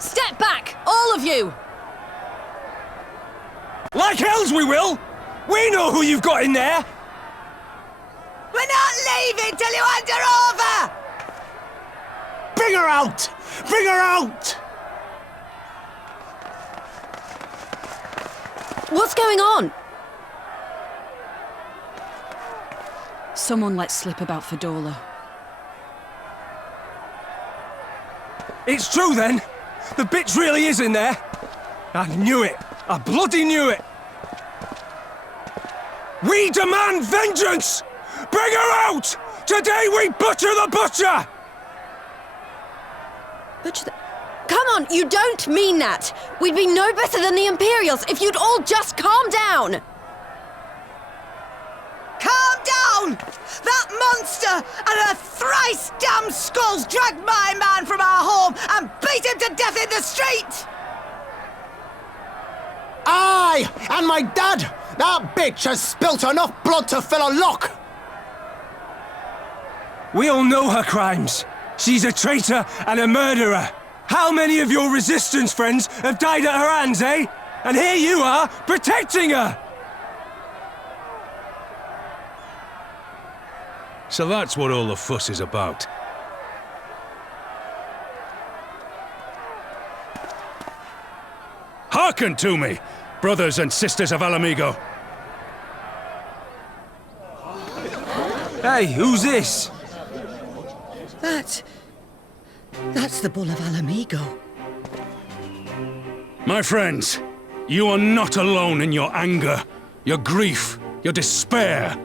Step back, all of you! Like hells we will! We know who you've got in there! We're not leaving till you hand her over! Bring her out! Bring her out! What's going on? Someone let slip about Fedorla. It's true then! The bitch really is in there! I knew it! I bloody knew it! We demand vengeance! Bring her out! Today we butcher the butcher! Butcher the... Come on, you don't mean that! We'd be no better than the Imperials if you'd all just calm down! Calm down! That monster and her thrice damned skulls dragged my man from our home and beat him to death in the street! Aye! And my dad! That bitch has spilt enough blood to fill a lock! We all know her crimes. She's a traitor and a murderer. How many of your resistance friends have died at her hands, eh? And here you are, protecting her! So that's what all the fuss is about. Hearken to me, brothers and sisters of Alamigo. Hey, who's this? That's the Bull of Alamigo. My friends, you are not alone in your anger, your grief, your despair,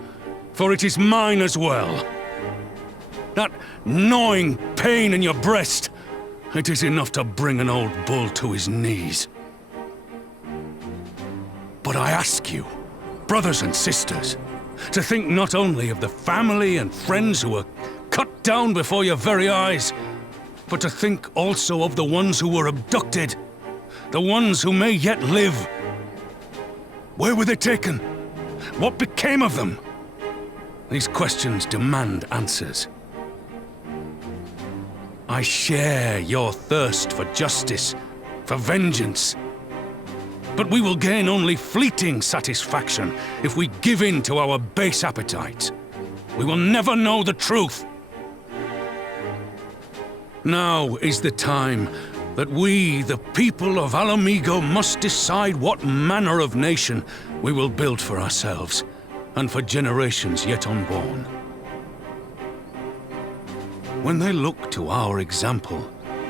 for it is mine as well. That gnawing pain in your breast, it is enough to bring an old bull to his knees. But I ask you, brothers and sisters, to think not only of the family and friends who were cut down before your very eyes, but to think also of the ones who were abducted, the ones who may yet live. Where were they taken? What became of them? These questions demand answers. I share your thirst for justice, for vengeance. But we will gain only fleeting satisfaction if we give in to our base appetites. We will never know the truth. Now is the time that we, the people of Alamigo, must decide what manner of nation we will build for ourselves and for generations yet unborn. When they look to our example,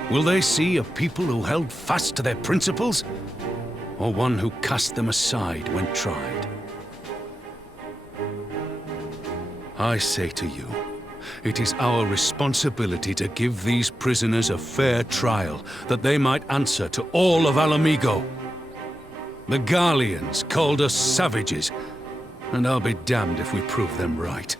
will they see a people who held fast to their principles, or one who cast them aside when tried? I say to you, it is our responsibility to give these prisoners a fair trial, that they might answer to all of Alamigo. The Garleans called us savages, and I'll be damned if we prove them right.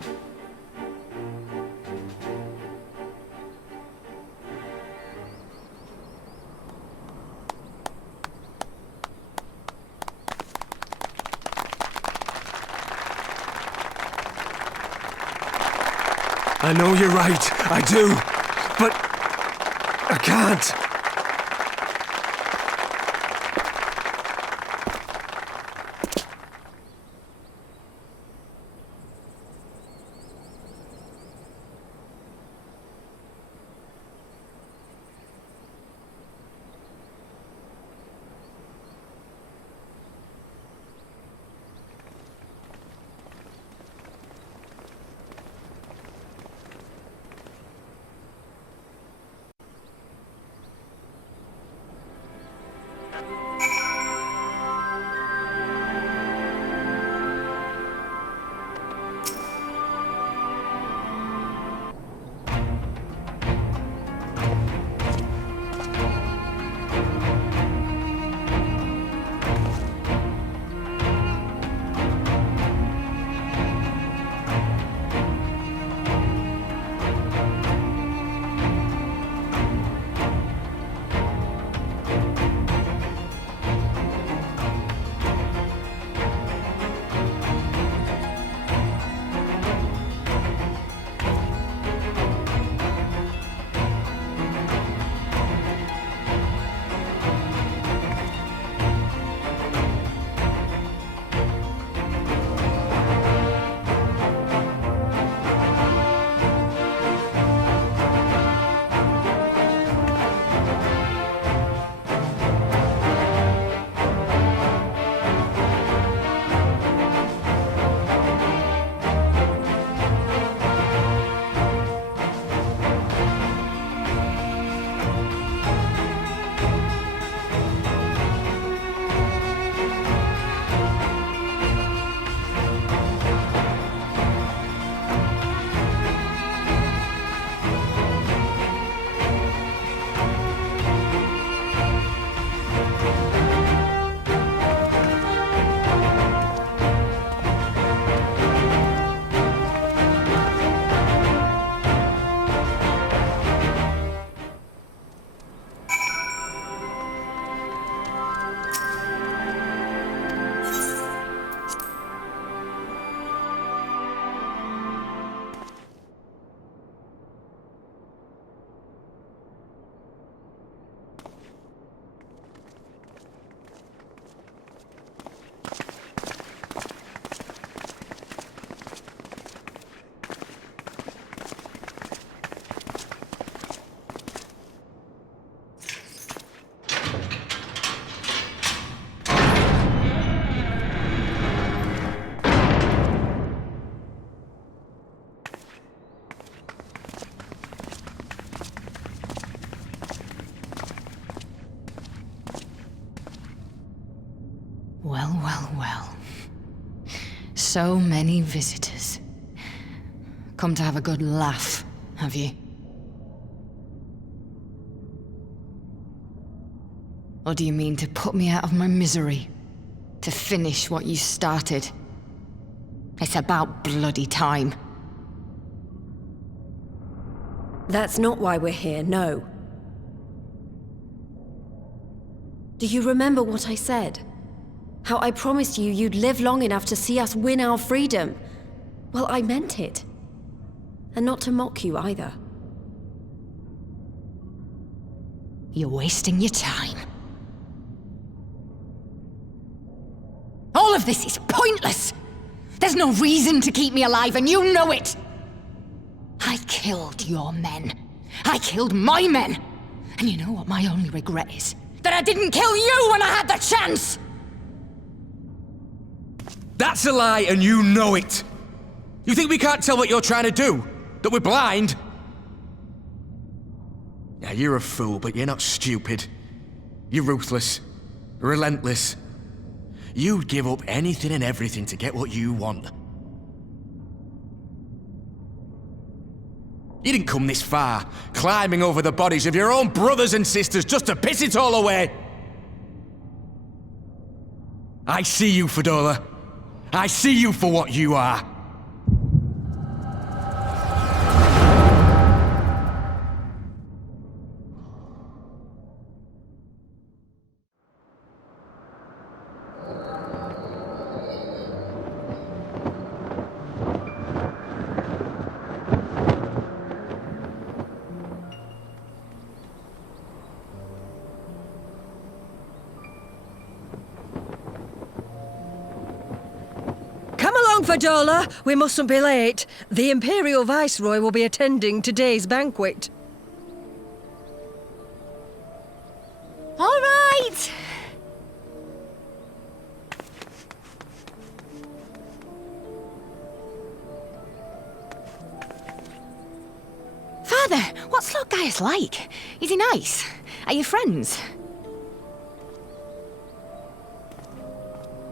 I know you're right, I do. But I can't. Well, well, well. So many visitors. Come to have a good laugh, have you? Or do you mean to put me out of my misery? To finish what you started? It's about bloody time. That's not why we're here, no. Do you remember what I said? How I promised you you'd live long enough to see us win our freedom? Well, I meant it. And not to mock you either. You're wasting your time. All of this is pointless! There's no reason to keep me alive, and you know it! I killed your men. I killed my men! And you know what my only regret is? That I didn't kill you when I had the chance! That's a lie, and you know it! You think we can't tell what you're trying to do? That we're blind? Yeah, you're a fool, but you're not stupid. You're ruthless. Relentless. You'd give up anything and everything to get what you want. You didn't come this far, climbing over the bodies of your own brothers and sisters just to piss it all away. I see you, Fedora. I see you for what you are. Fadola, we mustn't be late. The Imperial Viceroy will be attending today's banquet. All right! Father, what's Lord Gaius like? Is he nice? Are you friends?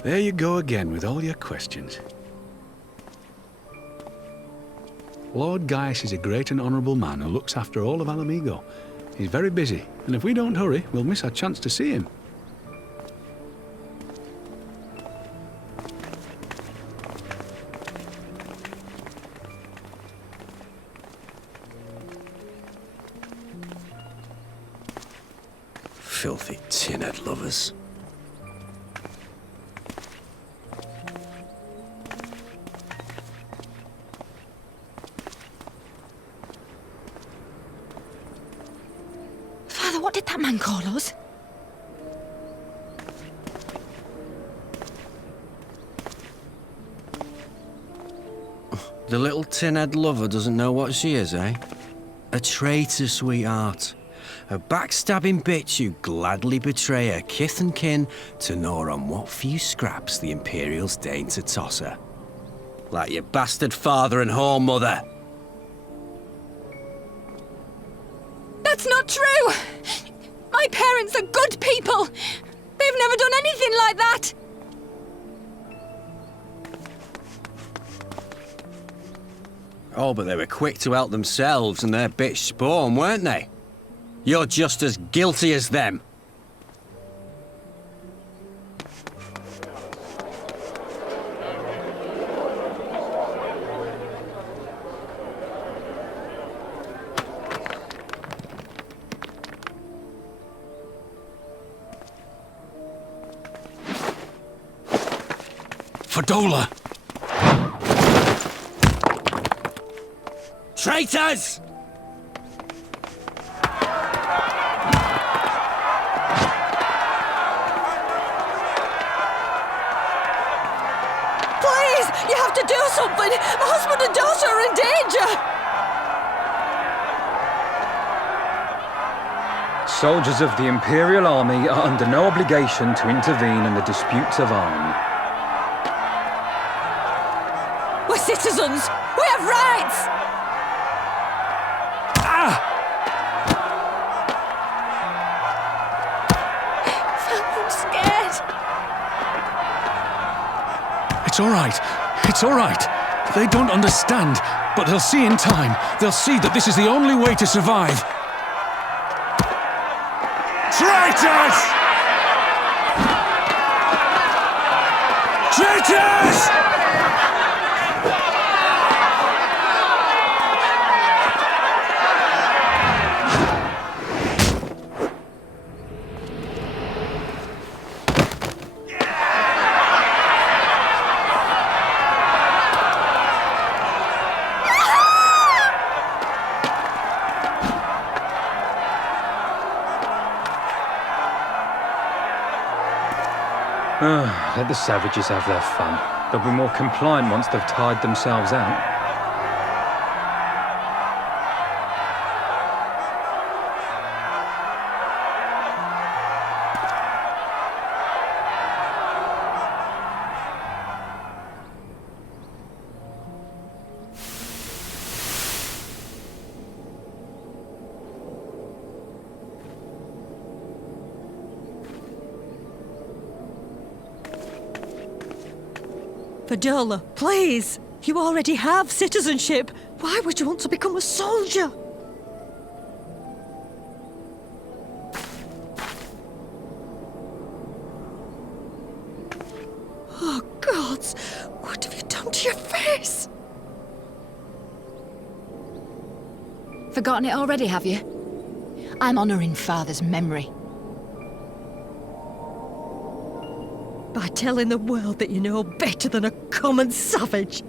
There you go again with all your questions. Lord Gaius is a great and honourable man who looks after all of Alamigo. He's very busy, and if we don't hurry, we'll miss our chance to see him. Filthy tin-head lovers. What did that man call us? The little tin-head lover doesn't know what she is, eh? A traitor, sweetheart. A backstabbing bitch who'd gladly betray her kith and kin to gnaw on what few scraps the Imperials deign to toss her. Like your bastard father and whore mother. That's not true! My parents are good people! They've never done anything like that! Oh, but they were quick to help themselves and their bitch spawn, weren't they? You're just as guilty as them. Fadola! Traitors! Please, you have to do something! My husband and daughter are in danger! Soldiers of the Imperial Army are under no obligation to intervene in the disputes of arms. We're citizens! We have rights! I'm scared. It's all right. It's all right. They don't understand, but they'll see in time. They'll see that this is the only way to survive. Traitors! Traitors! Let the savages have their fun. They'll be more compliant once they've tired themselves out. Fadola, please! You already have citizenship. Why would you want to become a soldier? Oh, gods! What have you done to your face? Forgotten it already, have you? I'm honouring Father's memory. By telling the world that you know better than a common savage.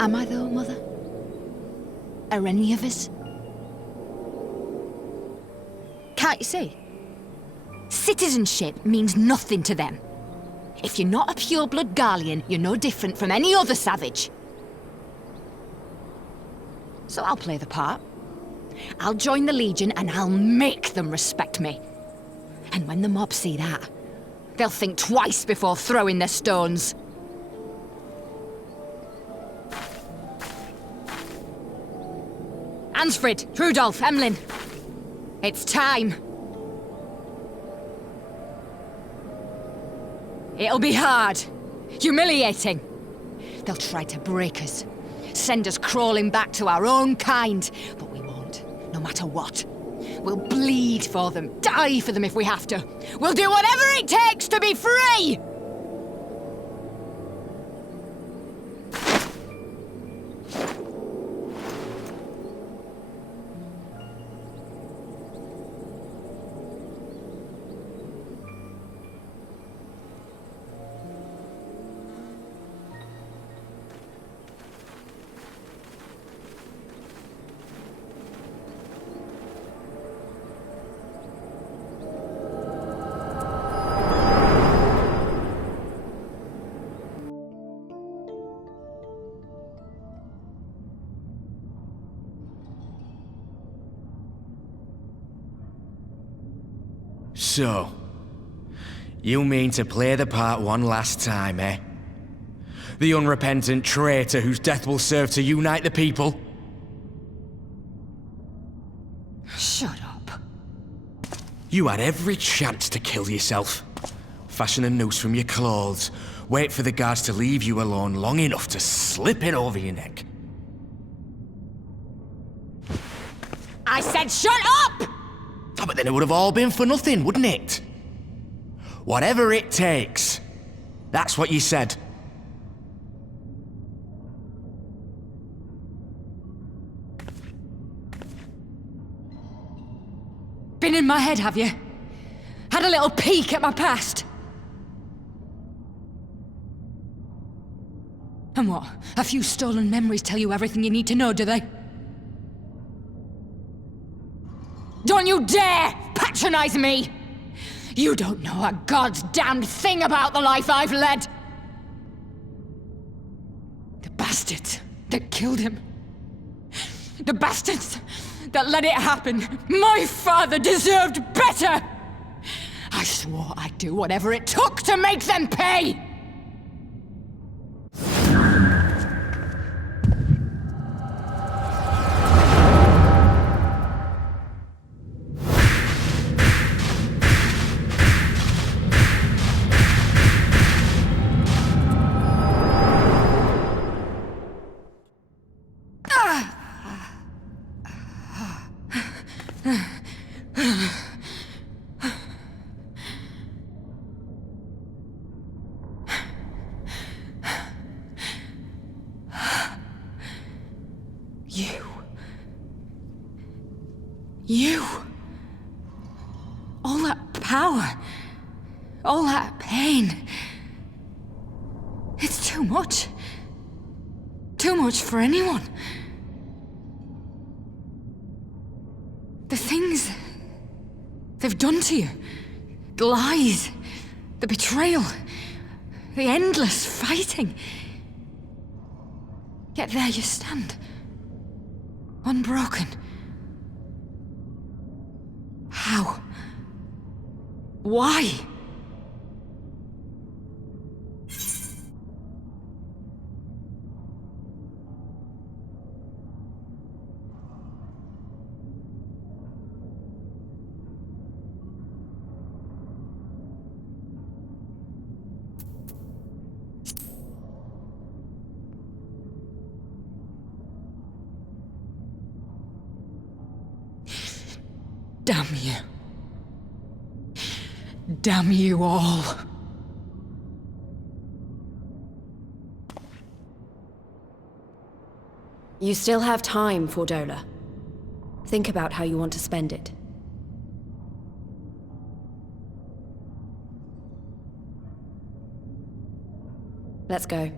Am I though, Mother? Are any of us? Can't you see? Citizenship means nothing to them. If you're not a pure-blood Garlean, you're no different from any other savage. So I'll play the part. I'll join the Legion and I'll make them respect me. And when the mob see that, they'll think twice before throwing their stones. Ansfrid, Rudolph, Emlyn. It's time. It'll be hard. Humiliating. They'll try to break us. Send us crawling back to our own kind. But we won't, no matter what. We'll bleed for them, die for them if we have to. We'll do whatever it takes to be free! So, you mean to play the part one last time, eh? The unrepentant traitor whose death will serve to unite the people? Shut up. You had every chance to kill yourself. Fashion a noose from your clothes, wait for the guards to leave you alone long enough to slip it over your neck. I said shut up! Oh, but then it would have all been for nothing, wouldn't it? Whatever it takes. That's what you said. Been in my head, have you? Had a little peek at my past? And what? A few stolen memories tell you everything you need to know, do they? Don't you dare patronize me! You don't know a god's damned thing about the life I've led! The bastards that killed him. The bastards that let it happen. My father deserved better! I swore I'd do whatever it took to make them pay! You. All that power. All that pain. It's too much. Too much for anyone. The things they've done to you. The lies. The betrayal. The endless fighting. Yet there you stand. Unbroken. How? Why? Damn you. Damn you all. You still have time, Fordola. Think about how you want to spend it. Let's go.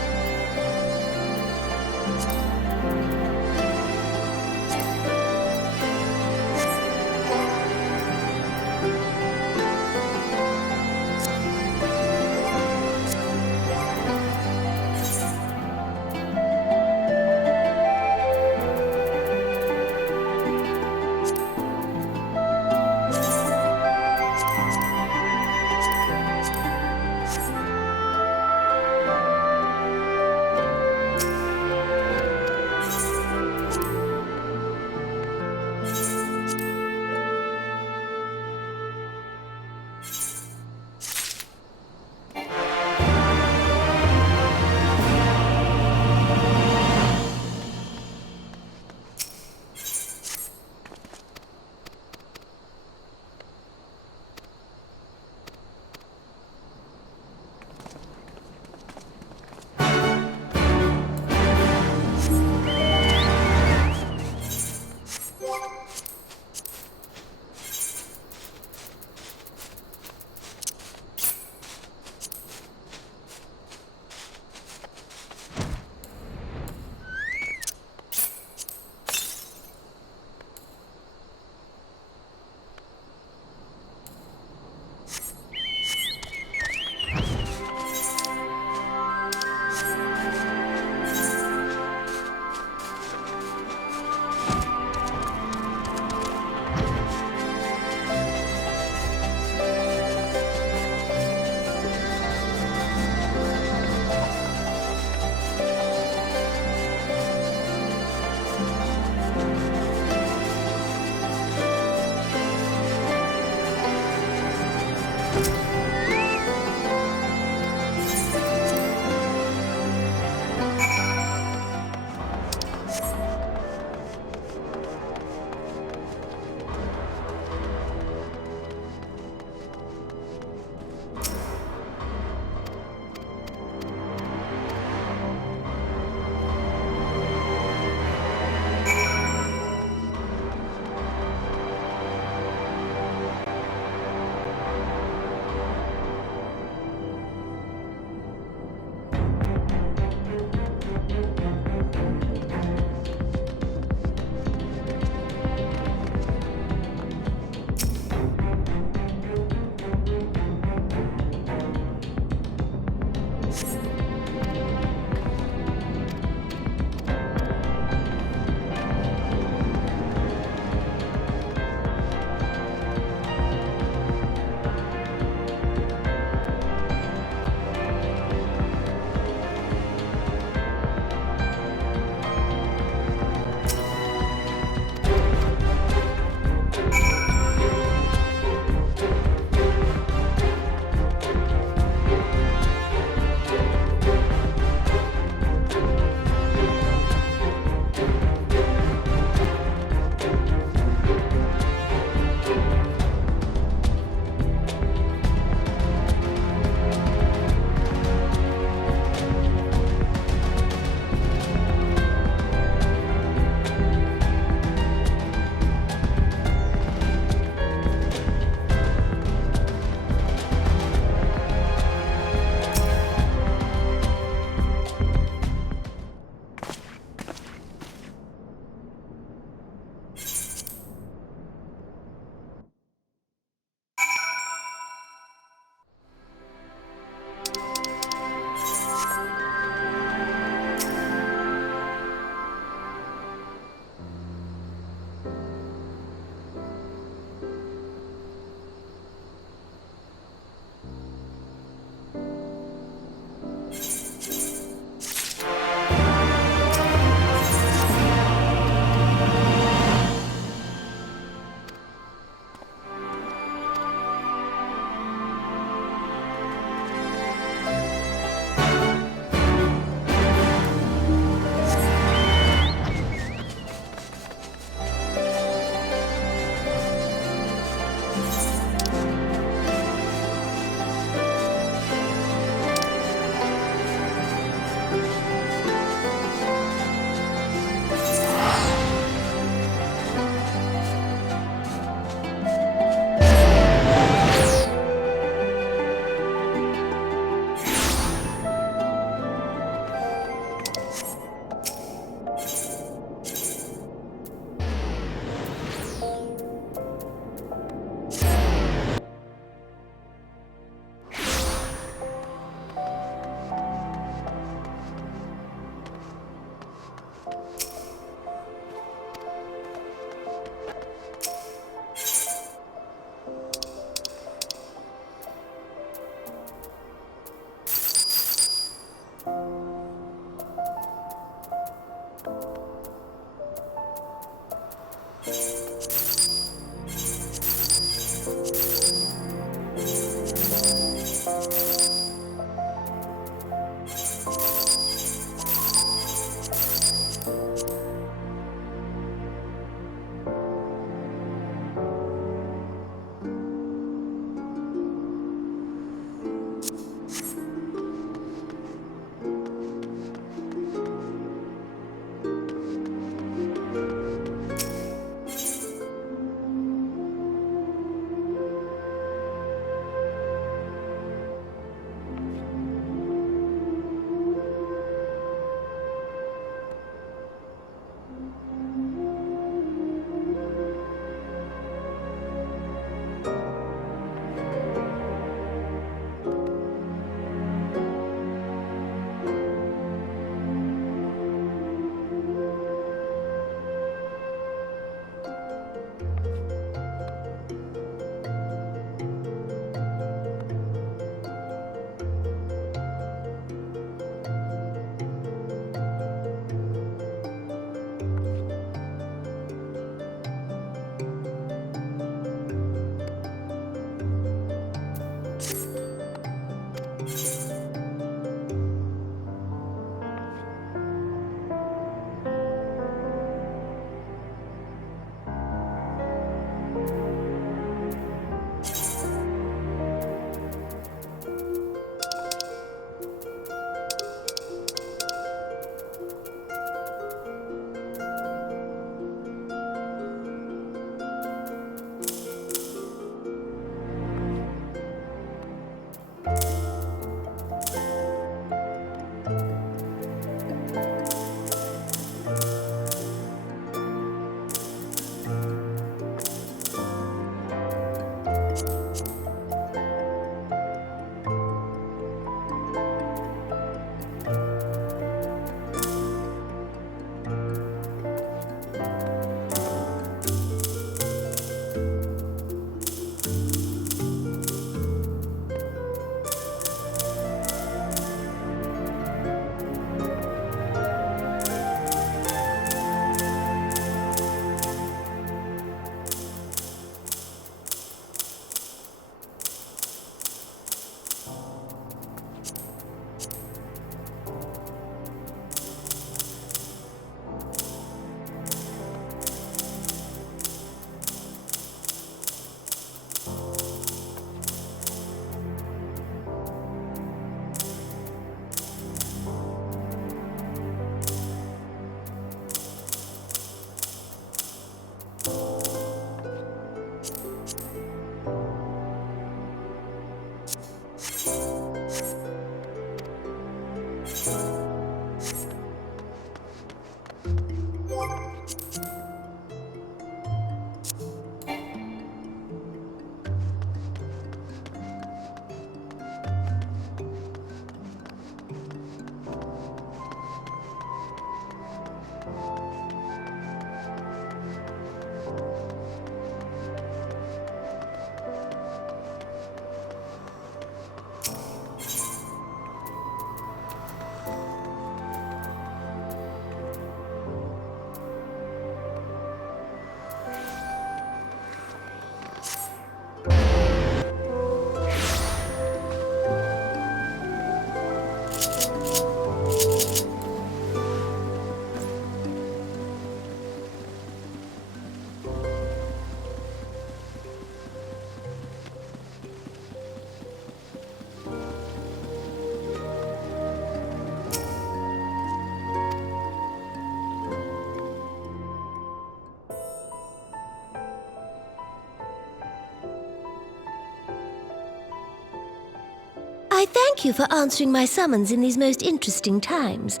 I thank you for answering my summons in these most interesting times.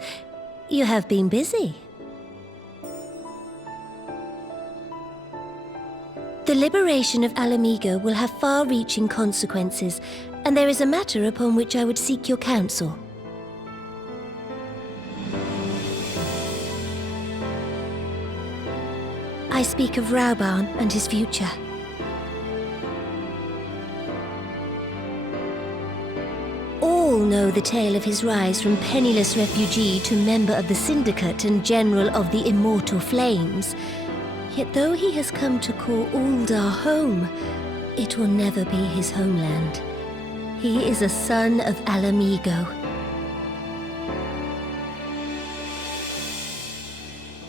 You have been busy. The liberation of Alamigo will have far-reaching consequences, and there is a matter upon which I would seek your counsel. I speak of Raubarn and his future. All know the tale of his rise from penniless refugee to member of the Syndicate and General of the Immortal Flames. Yet though he has come to call Uldar home, it will never be his homeland. He is a son of Alamigo.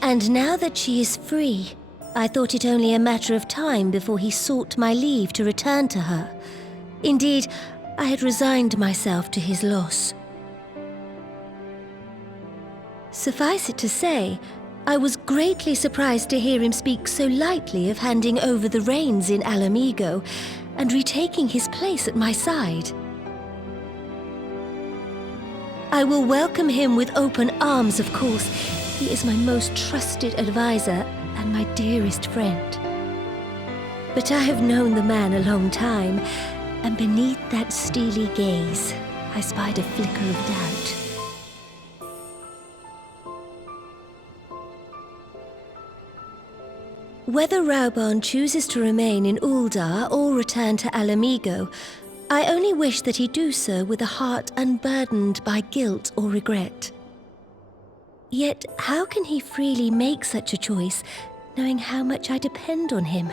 And now that she is free, I thought it only a matter of time before he sought my leave to return to her. Indeed, I had resigned myself to his loss. Suffice it to say, I was greatly surprised to hear him speak so lightly of handing over the reins in Alamigo and retaking his place at my side. I will welcome him with open arms, of course. He is my most trusted advisor and my dearest friend. But I have known the man a long time, and beneath that steely gaze, I spied a flicker of doubt. Whether Raubarn chooses to remain in Uldar or return to Alamigo, I only wish that he do so with a heart unburdened by guilt or regret. Yet, how can he freely make such a choice, knowing how much I depend on him?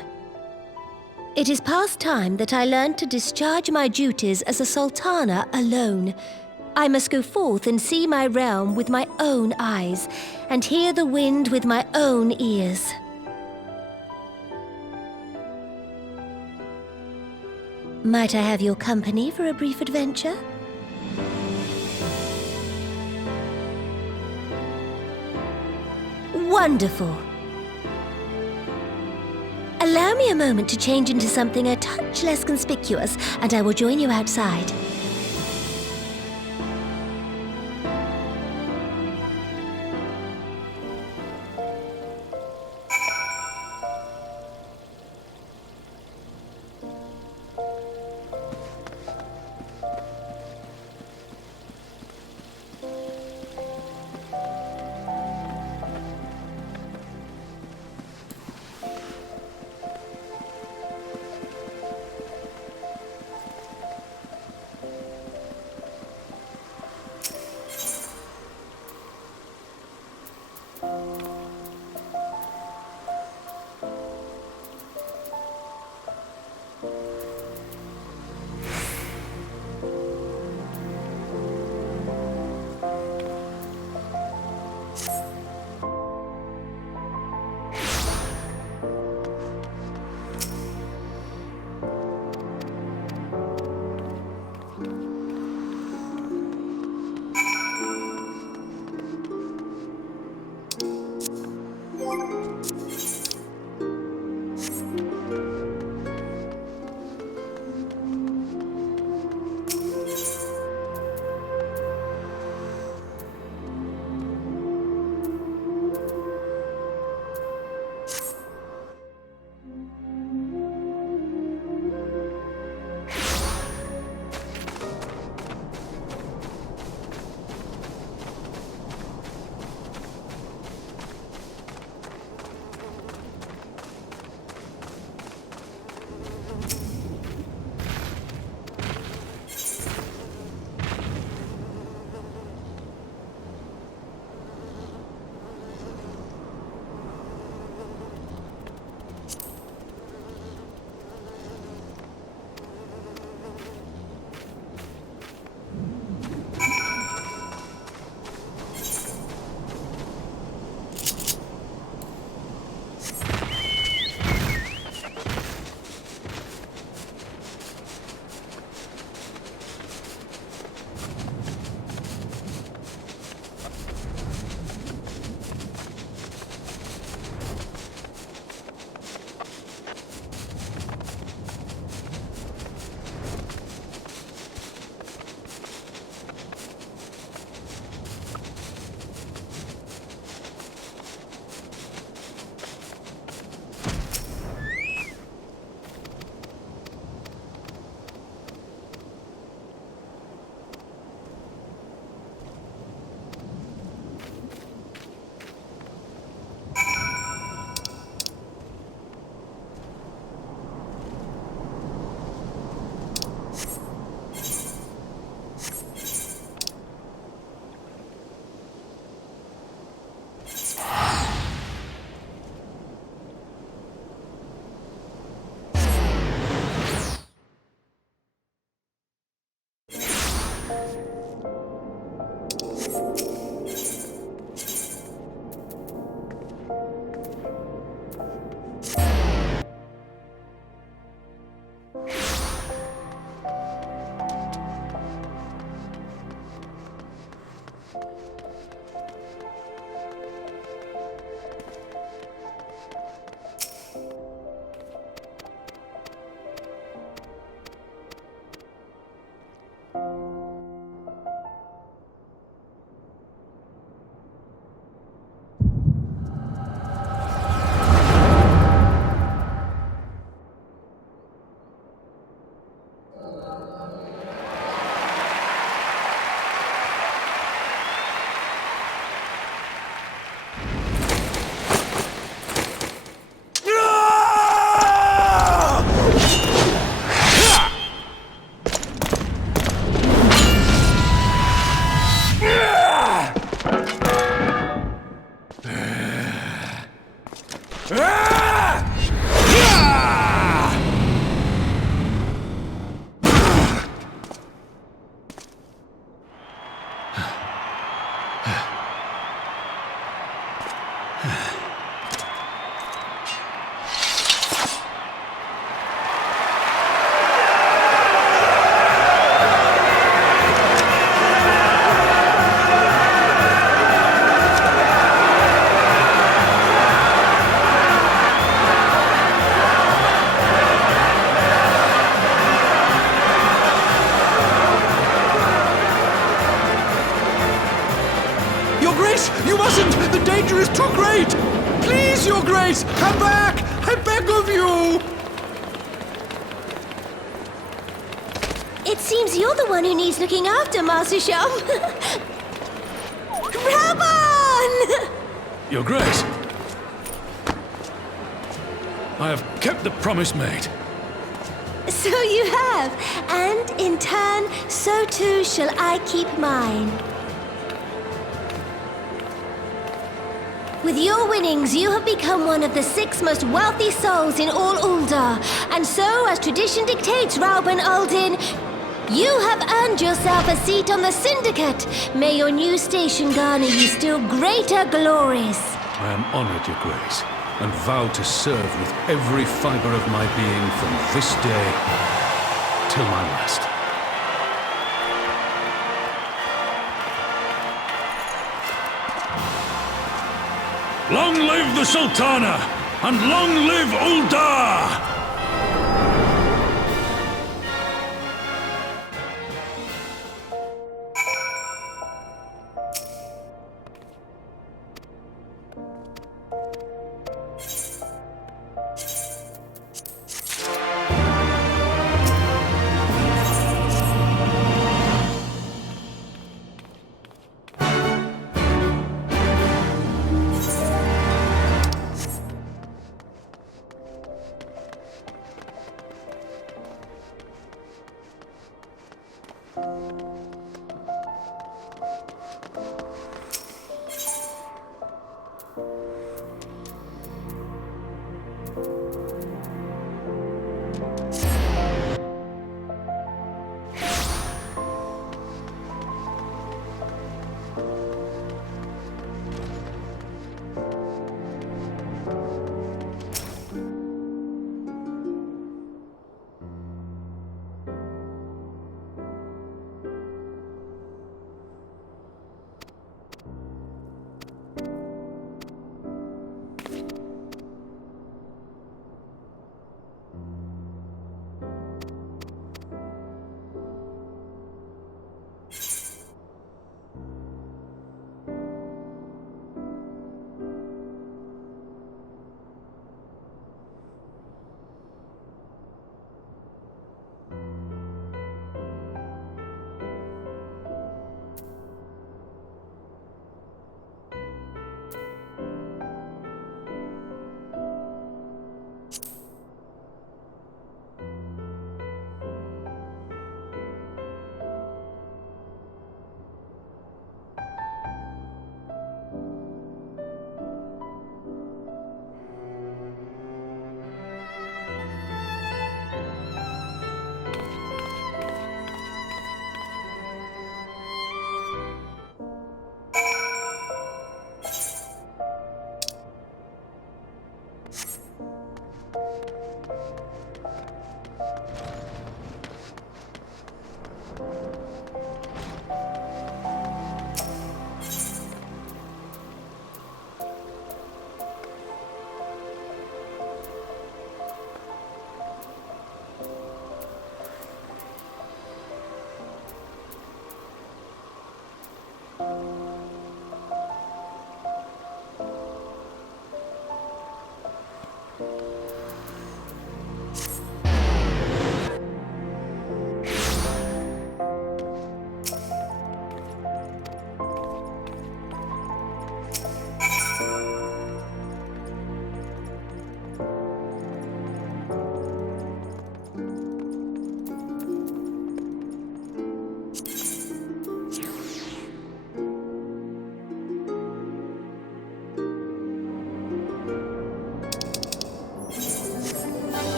It is past time that I learned to discharge my duties as a sultana alone. I must go forth and see my realm with my own eyes, and hear the wind with my own ears. Might I have your company for a brief adventure? Wonderful! Allow me a moment to change into something a touch less conspicuous, and I will join you outside. Your Grace, you mustn't! The danger is too great! Please, Your Grace, come back! I beg of you! It seems you're the one who needs looking after, Master Shum. Rabon! Your Grace, I have kept the promise made. So you have, and in turn, so too shall I keep mine. With your winnings, you have become one of the 6 most wealthy souls in all Uldar, and so, as tradition dictates, Rauben Aldin, you have earned yourself a seat on the Syndicate. May your new station garner you still greater glories. I am honored, Your Grace, and vow to serve with every fiber of my being from this day till my last. Long live the Sultana, and long live Uldar!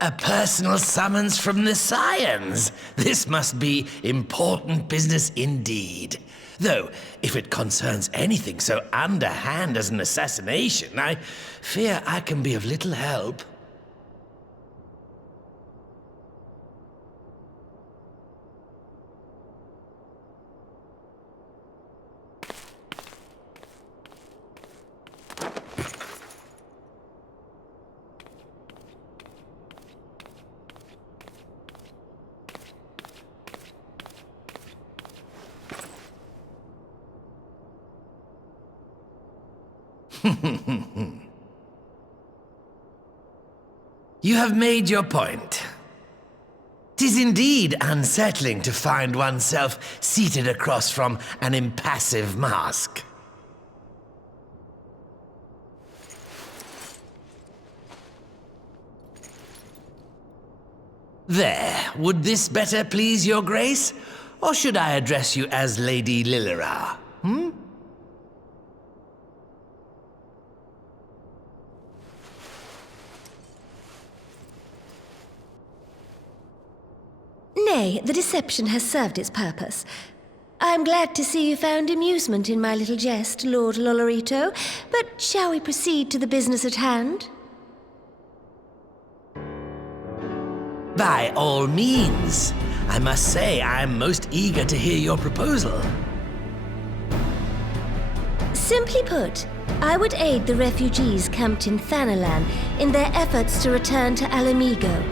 A personal summons from the Scions. This must be important business indeed. Though, if it concerns anything so underhand as an assassination, I fear I can be of little help. You have made your point. 'Tis indeed unsettling to find oneself seated across from an impassive mask. There, would this better please your grace? Or should I address you as Lady Lilira? Nay, the deception has served its purpose. I'm glad to see you found amusement in my little jest, Lord Lolorito, but shall we proceed to the business at hand? By all means. I must say I'm most eager to hear your proposal. Simply put, I would aid the refugees camped in Thanalan in their efforts to return to Alamigo.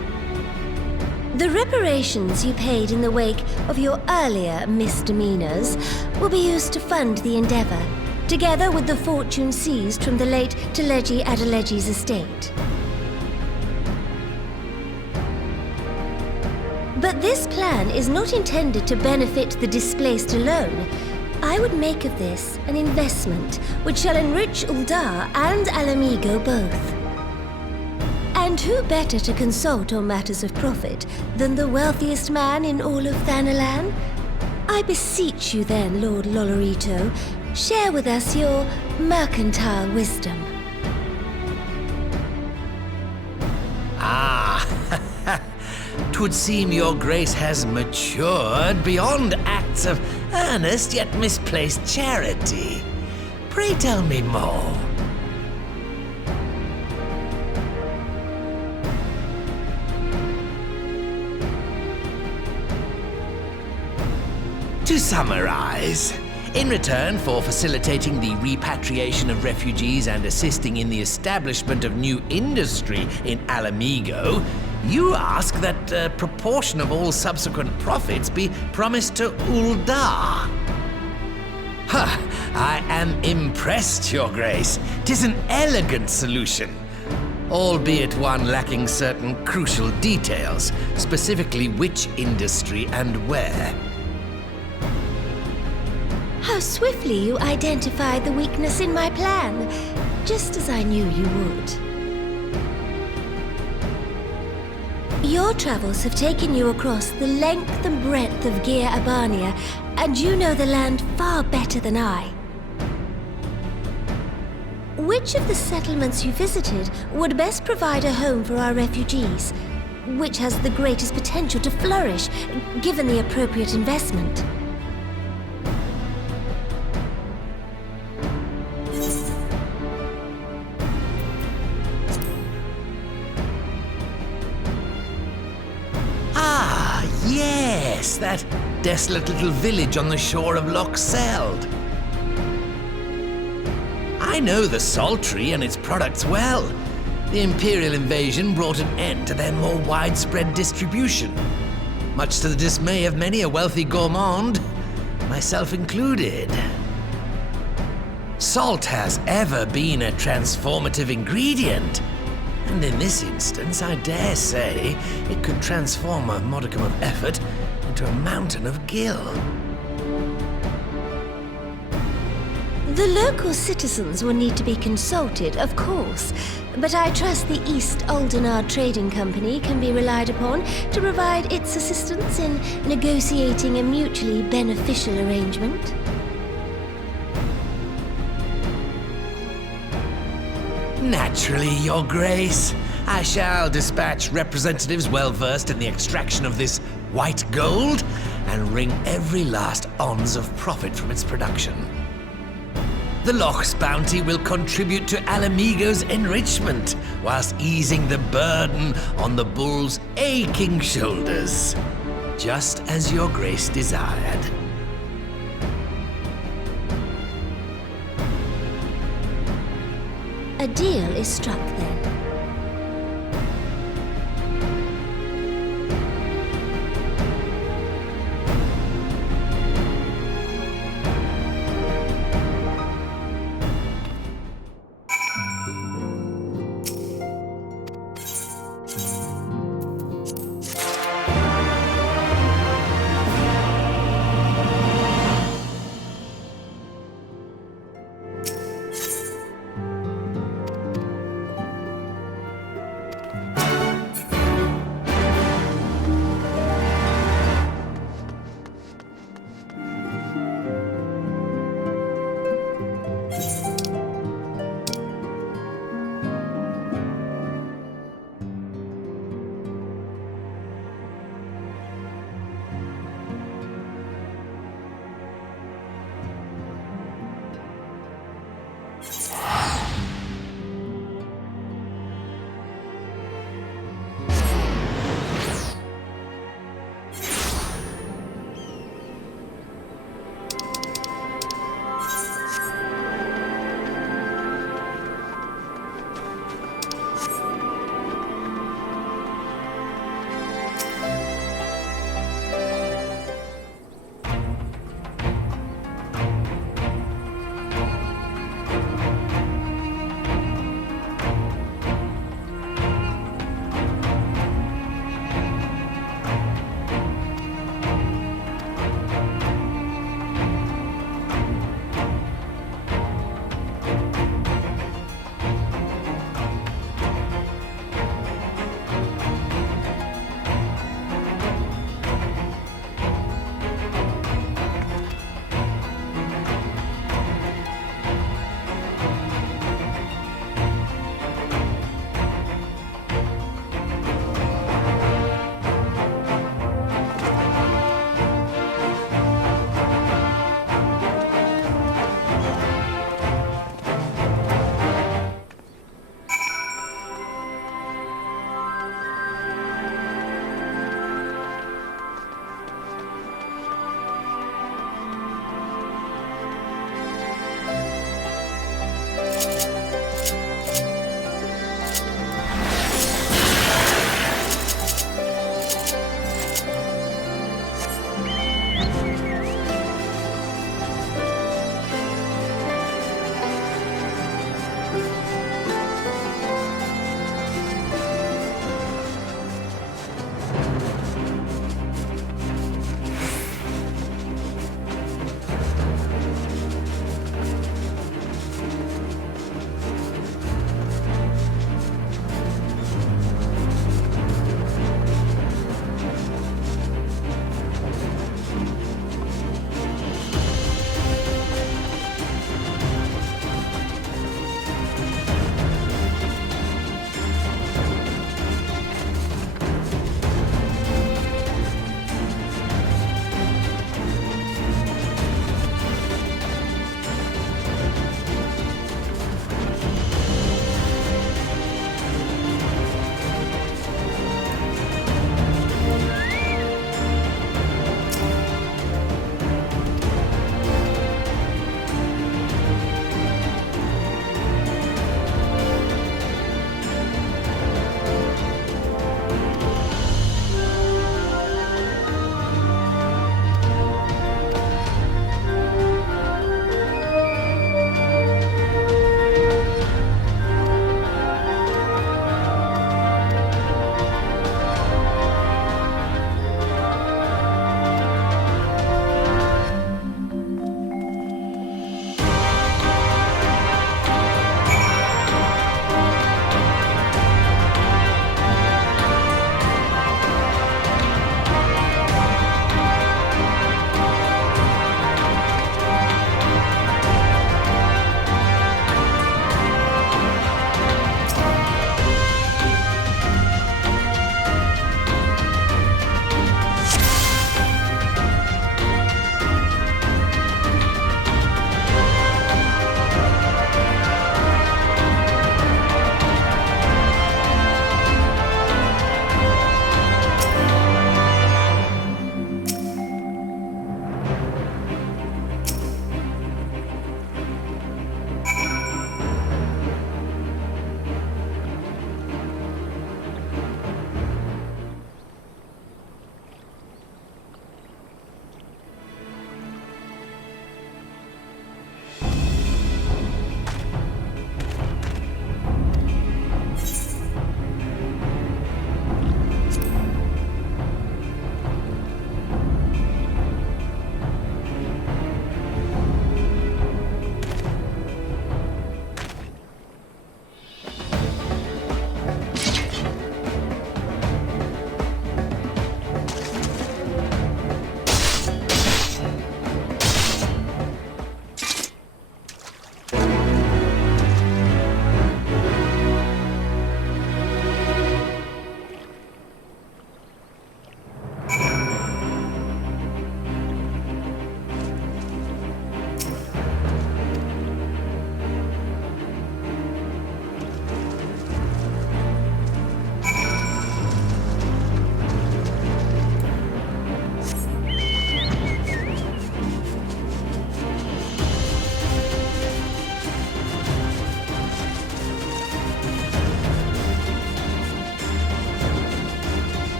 The reparations you paid in the wake of your earlier misdemeanors will be used to fund the endeavor, together with the fortune seized from the late Teleji Adeleji's estate. But this plan is not intended to benefit the displaced alone. I would make of this an investment which shall enrich Uldar and Alamigo both. And who better to consult on matters of profit than the wealthiest man in all of Thanalan? I beseech you then, Lord Lolorito, share with us your mercantile wisdom. Ah, 'twould seem your grace has matured beyond acts of earnest yet misplaced charity. Pray tell me more. To summarize, in return for facilitating the repatriation of refugees and assisting in the establishment of new industry in Alamigo, you ask that a proportion of all subsequent profits be promised to Uldar. Huh, I am impressed, Your Grace. 'Tis an elegant solution, albeit one lacking certain crucial details, specifically which industry and where. How swiftly you identified the weakness in my plan, just as I knew you would. Your travels have taken you across the length and breadth of Gir Abania, and you know the land far better than I. Which of the settlements you visited would best provide a home for our refugees? Which has the greatest potential to flourish, given the appropriate investment? Yes, that desolate little village on the shore of Loch Seld. I know the Saltry and its products well. The Imperial invasion brought an end to their more widespread distribution, much to the dismay of many a wealthy gourmand, myself included. Salt has ever been a transformative ingredient, and in this instance, I dare say, it could transform a modicum of effort into a mountain of gil. The local citizens will need to be consulted, of course, but I trust the East Aldenar Trading Company can be relied upon to provide its assistance in negotiating a mutually beneficial arrangement. Naturally, Your Grace. I shall dispatch representatives well versed in the extraction of this white gold and wring every last ons of profit from its production. The Loch's bounty will contribute to Alamigo's enrichment, whilst easing the burden on the bull's aching shoulders, just as your grace desired. A deal is struck then.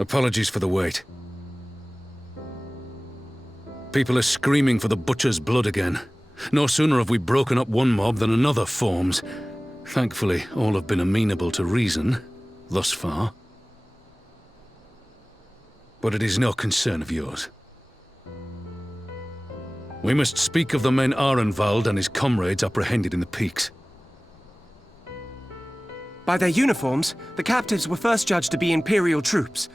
Apologies for the wait. People are screaming for the butcher's blood again. No sooner have we broken up one mob than another forms. Thankfully, all have been amenable to reason, thus far. But it is no concern of yours. We must speak of the men Arenvald and his comrades apprehended in the peaks. By their uniforms, the captives were first judged to be Imperial troops.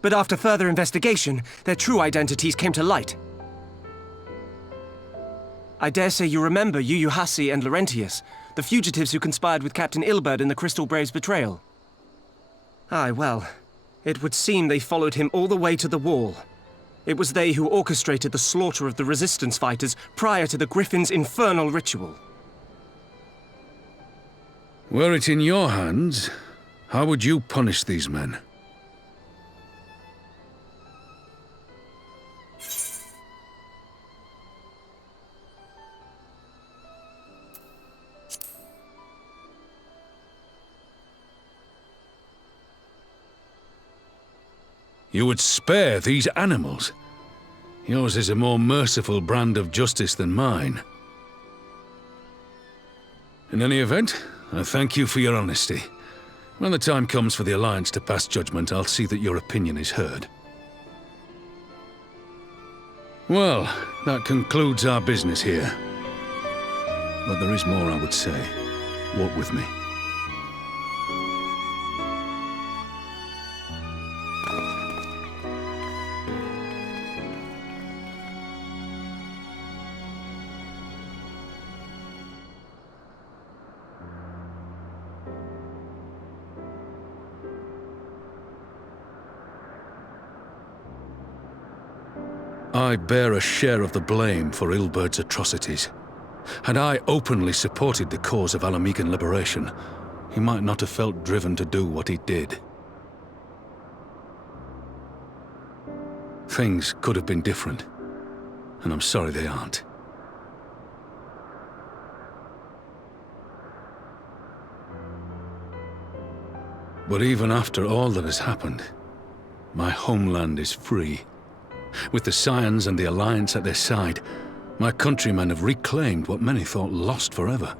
But after further investigation, their true identities came to light. I dare say you remember Yuyuhasi and Laurentius, the fugitives who conspired with Captain Ilberd in the Crystal Brave's betrayal. Aye, well, it would seem they followed him all the way to the wall. It was they who orchestrated the slaughter of the Resistance fighters prior to the Griffin's infernal ritual. Were it in your hands, how would you punish these men? You would spare these animals? Yours is a more merciful brand of justice than mine. In any event, I thank you for your honesty. When the time comes for the Alliance to pass judgment, I'll see that your opinion is heard. Well, that concludes our business here. But there is more I would say. Walk with me. I bear a share of the blame for Ilberd's atrocities. Had I openly supported the cause of Alamegan liberation, he might not have felt driven to do what he did. Things could have been different, and I'm sorry they aren't. But even after all that has happened, my homeland is free. With the Scions and the Alliance at their side, my countrymen have reclaimed what many thought lost forever.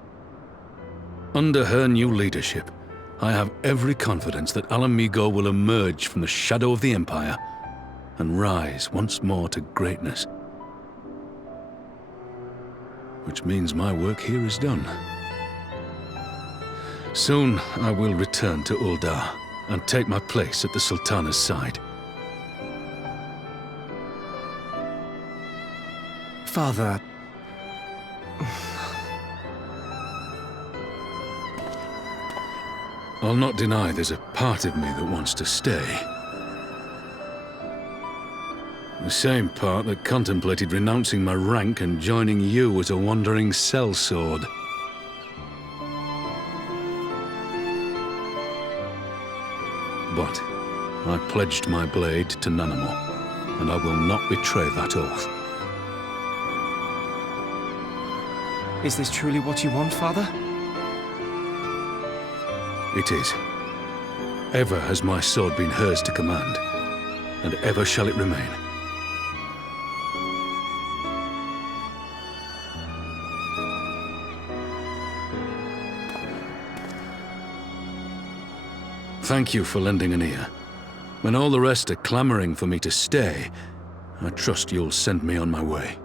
Under her new leadership, I have every confidence that Alamigo will emerge from the shadow of the Empire and rise once more to greatness. Which means my work here is done. Soon I will return to Uldar and take my place at the Sultana's side. Father... I'll not deny there's a part of me that wants to stay. The same part that contemplated renouncing my rank and joining you as a wandering sellsword. But I pledged my blade to Nanamo, and I will not betray that oath. Is this truly what you want, Father? It is. Ever has my sword been hers to command, and ever shall it remain. Thank you for lending an ear. When all the rest are clamoring for me to stay, I trust you'll send me on my way.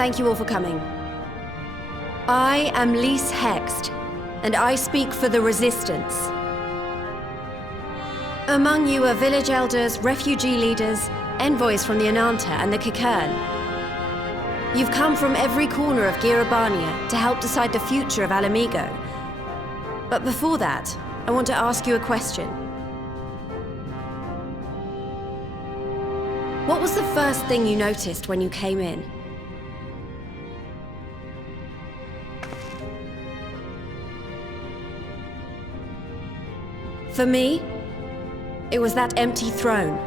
thank you all for coming. I am Lys Hext, and I speak for the Resistance. Among you are village elders, refugee leaders, envoys from the Ananta and the Kikern. You've come from every corner of Girabania to help decide the future of Alamigo. But before that, I want to ask you a question. What was the first thing you noticed when you came in? For me, it was that empty throne.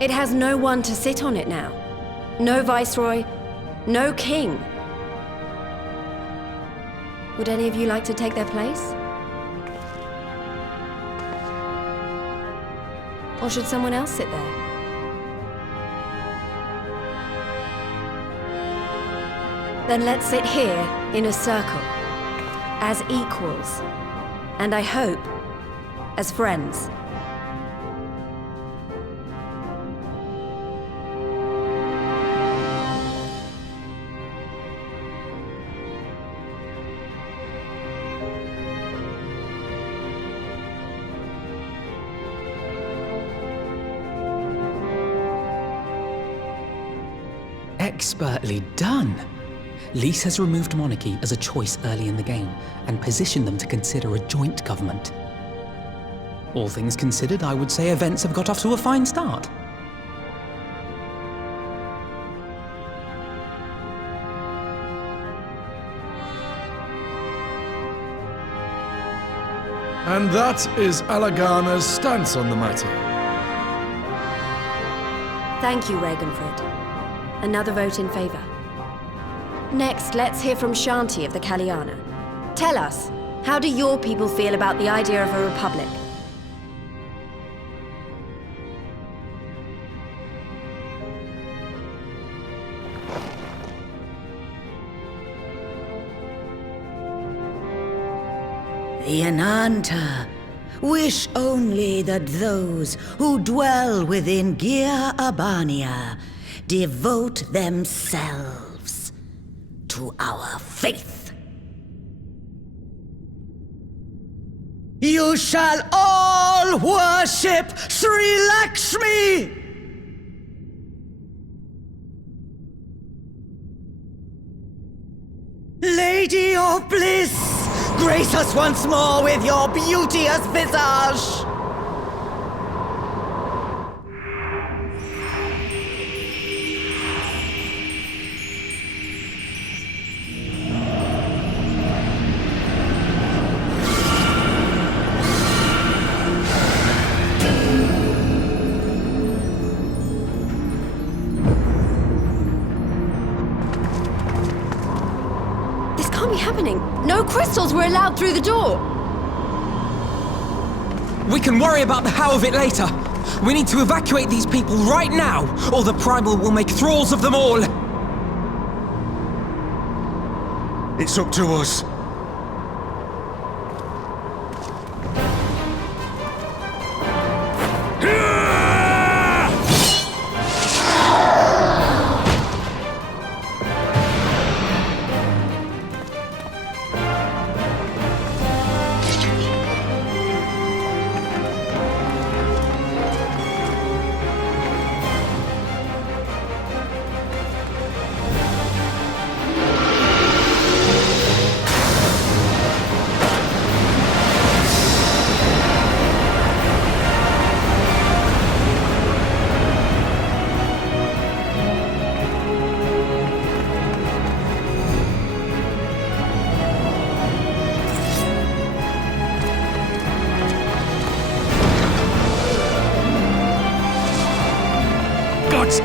It has no one to sit on it now. No viceroy, no king. Would any of you like to take their place? Or should someone else sit there? Then let's sit here in a circle, as equals, and I hope, as friends. Expertly done! Lys has removed monarchy as a choice early in the game, and positioned them to consider a joint government. All things considered, I would say events have got off to a fine start. And that is Alagana's stance on the matter. Thank you, Ragenfrid. Another vote in favor. Next, let's hear from Shanti of the Kaliana. Tell us, how do your people feel about the idea of a republic? The Ananta wish only that those who dwell within Girabania devote themselves to our faith. You shall all worship Sri Lakshmi! Lady of Bliss, grace us once more with your beauteous visage! No crystals were allowed through the door! We can worry about the how of it later. We need to evacuate these people right now, or the Primal will make thralls of them all! It's up to us.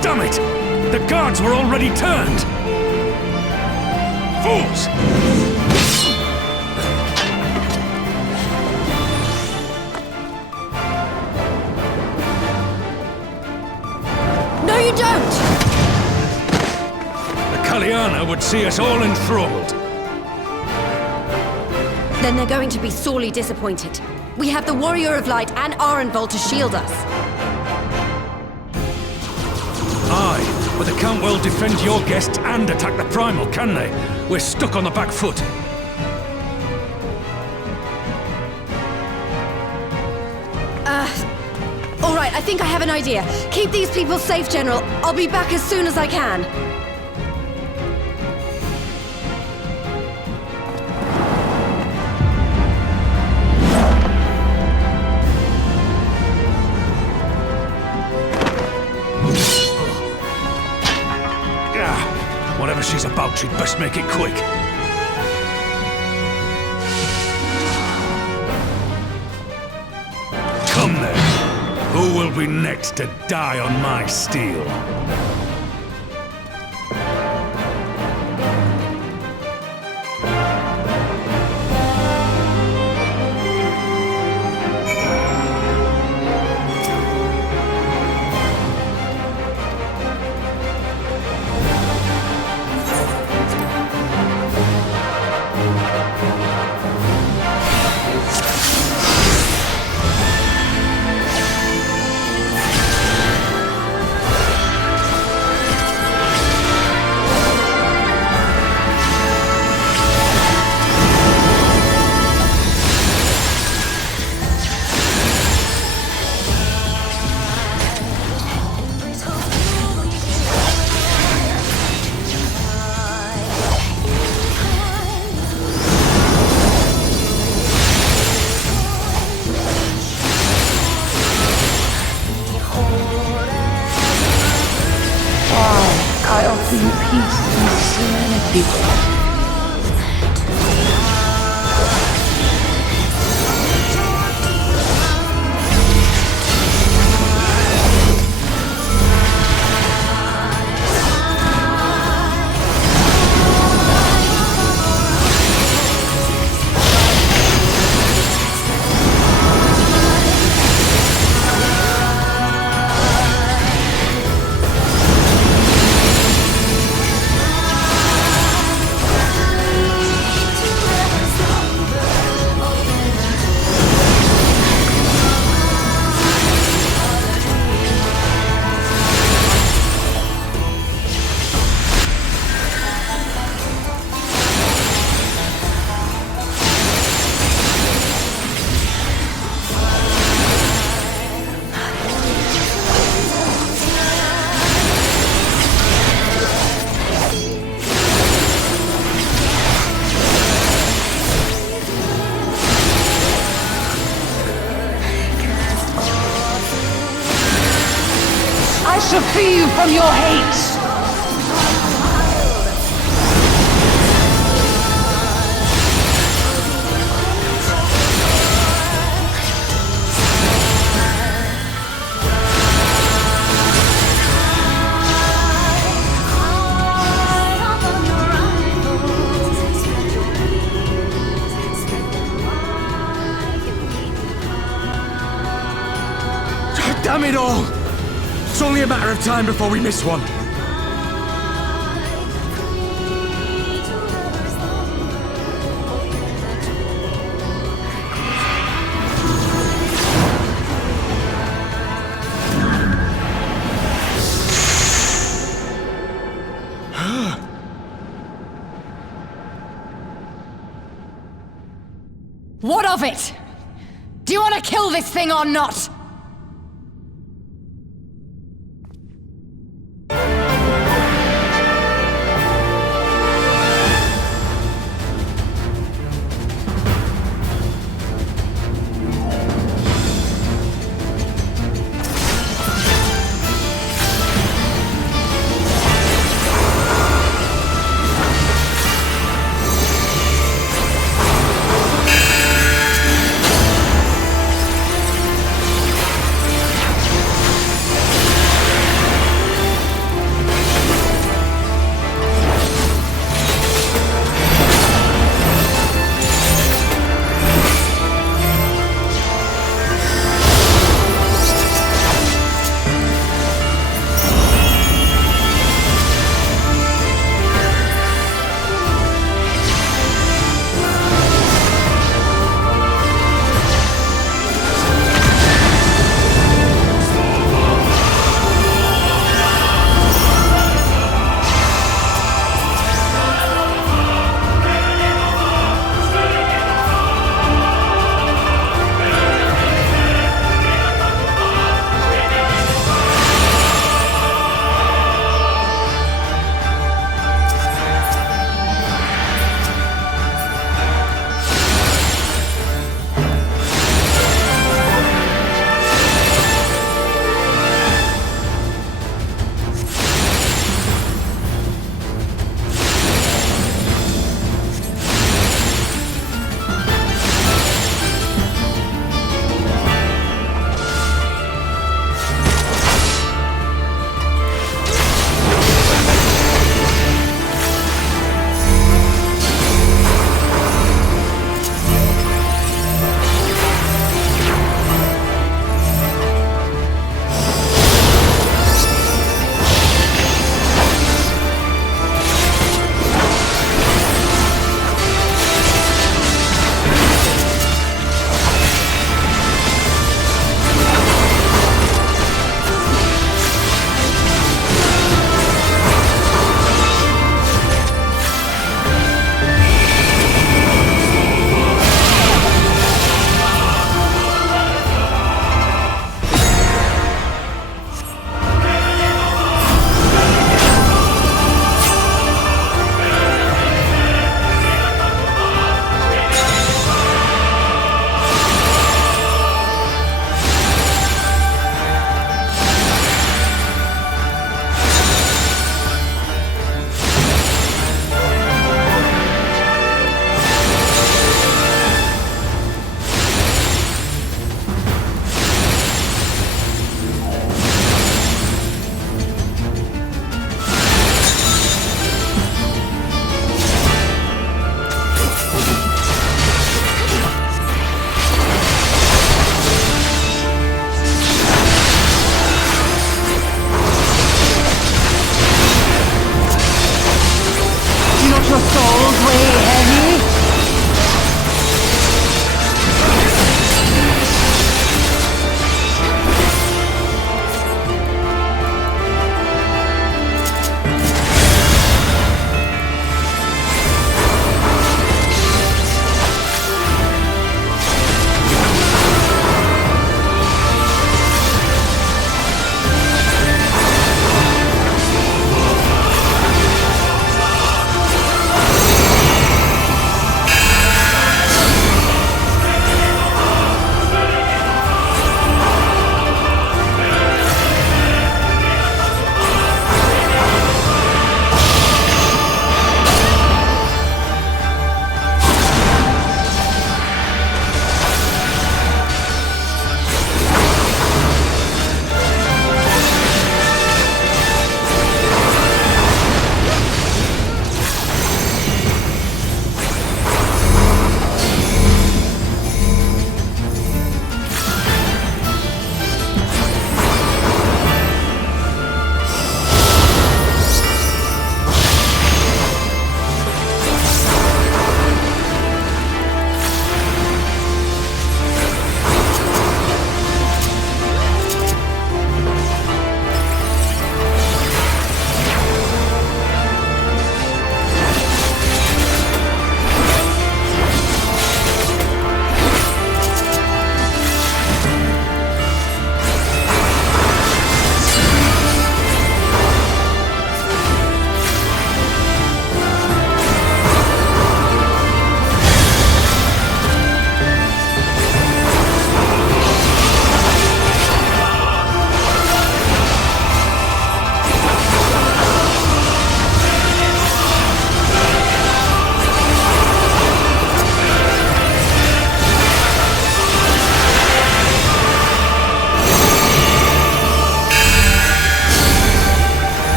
Damn it! The guards were already turned! Fools! No, you don't! The Kaliana would see us all enthralled. Then they're going to be sorely disappointed. We have the Warrior of Light and Arenvald to shield us. Aye, but they can't well defend your guests and attack the Primal, can they? We're stuck on the back foot. All right, I think I have an idea. Keep these people safe, General. I'll be back as soon as I can. Whatever she's about, she'd best make it quick. Come then. Who will be next to die on my steel? I offer you peace and serenity. I shall free you from your hate! Damn it all! It's only a matter of time before we miss one. What of it? Do you want to kill this thing or not?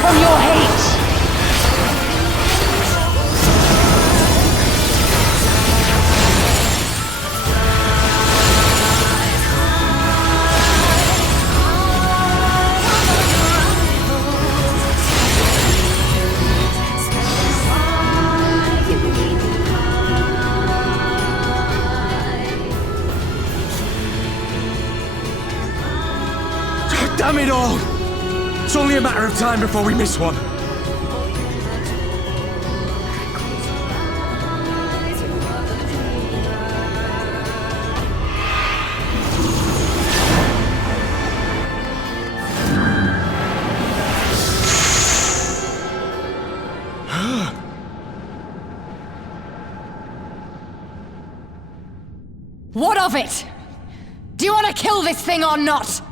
from your hate! Damn it all! It's only a matter of time before we miss one. What of it? Do you want to kill this thing or not?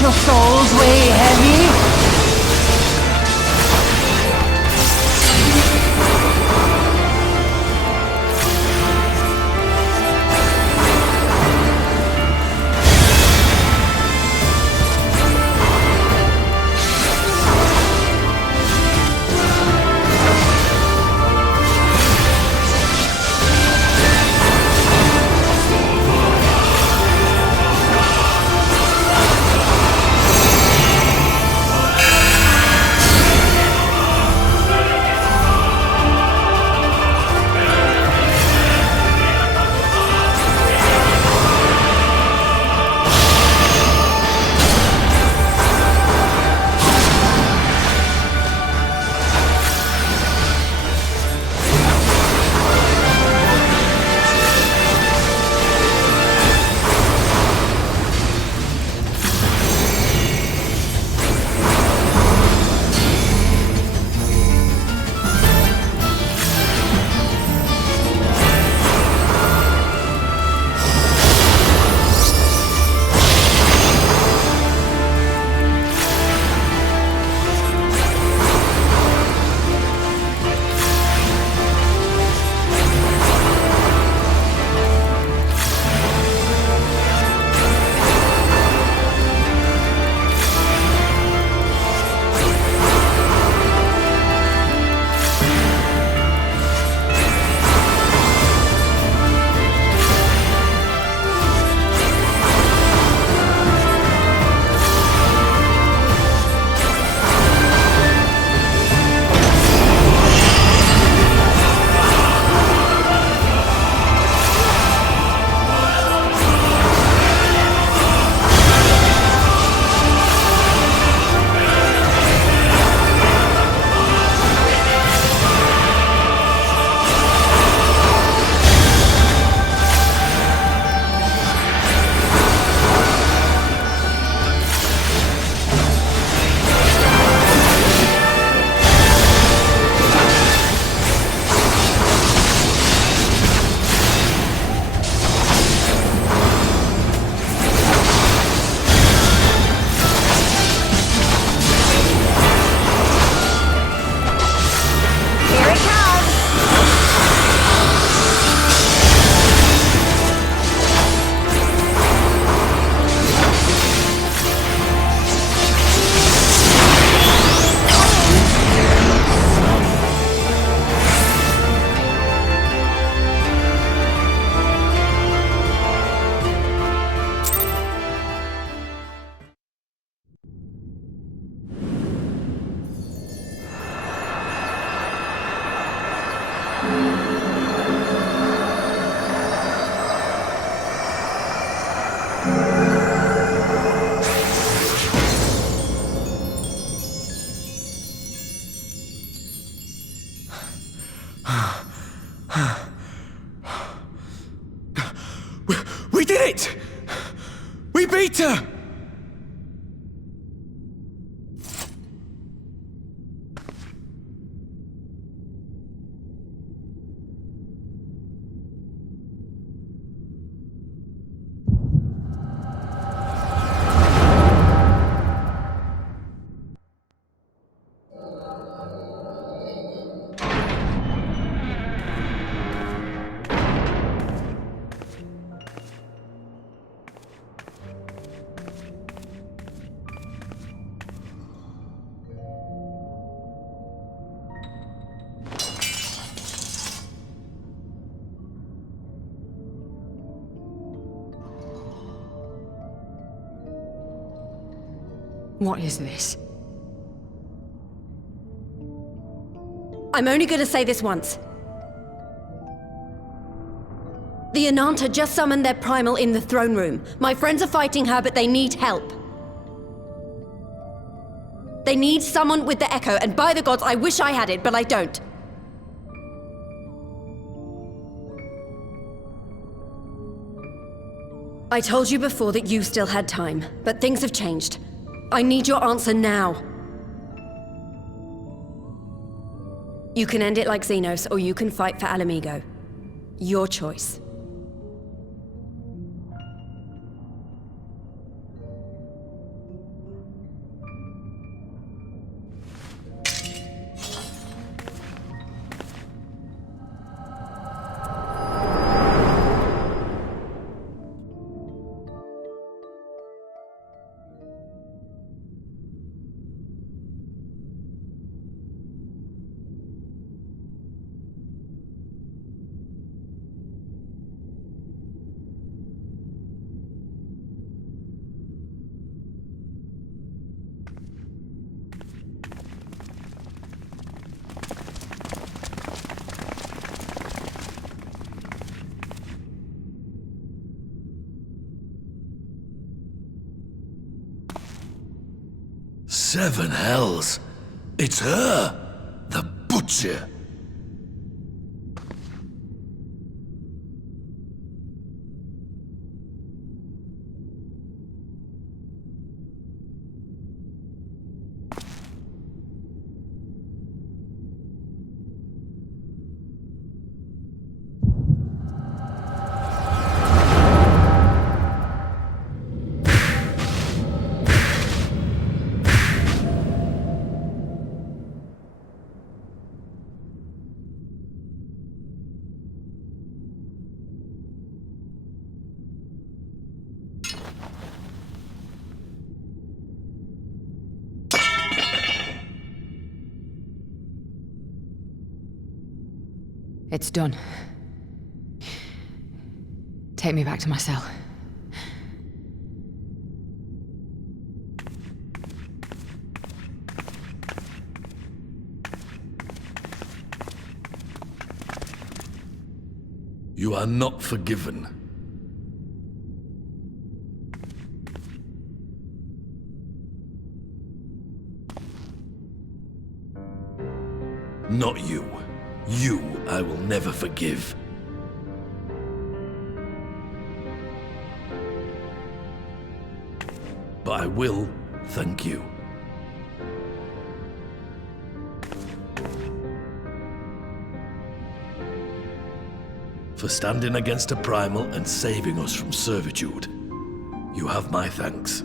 Your souls weigh heavy? traitor! What is this? I'm only going to say this once. The Ananta just summoned their primal in the throne room. My friends are fighting her, but they need help. They need someone with the Echo, and by the gods, I wish I had it, but I don't. I told you before that you still had time, but things have changed. I need your answer now. You can end it like Xenos, or you can fight for Alamigo. Your choice. Seven hells! It's her! The Butcher! It's done. Take me back to my cell. You are not forgiven. Not you. You I will never forgive. But I will thank you. For standing against a primal and saving us from servitude. You have my thanks.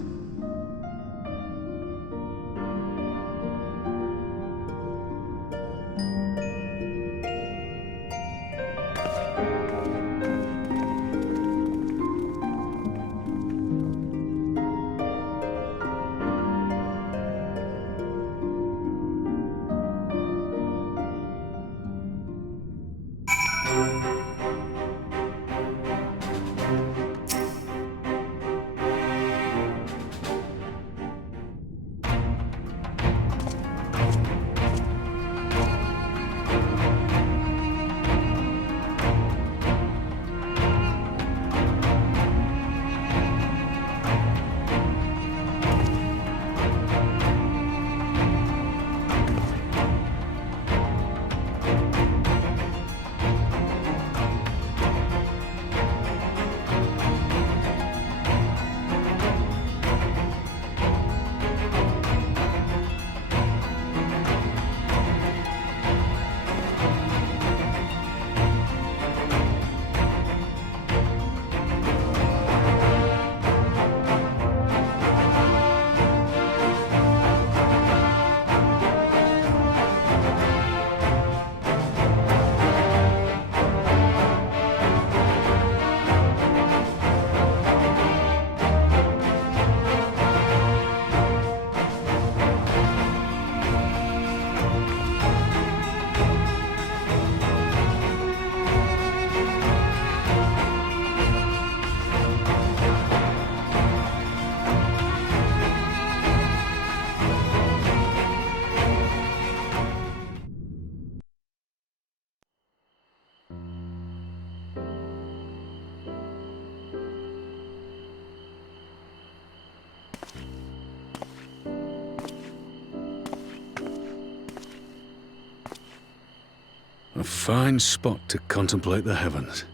fine spot to contemplate the heavens.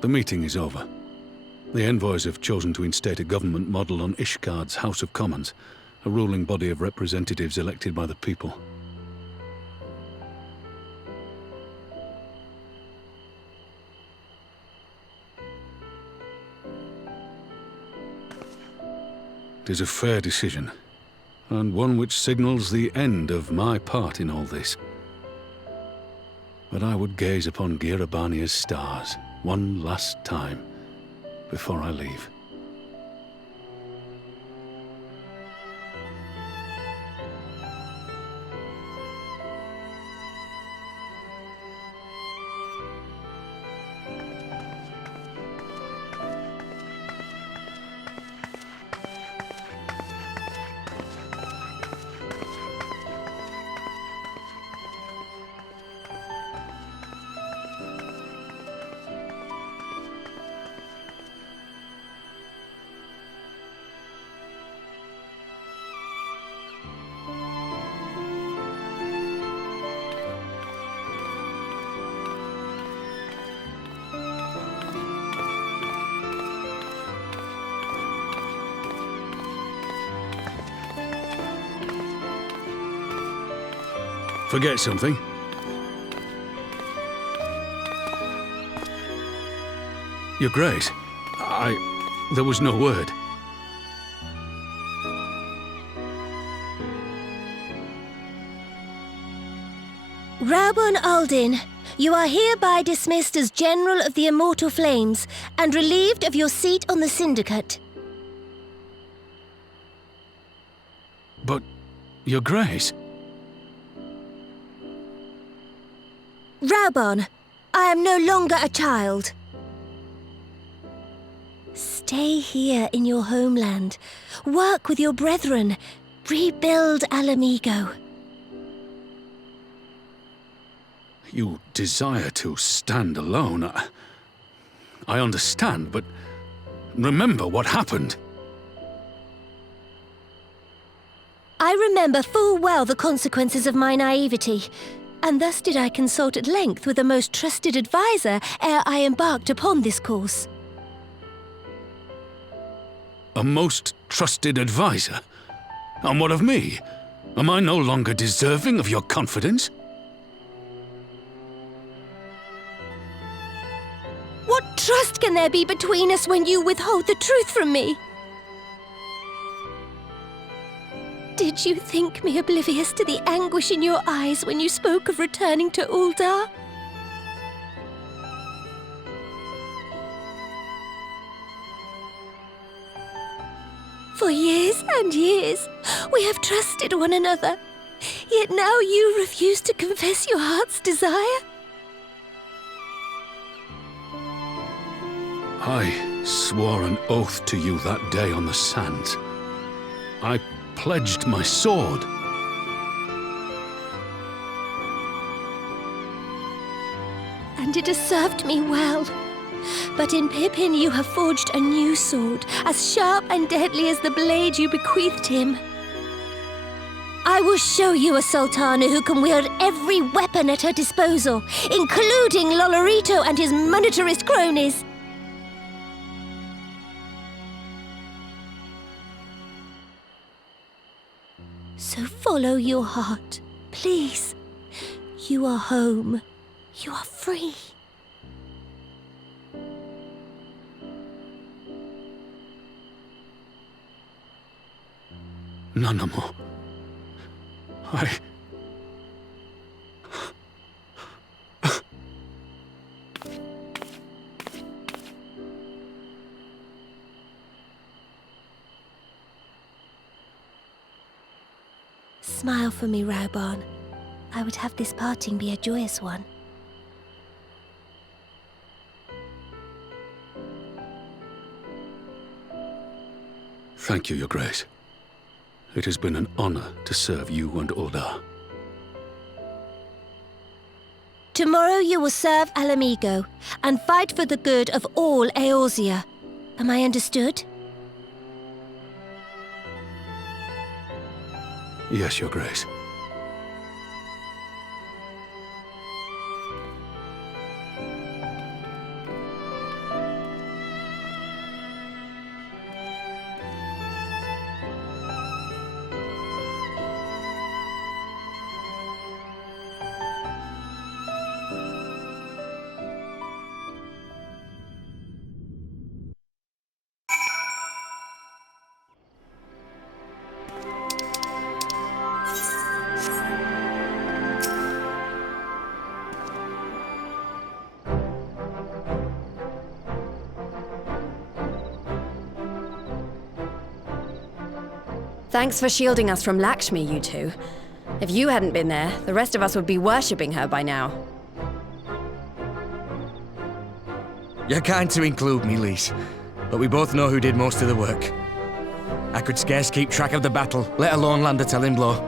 The meeting is over. The envoys have chosen to instate a government model on Ishgard's House of Commons, a ruling body of representatives elected by the people. It is a fair decision, and one which signals the end of my part in all this. But I would gaze upon Girabania's stars one last time before I leave. Forget something? Your Grace, there was no word. Raubon Aldin, you are hereby dismissed as General of the Immortal Flames and relieved of your seat on the Syndicate. But, Your Grace... Raubon, I am no longer a child. Stay here in your homeland. Work with your brethren. Rebuild Alamigo. You desire to stand alone. I understand, but remember what happened. I remember full well the consequences of my naivety, and thus did I consult at length with a most trusted advisor ere I embarked upon this course. A most trusted advisor? And what of me? Am I no longer deserving of your confidence? What trust can there be between us when you withhold the truth from me? Did you think me oblivious to the anguish in your eyes when you spoke of returning to Uldar? For years and years, we have trusted one another. Yet now you refuse to confess your heart's desire? I swore an oath to you that day on the sands. I pledged my sword. And it has served me well. But in Pippin you have forged a new sword, as sharp and deadly as the blade you bequeathed him. I will show you a Sultana who can wield every weapon at her disposal, including Lolorito and his monetarist cronies. So follow your heart, please. You are home. You are free. Nanamo. Smile for me, Raubon. I would have this parting be a joyous one. Thank you, Your Grace. It has been an honor to serve you and Uldar. Tomorrow you will serve Alamigo and fight for the good of all Eorzea. Am I understood? Yes, Your Grace. Thanks for shielding us from Lakshmi, you two. If you hadn't been there, the rest of us would be worshipping her by now. You're kind to include me, Lise, but we both know who did most of the work. I could scarce keep track of the battle, let alone land a telling blow.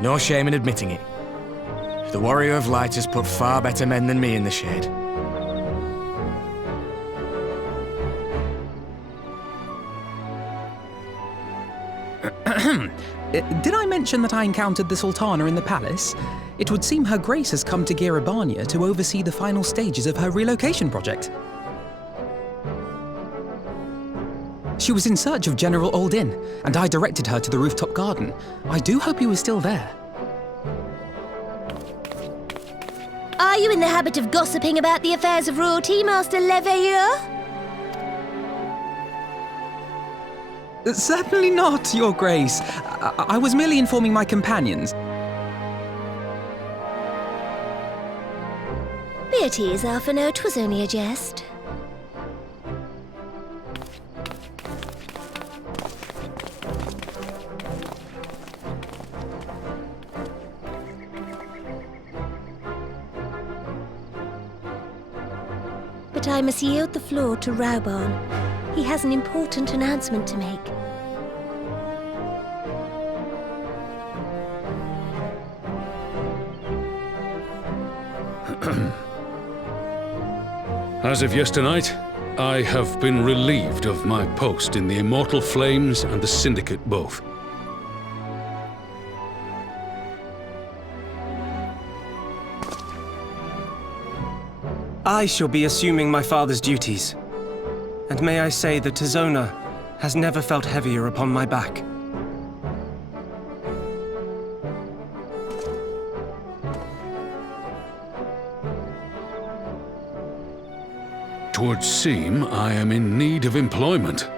No shame in admitting it. The Warrior of Light has put far better men than me in the shade. Did I mention that I encountered the Sultana in the palace? It would seem Her Grace has come to Girabania to oversee the final stages of her relocation project. She was in search of General Oldin, and I directed her to the rooftop garden. I do hope he was still there. Are you in the habit of gossiping about the affairs of royalty, Master Leveilleur? Certainly not, Your Grace. I was merely informing my companions. Be at ease, Alphino. 'Twas only a jest. But I must yield the floor to Rauban. He has an important announcement to make. As of yesternight, I have been relieved of my post in the Immortal Flames and the Syndicate both. I shall be assuming my father's duties. And may I say that Tizona has never felt heavier upon my back. Twould seem I am in need of employment.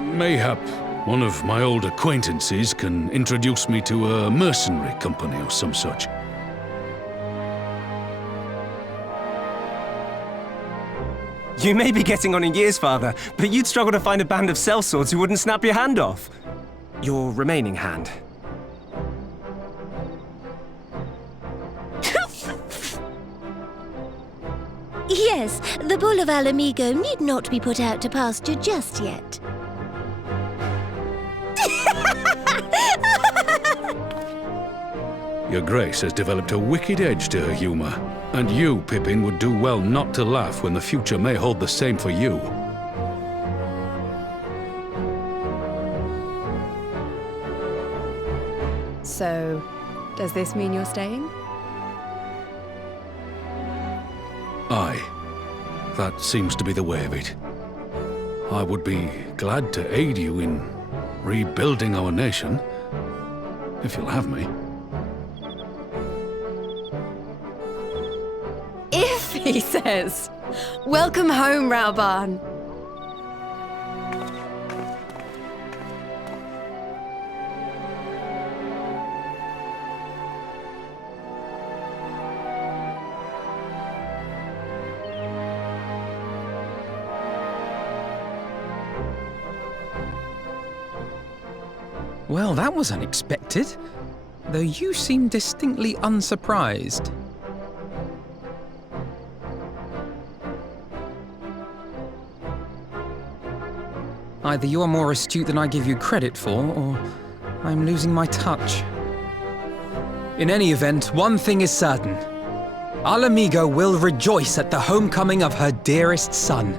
Mayhap one of my old acquaintances can introduce me to a mercenary company or some such. You may be getting on in years, Father, but you'd struggle to find a band of sellswords who wouldn't snap your hand off. Your remaining hand. Yes, the Bull of Alamigo need not be put out to pasture just yet. Your Grace has developed a wicked edge to her humor, and you, Pippin, would do well not to laugh when the future may hold the same for you. So, does this mean you're staying? Aye, that seems to be the way of it. I would be glad to aid you in rebuilding our nation, if you'll have me. If, he says. Welcome home, Rauban. Well, that was unexpected, though you seem distinctly unsurprised. Either you're more astute than I give you credit for, or I'm losing my touch. In any event, one thing is certain. Alamigo will rejoice at the homecoming of her dearest son.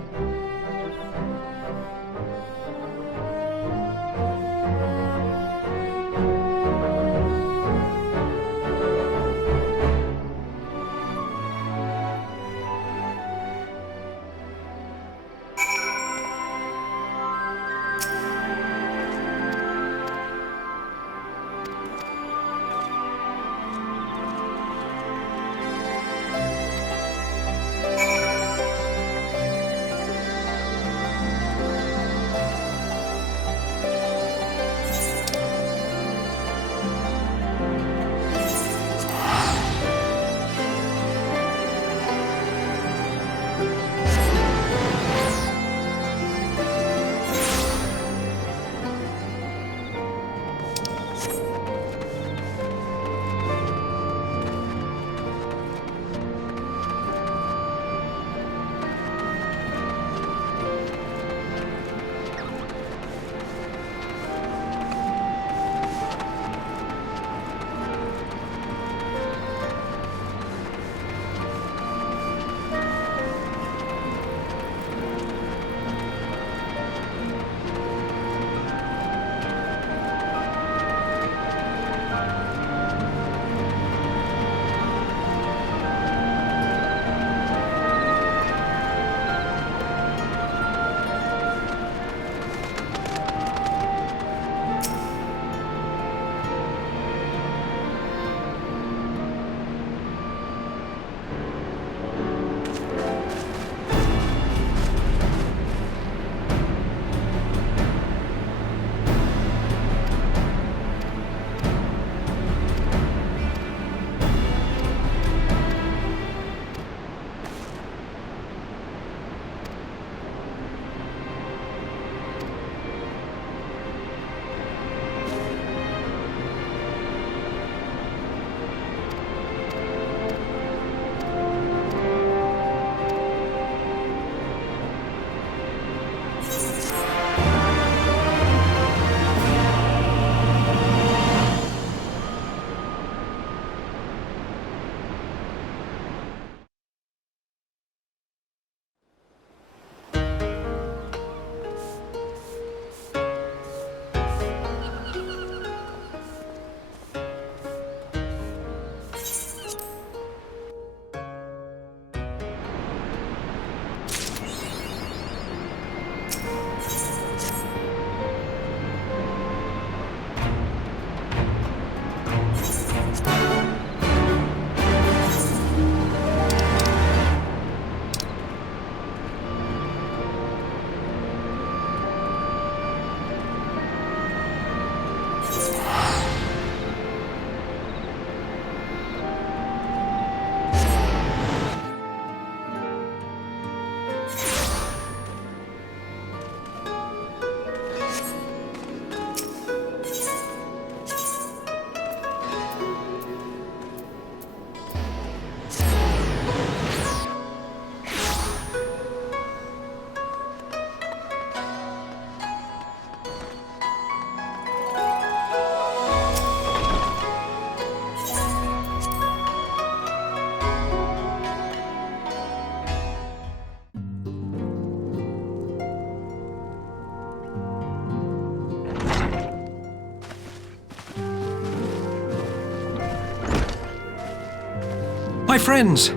friends.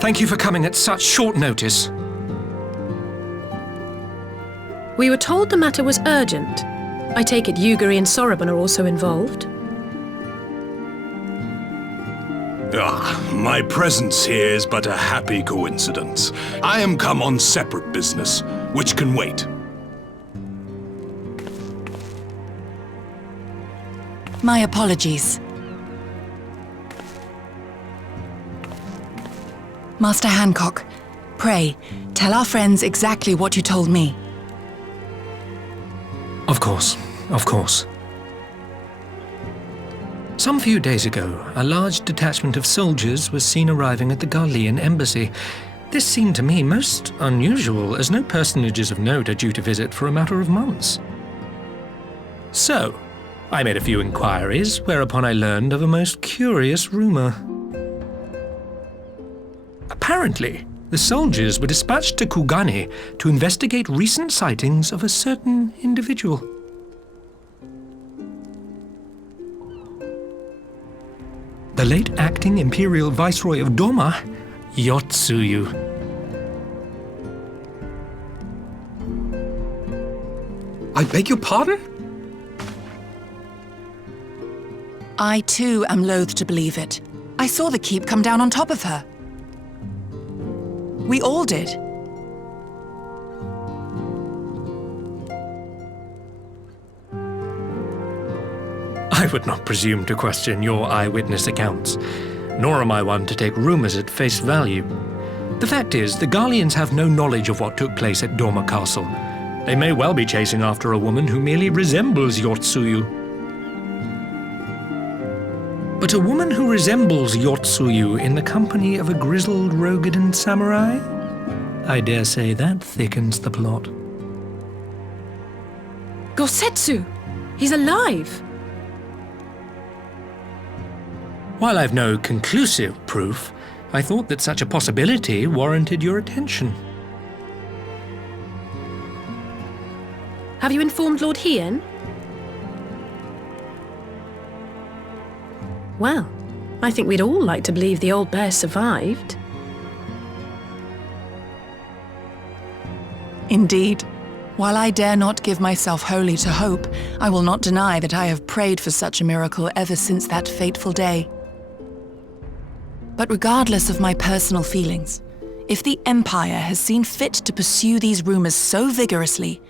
Thank you for coming at such short notice. We were told the matter was urgent. I take it Yugiri and Soroban are also involved? My presence here is but a happy coincidence. I am come on separate business, which can wait. My apologies. Master Hancock, pray, tell our friends exactly what you told me. Of course, of course. Some few days ago, a large detachment of soldiers was seen arriving at the Garlean embassy. This seemed to me most unusual, as no personages of note are due to visit for a matter of months. So, I made a few inquiries, whereupon I learned of a most curious rumor. Apparently, the soldiers were dispatched to Kugani to investigate recent sightings of a certain individual. The late acting Imperial Viceroy of Doma, Yotsuyu. I beg your pardon? I too am loath to believe it. I saw the keep come down on top of her. We all did. I would not presume to question your eyewitness accounts, nor am I one to take rumors at face value. The fact is, the Garleans have no knowledge of what took place at Doma Castle. They may well be chasing after a woman who merely resembles Yotsuyu. But a woman who resembles Yotsuyu in the company of a grizzled Rogadan samurai? I dare say that thickens the plot. Gosetsu! He's alive! While I've no conclusive proof, I thought that such a possibility warranted your attention. Have you informed Lord Hien? Well, I think we'd all like to believe the old bear survived. Indeed. While I dare not give myself wholly to hope, I will not deny that I have prayed for such a miracle ever since that fateful day. But regardless of my personal feelings, if the Empire has seen fit to pursue these rumors so vigorously,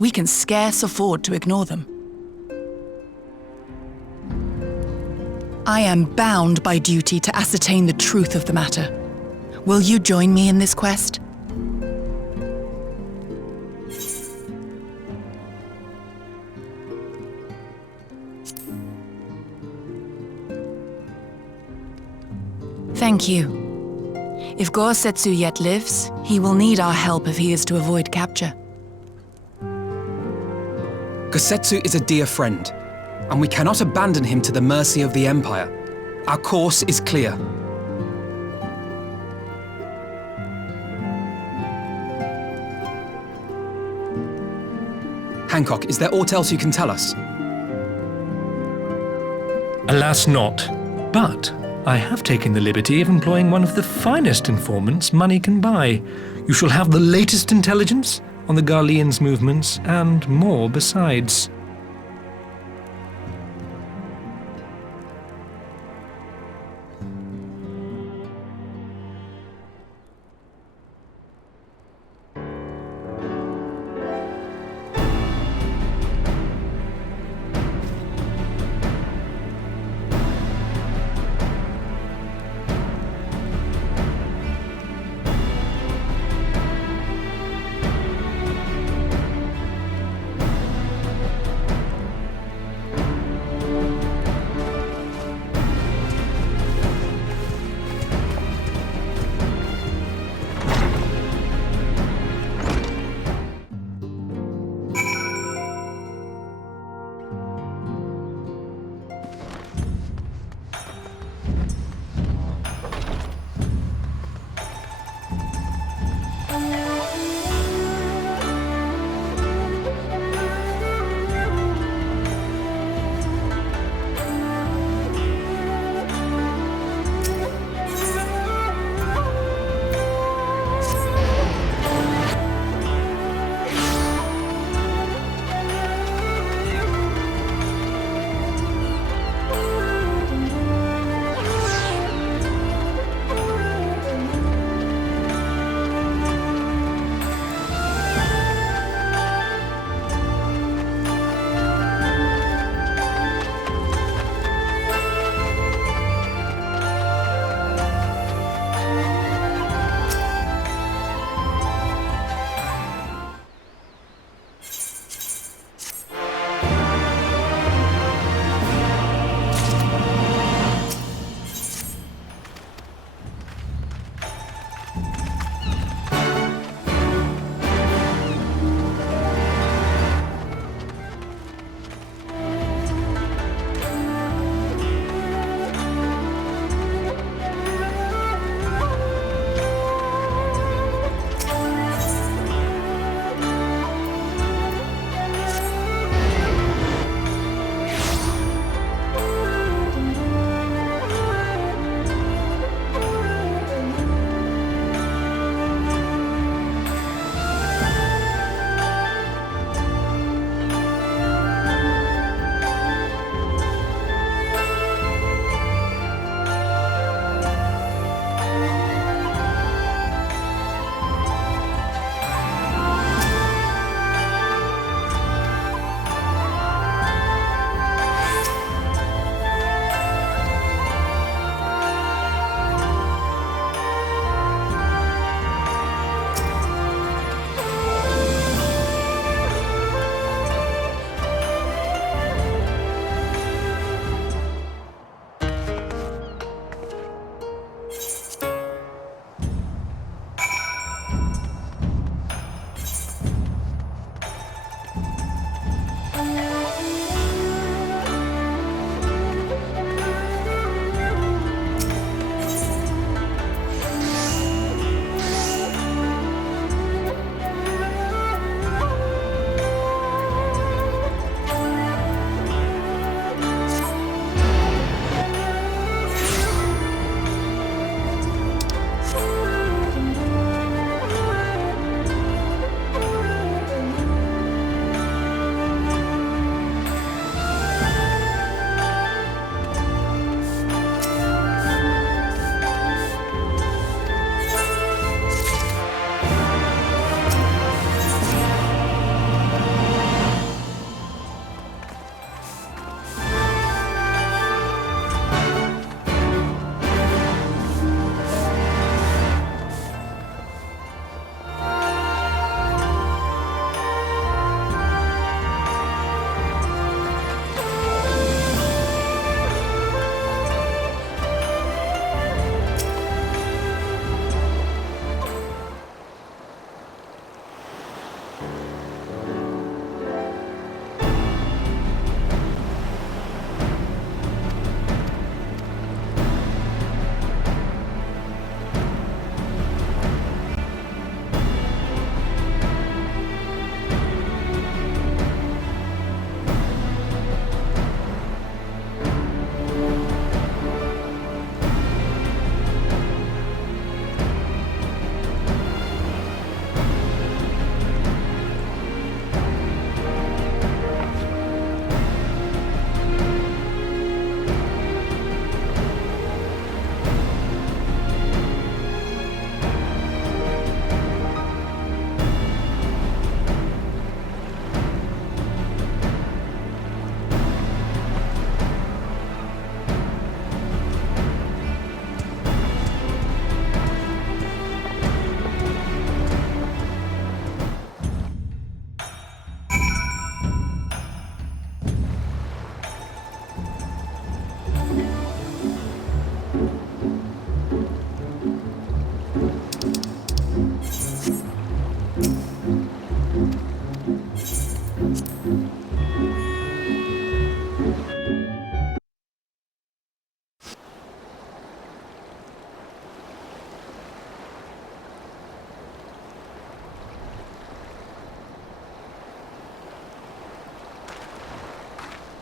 we can scarce afford to ignore them. I am bound by duty to ascertain the truth of the matter. Will you join me in this quest? Thank you. If Gosetsu yet lives, he will need our help if he is to avoid capture. Gosetsu is a dear friend, and we cannot abandon him to the mercy of the Empire. Our course is clear. Hancock, is there aught else you can tell us? Alas not, but I have taken the liberty of employing one of the finest informants money can buy. You shall have the latest intelligence on the Garleans' movements, and more besides.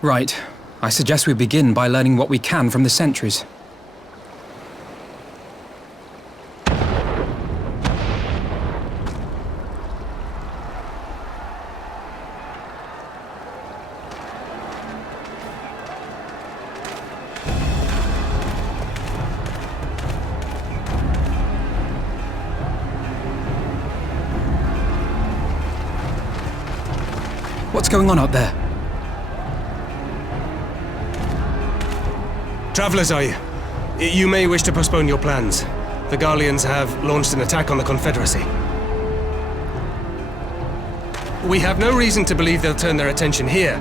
Right. I suggest we begin by learning what we can from the sentries. What's going on out there? Travelers, are you? You may wish to postpone your plans. The Garleans have launched an attack on the Confederacy. We have no reason to believe they'll turn their attention here,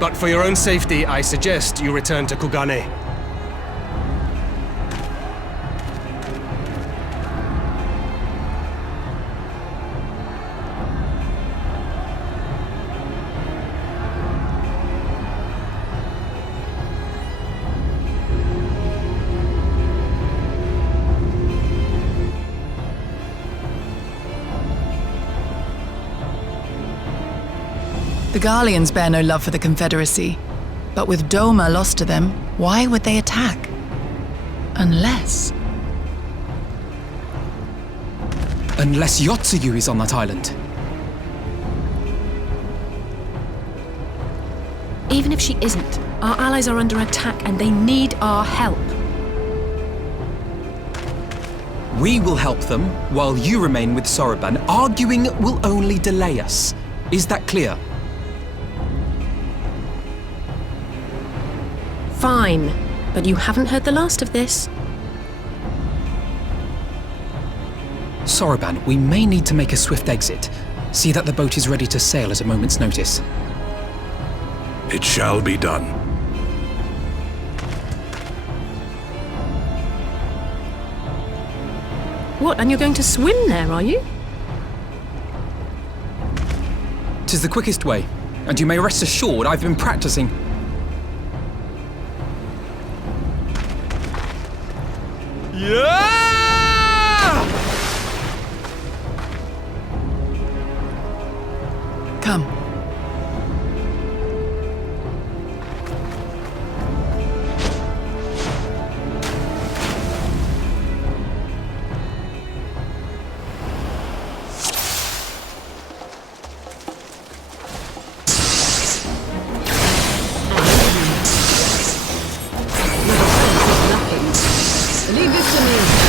but for your own safety, I suggest you return to Kugane. The Garleans bear no love for the Confederacy, but with Doma lost to them, why would they attack? Unless Yotsuyu is on that island. Even if she isn't, our allies are under attack and they need our help. We will help them while you remain with Soroban. Arguing will only delay us. Is that clear? Fine, but you haven't heard the last of this. Soroban, we may need to make a swift exit. See that the boat is ready to sail at a moment's notice. It shall be done. What, and you're going to swim there, are you? 'Tis the quickest way, and you may rest assured I've been practicing. Come. Leave this to me.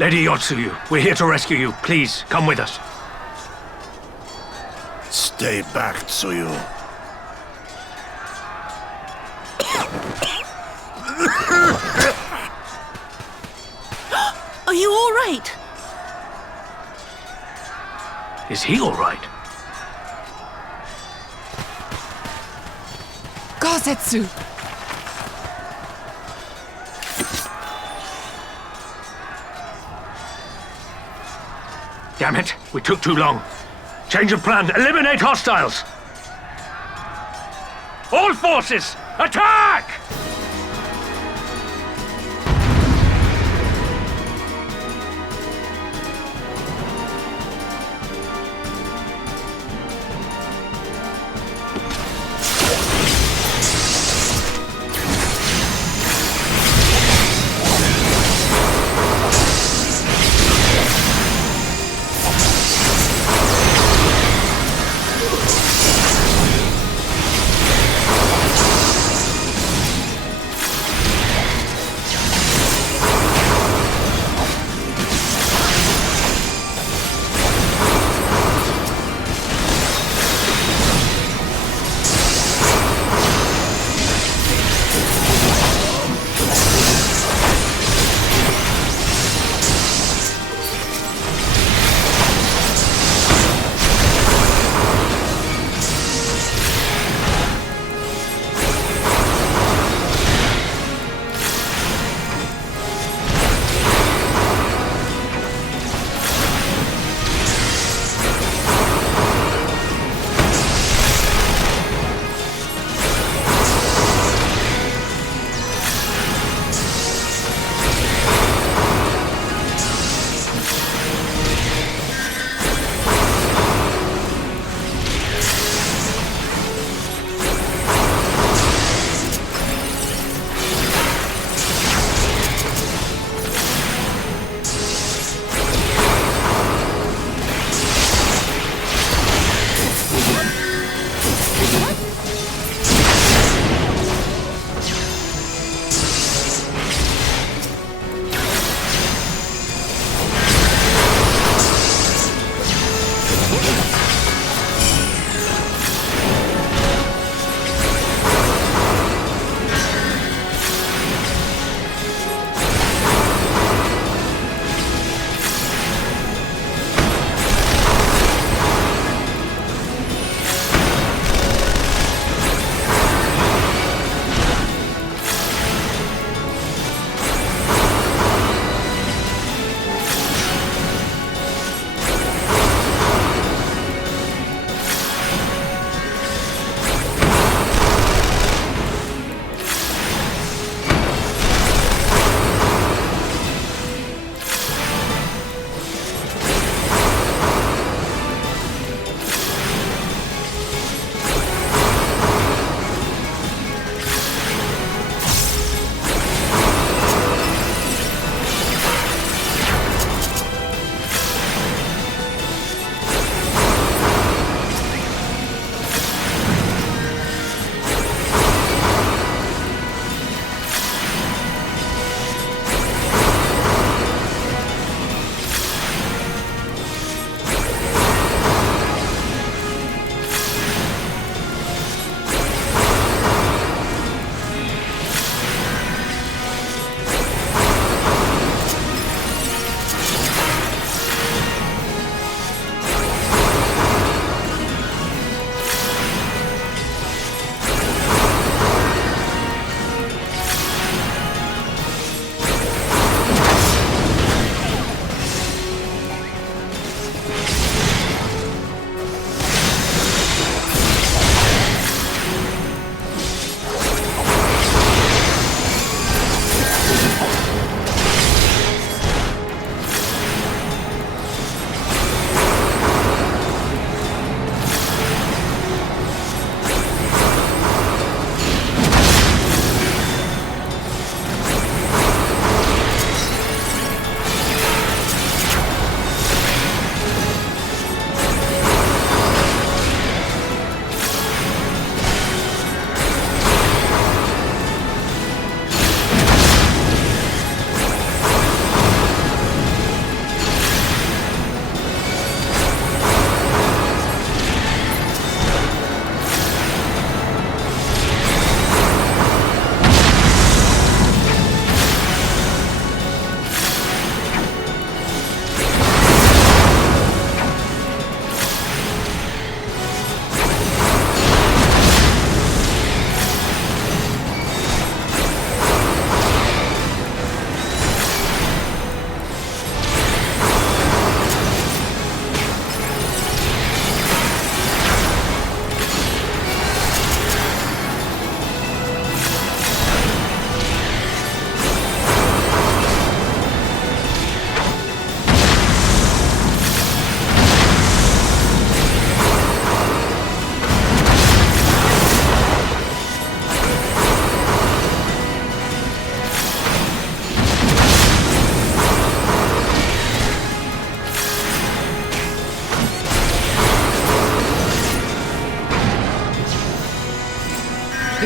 Lady Yotsuyu, we're here to rescue you. Please, come with us. Stay back, Tsuyu. Are you all right? Is he all right? Gosetsu! Damn it, we took too long. Change of plan, eliminate hostiles! All forces, attack!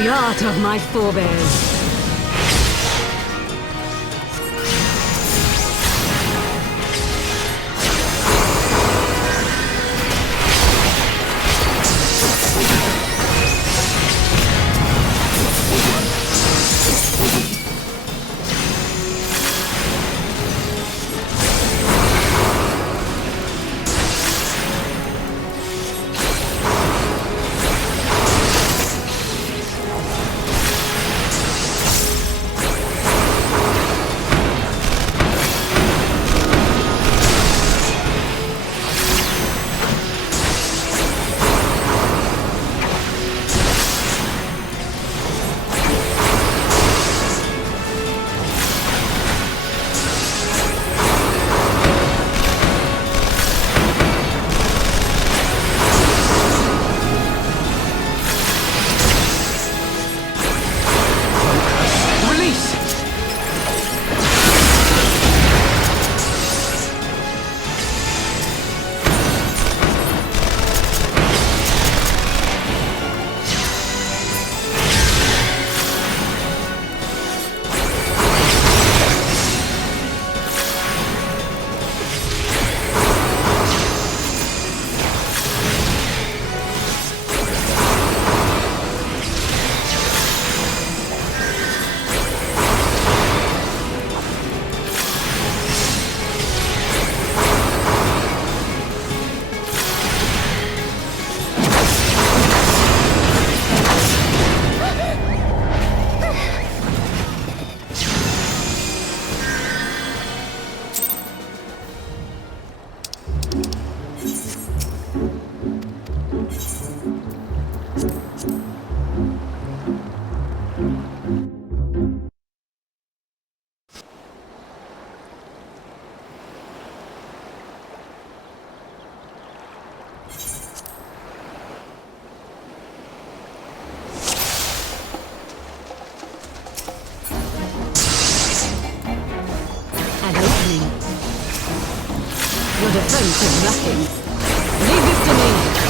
the art of my forebears. Your defense is lacking. Leave this to me.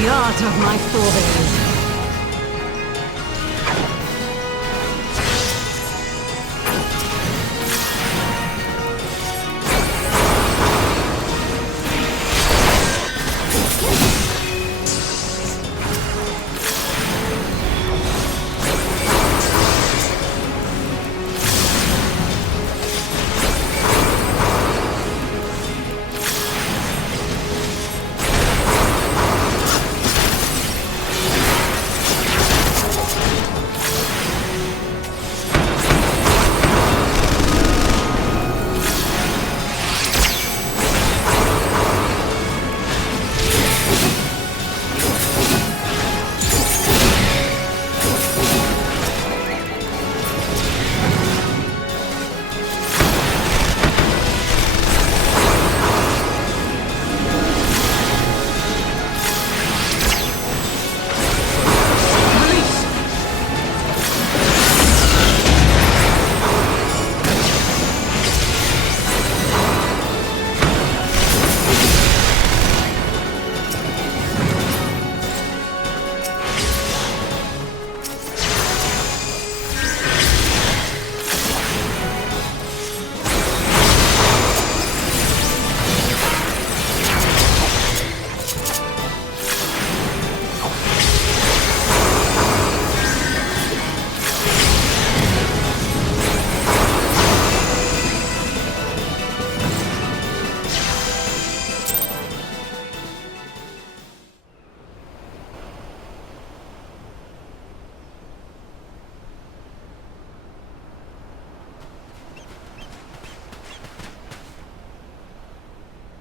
the art of my forebears.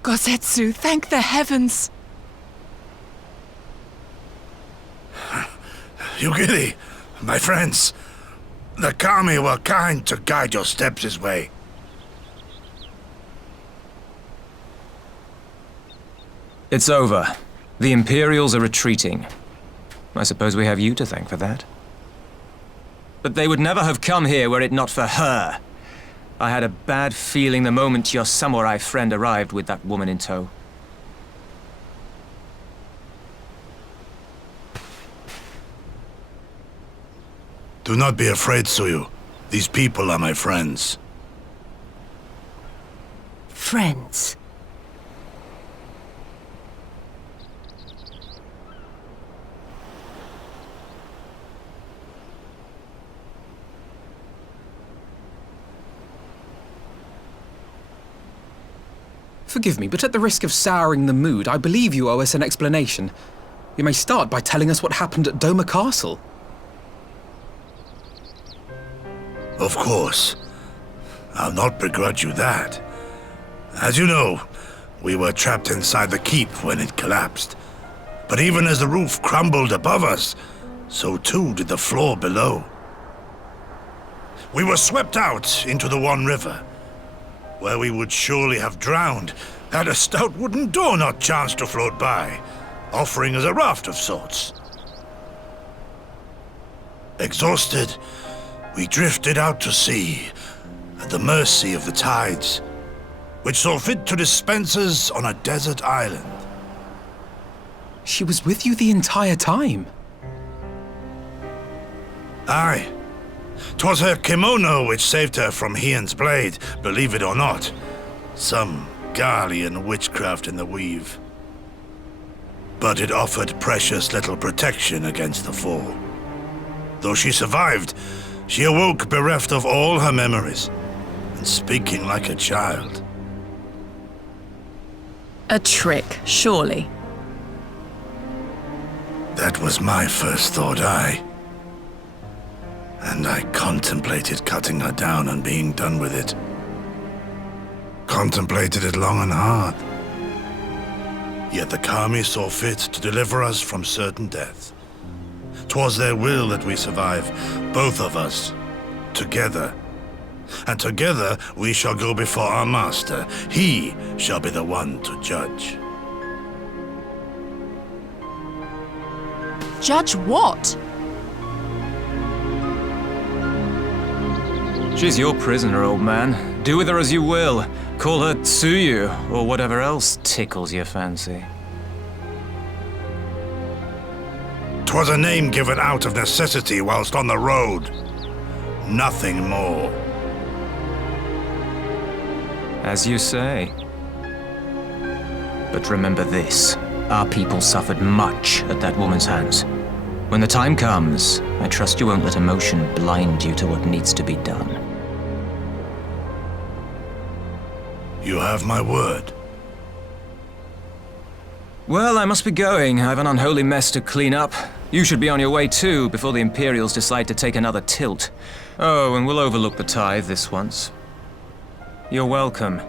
Gosetsu, thank the heavens! Yugiri, my friends, the Kami were kind to guide your steps this way. It's over. The Imperials are retreating. I suppose we have you to thank for that. But they would never have come here were it not for her. I had a bad feeling the moment your samurai friend arrived with that woman in tow. Do not be afraid, Suyu. These people are my friends. Friends. Forgive me, but at the risk of souring the mood, I believe you owe us an explanation. You may start by telling us what happened at Doma Castle. Of course. I'll not begrudge you that. As you know, we were trapped inside the keep when it collapsed. But even as the roof crumbled above us, so too did the floor below. We were swept out into the One River, where we would surely have drowned had a stout wooden door not chanced to float by, offering us a raft of sorts. Exhausted, we drifted out to sea, at the mercy of the tides, which saw fit to dispense us on a desert island. She was with you the entire time? Aye. 'Twas her kimono which saved her from Hien's blade, believe it or not. Some Garlean witchcraft in the weave. But it offered precious little protection against the fall. Though she survived, she awoke bereft of all her memories, and speaking like a child. A trick, surely. That was my first thought, aye. And I contemplated cutting her down and being done with it. Contemplated it long and hard. Yet the Kami saw fit to deliver us from certain death. 'Twas their will that we survive, both of us, together. And together we shall go before our master. He shall be the one to judge. Judge what? She's your prisoner, old man. Do with her as you will. Call her Tsuyu, or whatever else tickles your fancy. 'Twas a name given out of necessity whilst on the road. Nothing more. As you say. But remember this. Our people suffered much at that woman's hands. When the time comes, I trust you won't let emotion blind you to what needs to be done. You have my word. Well, I must be going. I've an unholy mess to clean up. You should be on your way too, before the Imperials decide to take another tilt. Oh, and we'll overlook the tithe this once. You're welcome.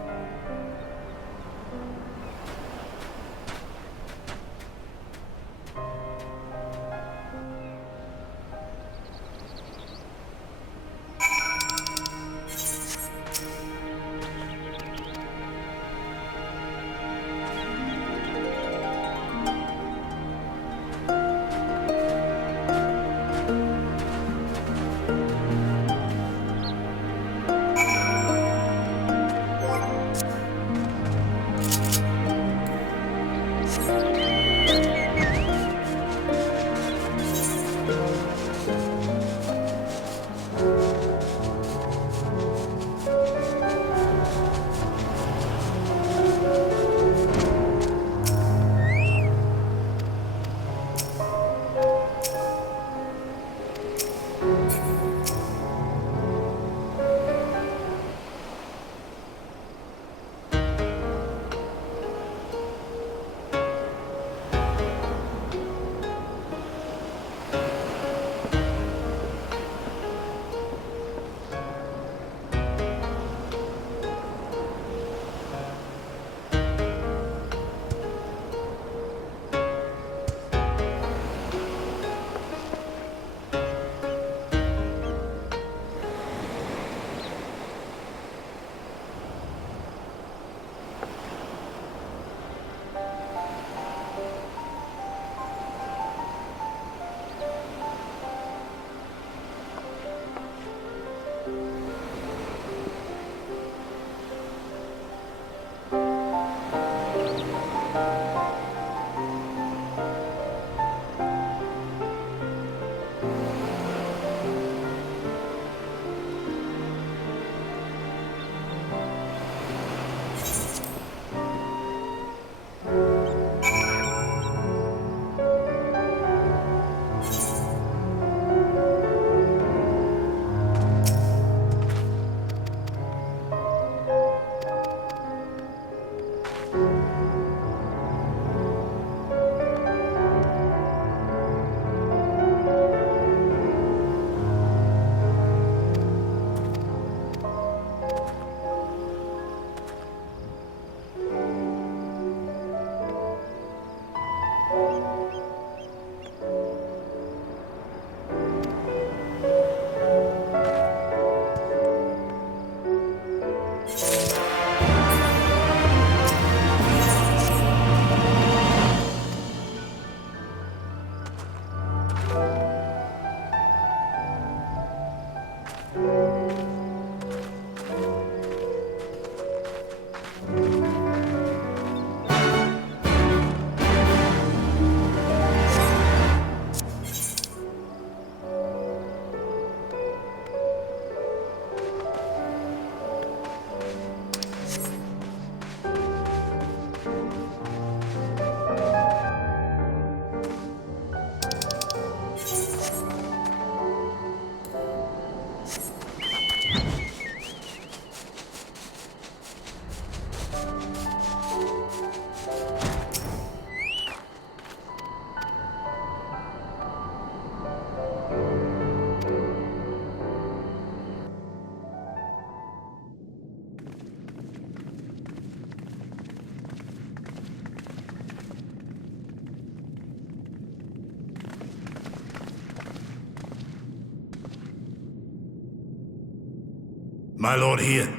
My lord here,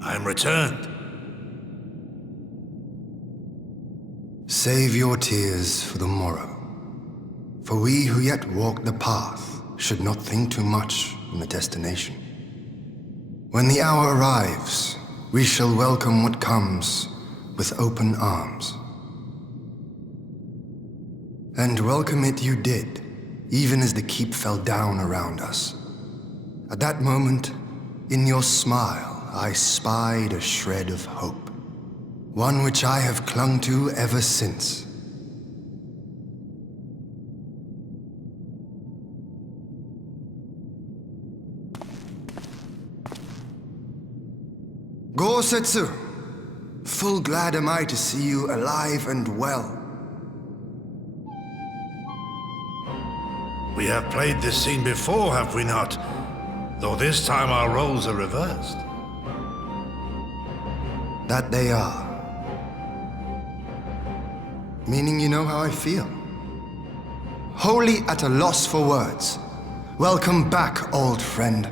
I am returned. Save your tears for the morrow. For we who yet walk the path should not think too much on the destination. When the hour arrives, we shall welcome what comes with open arms. And welcome it you did, even as the keep fell down around us. At that moment, in your smile, I spied a shred of hope. One which I have clung to ever since. Gosetsu, full glad am I to see you alive and well. We have played this scene before, have we not? Though this time our roles are reversed. That they are. Meaning you know how I feel. Wholly at a loss for words. Welcome back, old friend.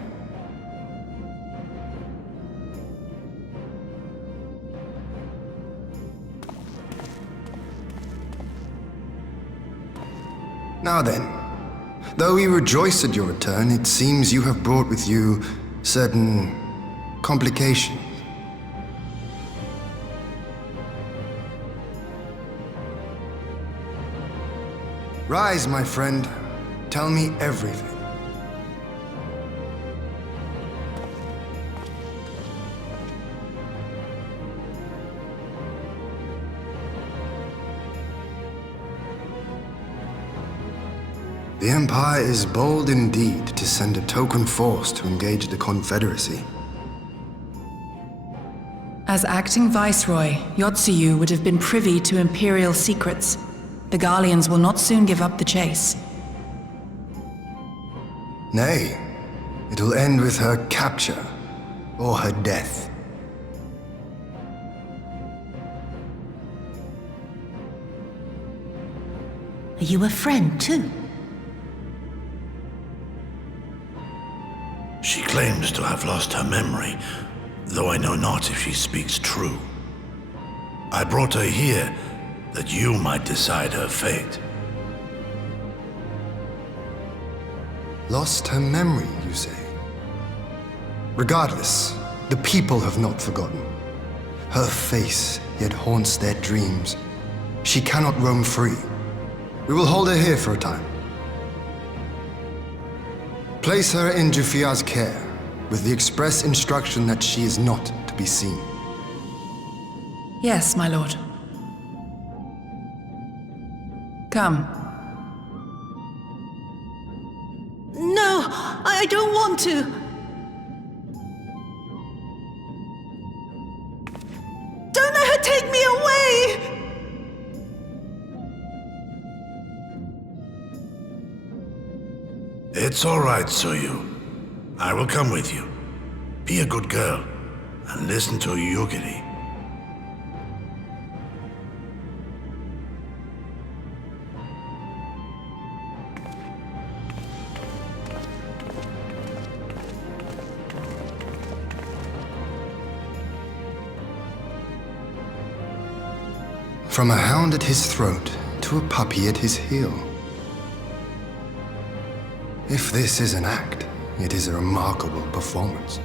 Now then, though we rejoice at your return, it seems you have brought with you certain complications. Rise, my friend. Tell me everything. The Empire is bold indeed to send a token force to engage the Confederacy. As acting Viceroy, Yotsuyu would have been privy to Imperial secrets. The Garleans will not soon give up the chase. Nay, it will end with her capture or her death. Are you a friend too? She claims to have lost her memory, though I know not if she speaks true. I brought her here that you might decide her fate. Lost her memory, you say? Regardless, the people have not forgotten. Her face yet haunts their dreams. She cannot roam free. We will hold her here for a time. Place her in Jufia's care, with the express instruction that she is not to be seen. Yes, my lord. Come. No, I don't want to. Don't let her take me away! It's all right, Tsuyu. I will come with you. Be a good girl, and listen to Yugiri. From a hound at his throat to a puppy at his heel. If this is an act, it is a remarkable performance.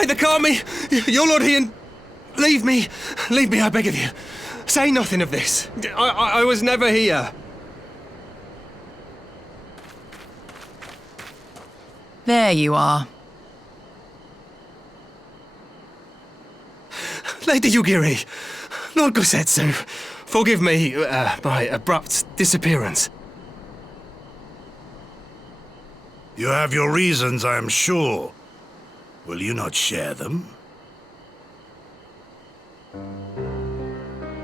By the Kami, your Lord Ian, leave me, I beg of you. Say nothing of this. I was never here. There you are. Lady Yugiri, Lord Gosetsu, forgive me my abrupt disappearance. You have your reasons, I am sure. Will you not share them?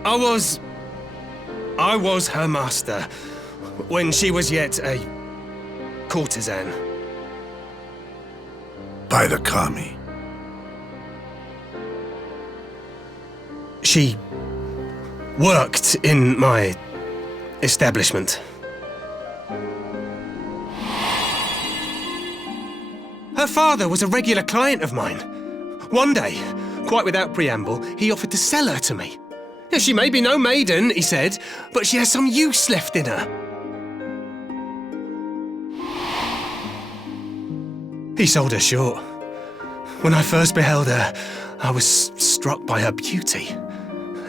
I was her master when she was yet a courtesan. By the Kami. She worked in my establishment. Her father was a regular client of mine. One day, quite without preamble, he offered to sell her to me. She may be no maiden, he said, but she has some use left in her. He sold her short. When I first beheld her, I was struck by her beauty.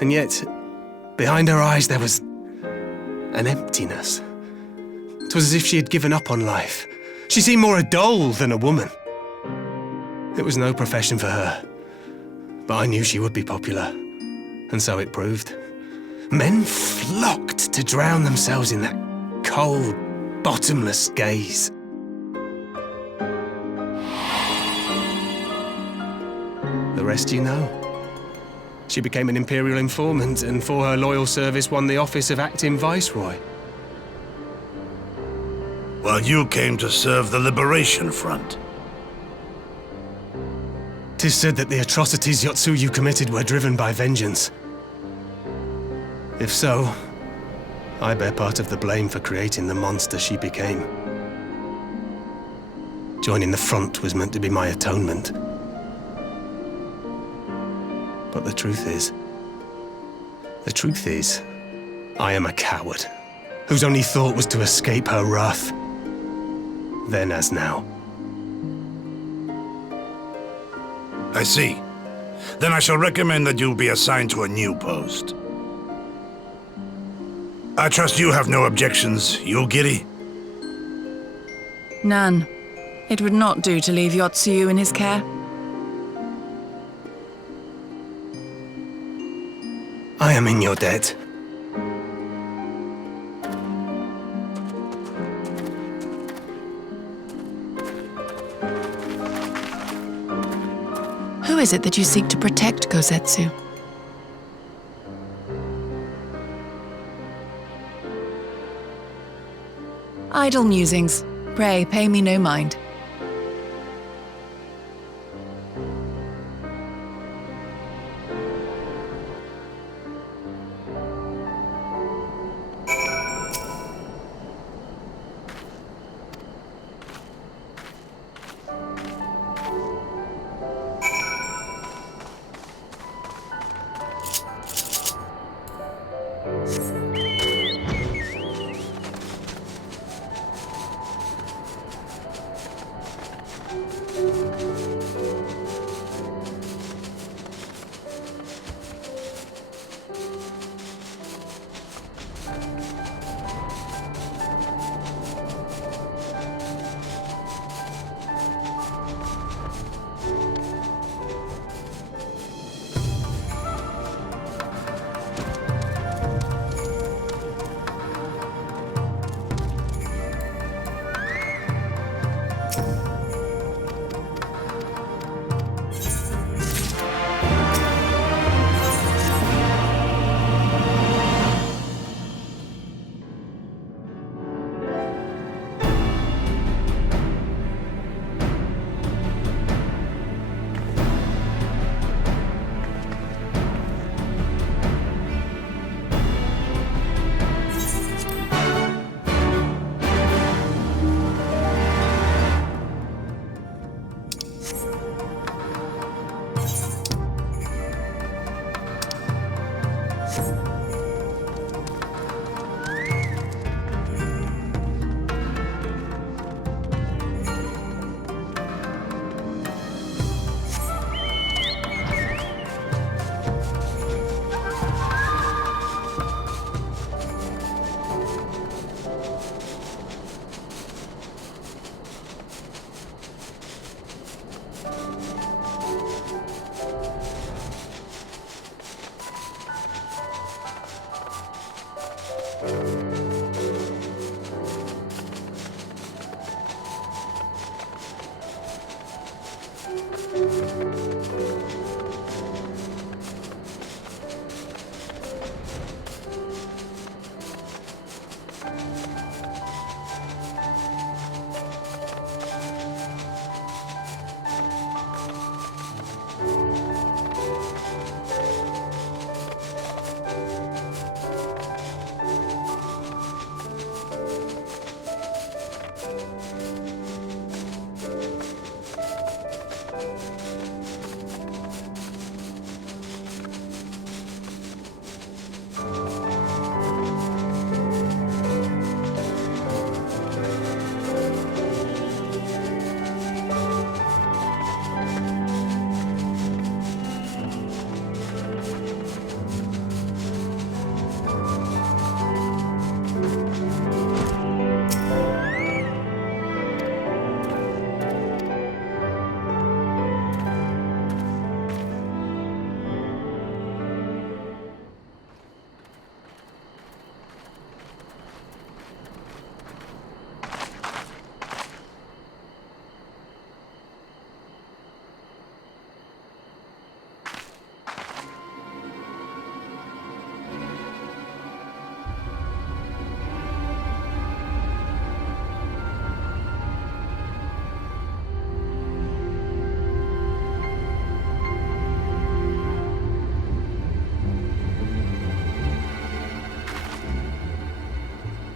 And yet, behind her eyes there was an emptiness. It was as if she had given up on life. She seemed more a doll than a woman. It was no profession for her, but I knew she would be popular, and so it proved. Men flocked to drown themselves in that cold, bottomless gaze. The rest you know. She became an imperial informant, and for her loyal service won the office of acting viceroy. While you came to serve the Liberation Front. 'Tis said that the atrocities Yotsuyu committed were driven by vengeance. If so, I bear part of the blame for creating the monster she became. Joining the front was meant to be my atonement. But the truth is, I am a coward, whose only thought was to escape her wrath, then as now. I see. Then I shall recommend that you be assigned to a new post. I trust you have no objections, Yugiri? None. It would not do to leave Yotsuyu in his care. I am in your debt. Who is it that you seek to protect, Gosetsu? Idle musings. Pray, pay me no mind.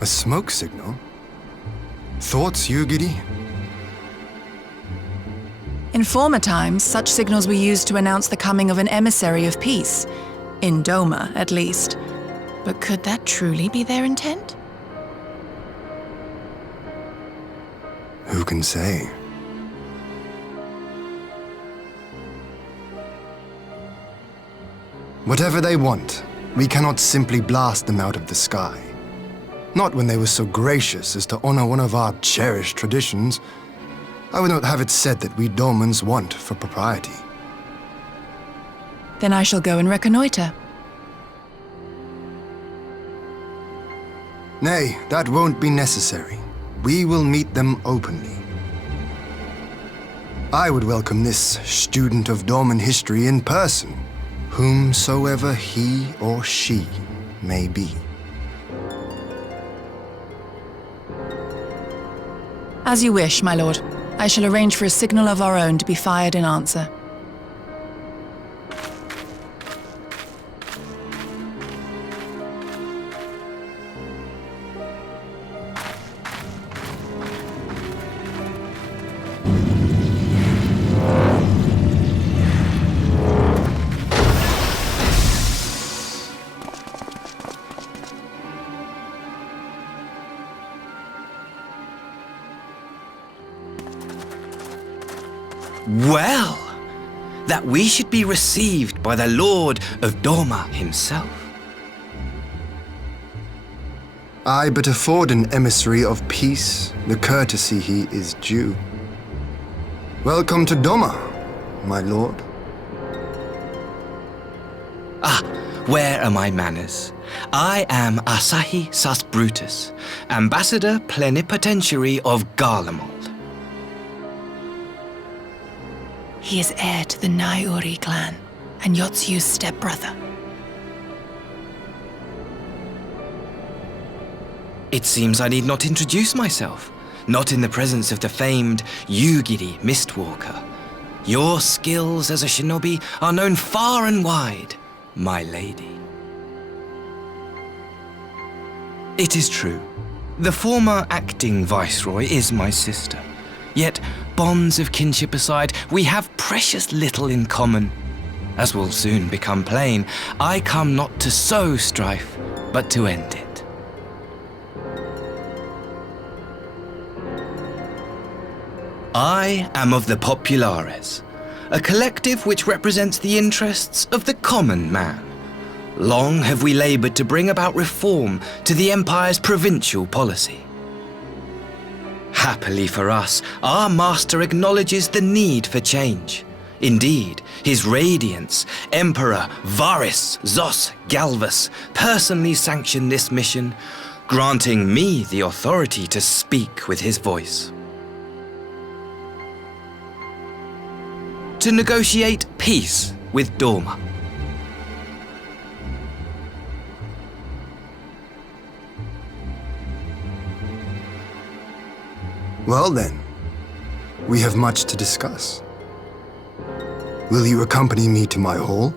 A smoke signal? Thoughts, Yugiri? In former times, such signals were used to announce the coming of an emissary of peace. In Doma, at least. But could that truly be their intent? Who can say? Whatever they want, we cannot simply blast them out of the sky. Not when they were so gracious as to honor one of our cherished traditions. I would not have it said that we Domans want for propriety. Then I shall go and reconnoiter. Nay, that won't be necessary. We will meet them openly. I would welcome this student of Dorman history in person, whomsoever he or she may be. As you wish, my lord. I shall arrange for a signal of our own to be fired in answer. Well, that we should be received by the Lord of Doma himself. I but afford an emissary of peace the courtesy he is due. Welcome to Doma, my lord. Ah, where are my manners? I am Asahi Sus Brutus, ambassador plenipotentiary of Garlemald. He is heir to the Naiuri clan, and Yotsu's stepbrother. It seems I need not introduce myself, not in the presence of the famed Yugiri Mistwalker. Your skills as a shinobi are known far and wide, my lady. It is true, the former acting viceroy is my sister. Yet, bonds of kinship aside, we have precious little in common. As will soon become plain, I come not to sow strife, but to end it. I am of the Populares, a collective which represents the interests of the common man. Long have we labored to bring about reform to the Empire's provincial policy. Happily for us, our master acknowledges the need for change. Indeed, His Radiance, Emperor Varys Zos Galvus, personally sanctioned this mission, granting me the authority to speak with his voice. To negotiate peace with Doma. Well then, we have much to discuss. Will you accompany me to my hall?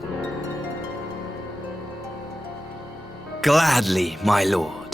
Gladly, my lord.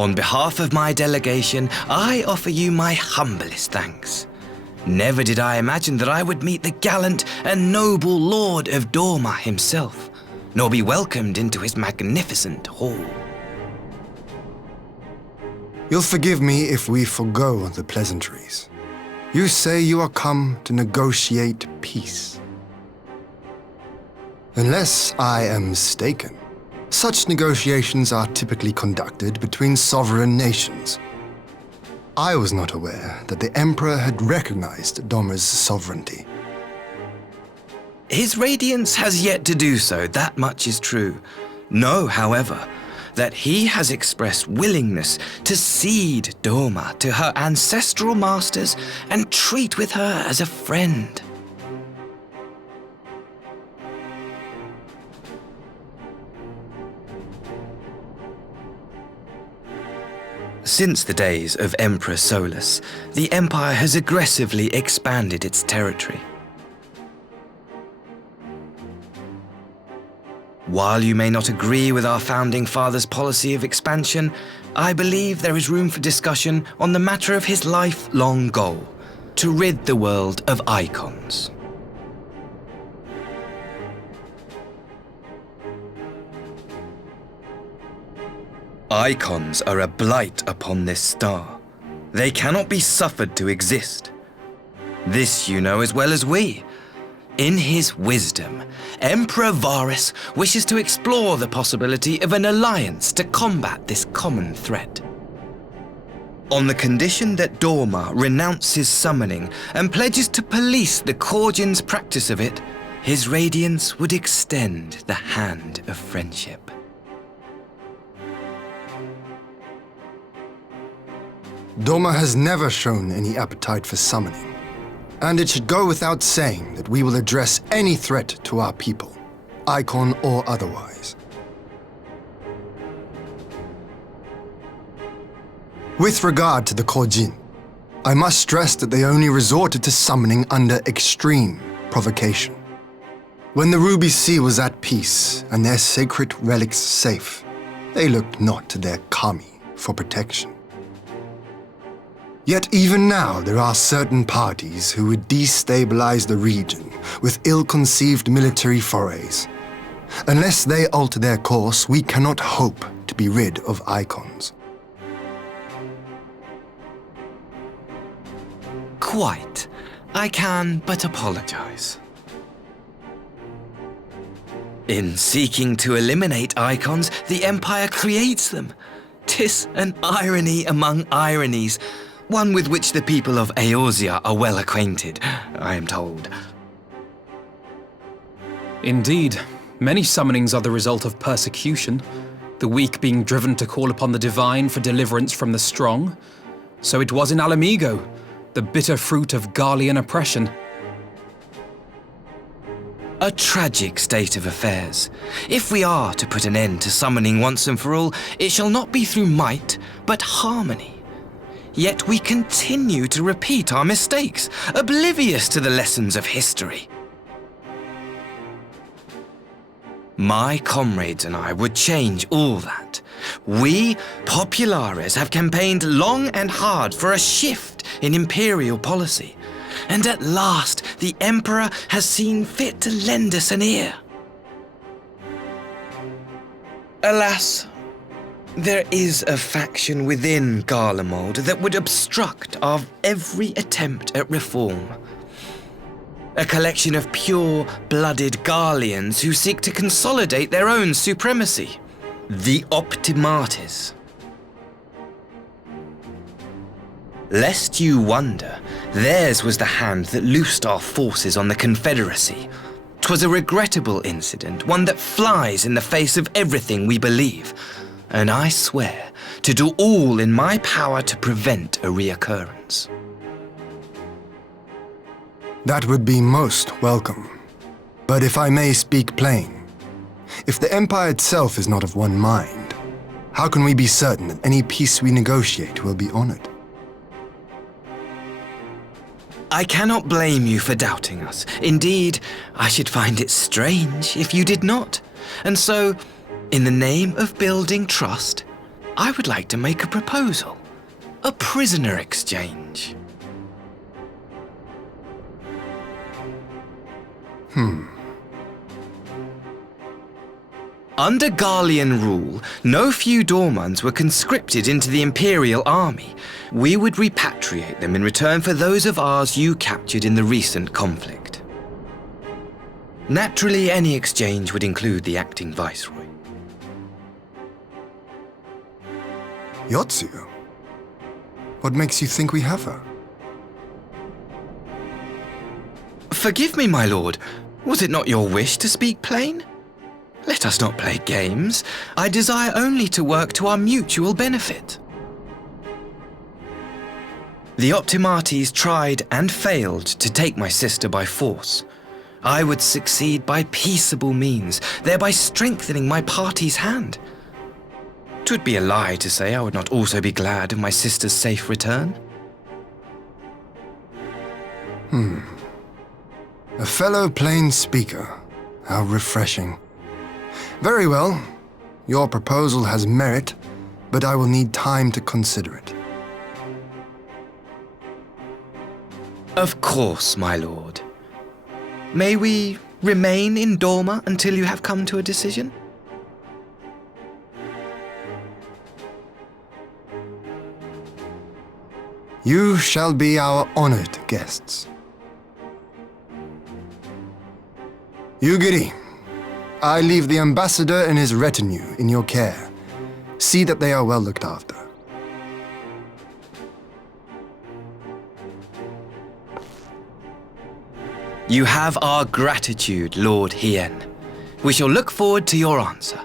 On behalf of my delegation, I offer you my humblest thanks. Never did I imagine that I would meet the gallant and noble Lord of Dorma himself, nor be welcomed into his magnificent hall. You'll forgive me if we forgo the pleasantries. You say you are come to negotiate peace. Unless I am mistaken, such negotiations are typically conducted between sovereign nations. I was not aware that the Emperor had recognized Dorma's sovereignty. His Radiance has yet to do so, that much is true. Know, however, that he has expressed willingness to cede Dorma to her ancestral masters and treat with her as a friend. Since the days of Emperor Solus, the Empire has aggressively expanded its territory. While you may not agree with our founding father's policy of expansion, I believe there is room for discussion on the matter of his lifelong goal, to rid the world of icons. Icons are a blight upon this star. They cannot be suffered to exist. This you know as well as we. In his wisdom, Emperor Varus wishes to explore the possibility of an alliance to combat this common threat. On the condition that Dorma renounces summoning and pledges to police the Korgians' practice of it, his radiance would extend the hand of friendship. Dorma has never shown any appetite for summoning. And it should go without saying that we will address any threat to our people, icon or otherwise. With regard to the Korjin, I must stress that they only resorted to summoning under extreme provocation. When the Ruby Sea was at peace and their sacred relics safe, they looked not to their kami for protection. Yet even now there are certain parties who would destabilize the region with ill-conceived military forays. Unless they alter their course, we cannot hope to be rid of icons. Quite. I can but apologize. In seeking to eliminate icons, the Empire creates them. 'Tis an irony among ironies, one with which the people of Eorzea are well acquainted, I am told. Indeed, many summonings are the result of persecution, the weak being driven to call upon the divine for deliverance from the strong. So it was in Alamigo, the bitter fruit of Garlean oppression. A tragic state of affairs. If we are to put an end to summoning once and for all, it shall not be through might, but harmony. Yet we continue to repeat our mistakes, oblivious to the lessons of history. My comrades and I would change all that. We, Populares, have campaigned long and hard for a shift in imperial policy. And at last, the Emperor has seen fit to lend us an ear. Alas, there is a faction within Garlemald that would obstruct our every attempt at reform. A collection of pure-blooded Garleans who seek to consolidate their own supremacy. The Optimates. Lest you wonder, theirs was the hand that loosed our forces on the Confederacy. 'Twas a regrettable incident, one that flies in the face of everything we believe. And I swear to do all in my power to prevent a reoccurrence. That would be most welcome. But if I may speak plain, if the Empire itself is not of one mind, how can we be certain that any peace we negotiate will be honored? I cannot blame you for doubting us. Indeed, I should find it strange if you did not. And so, in the name of building trust, I would like to make a proposal. A prisoner exchange. Under Garlean rule, no few Dormans were conscripted into the Imperial army. We would repatriate them in return for those of ours you captured in the recent conflict. Naturally, any exchange would include the acting Viceroy. Yotsuyo? What makes you think we have her? Forgive me, my lord. Was it not your wish to speak plain? Let us not play games. I desire only to work to our mutual benefit. The Optimates tried and failed to take my sister by force. I would succeed by peaceable means, thereby strengthening my party's hand. It would be a lie to say I would not also be glad of my sister's safe return. A fellow plain speaker. How refreshing. Very well. Your proposal has merit, but I will need time to consider it. Of course, my lord. May we remain in Dorma until you have come to a decision? You shall be our honored guests. Ugiri, I leave the ambassador and his retinue in your care. See that they are well looked after. You have our gratitude, Lord Hien. We shall look forward to your answer.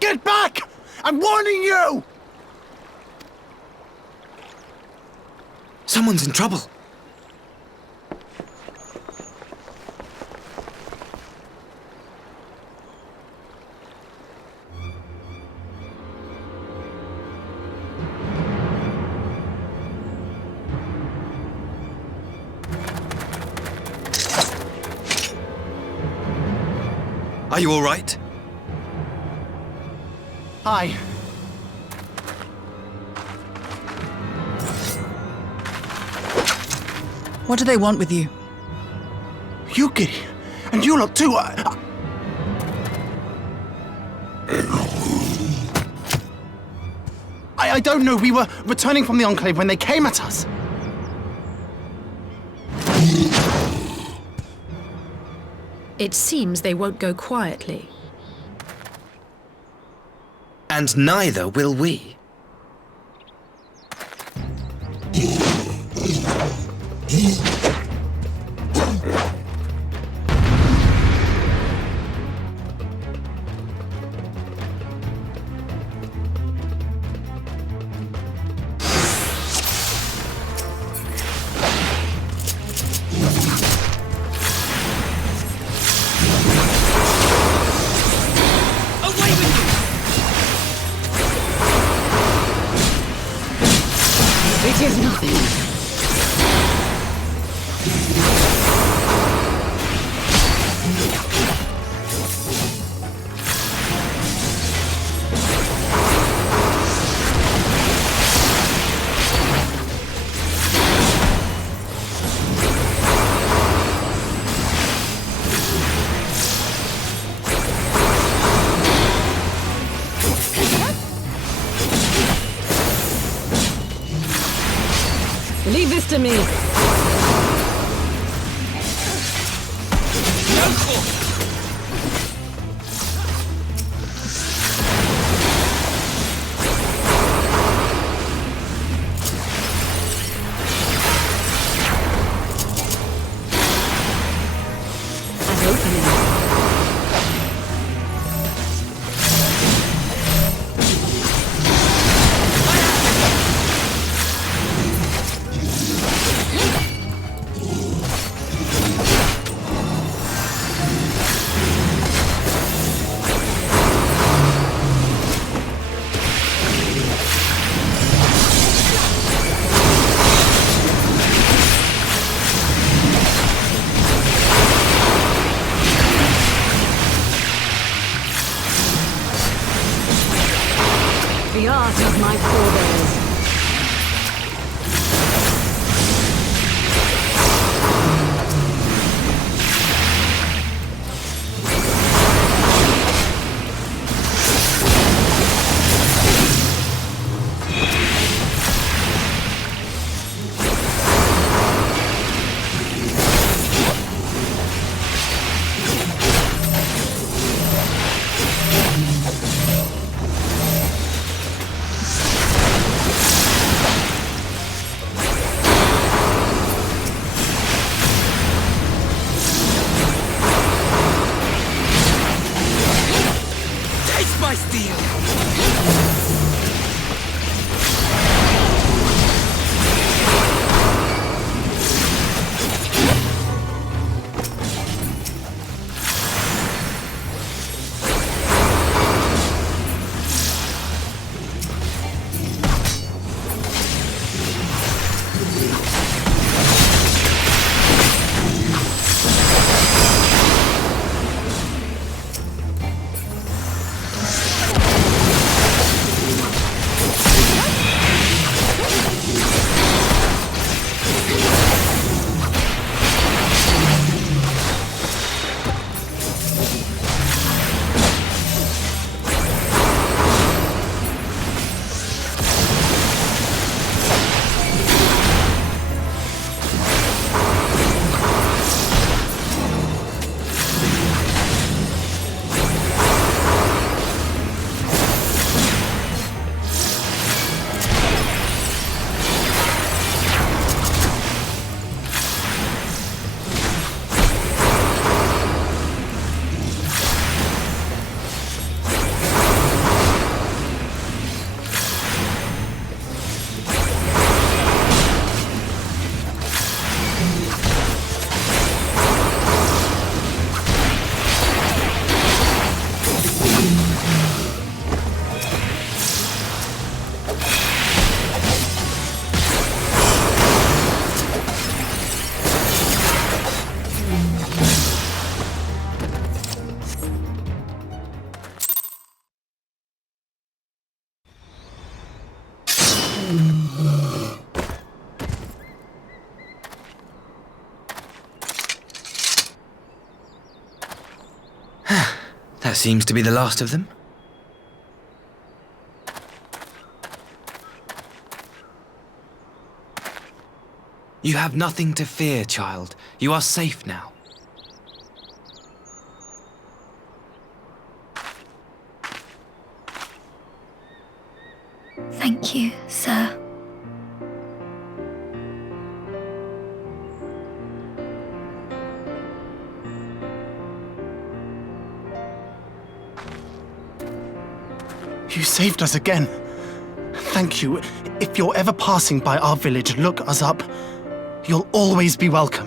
Get back! I'm warning you! Someone's in trouble. Are you all right? Hi. What do they want with you? Yuki, and you lot too. I don't know. We were returning from the Enclave when they came at us. It seems they won't go quietly. And neither will we. It is nothing. Leave this to me. An opening. The art of my forebears. My steel! That seems to be the last of them. You have nothing to fear, child. You are safe now. Thank you, sir. You saved us again. Thank you. If you're ever passing by our village, look us up. You'll always be welcome.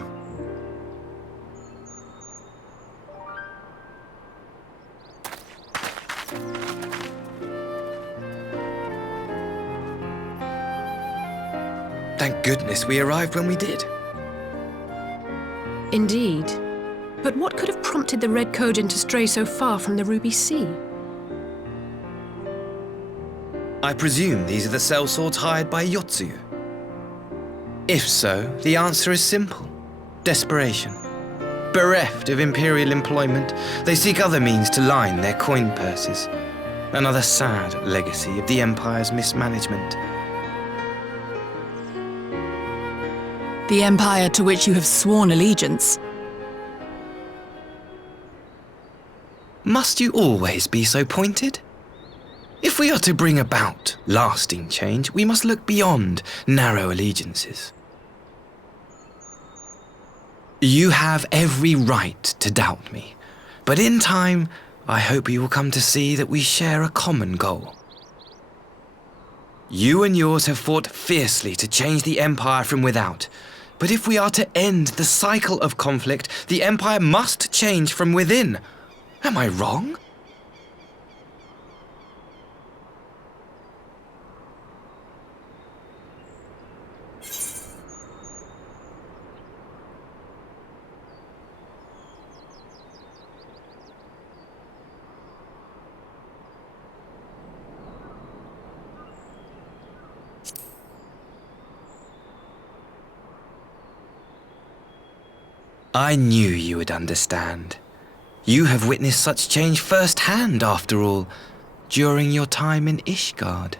Thank goodness we arrived when we did. Indeed. But what could have prompted the Red Kojin to stray so far from the Ruby Sea? I presume these are the sellswords hired by Yotsuyu. If so, the answer is simple. Desperation. Bereft of imperial employment, they seek other means to line their coin purses. Another sad legacy of the Empire's mismanagement. The Empire to which you have sworn allegiance. Must you always be so pointed? If we are to bring about lasting change, we must look beyond narrow allegiances. You have every right to doubt me, but in time, I hope you will come to see that we share a common goal. You and yours have fought fiercely to change the Empire from without, but if we are to end the cycle of conflict, the Empire must change from within. Am I wrong? I knew you would understand. You have witnessed such change firsthand, after all, during your time in Ishgard.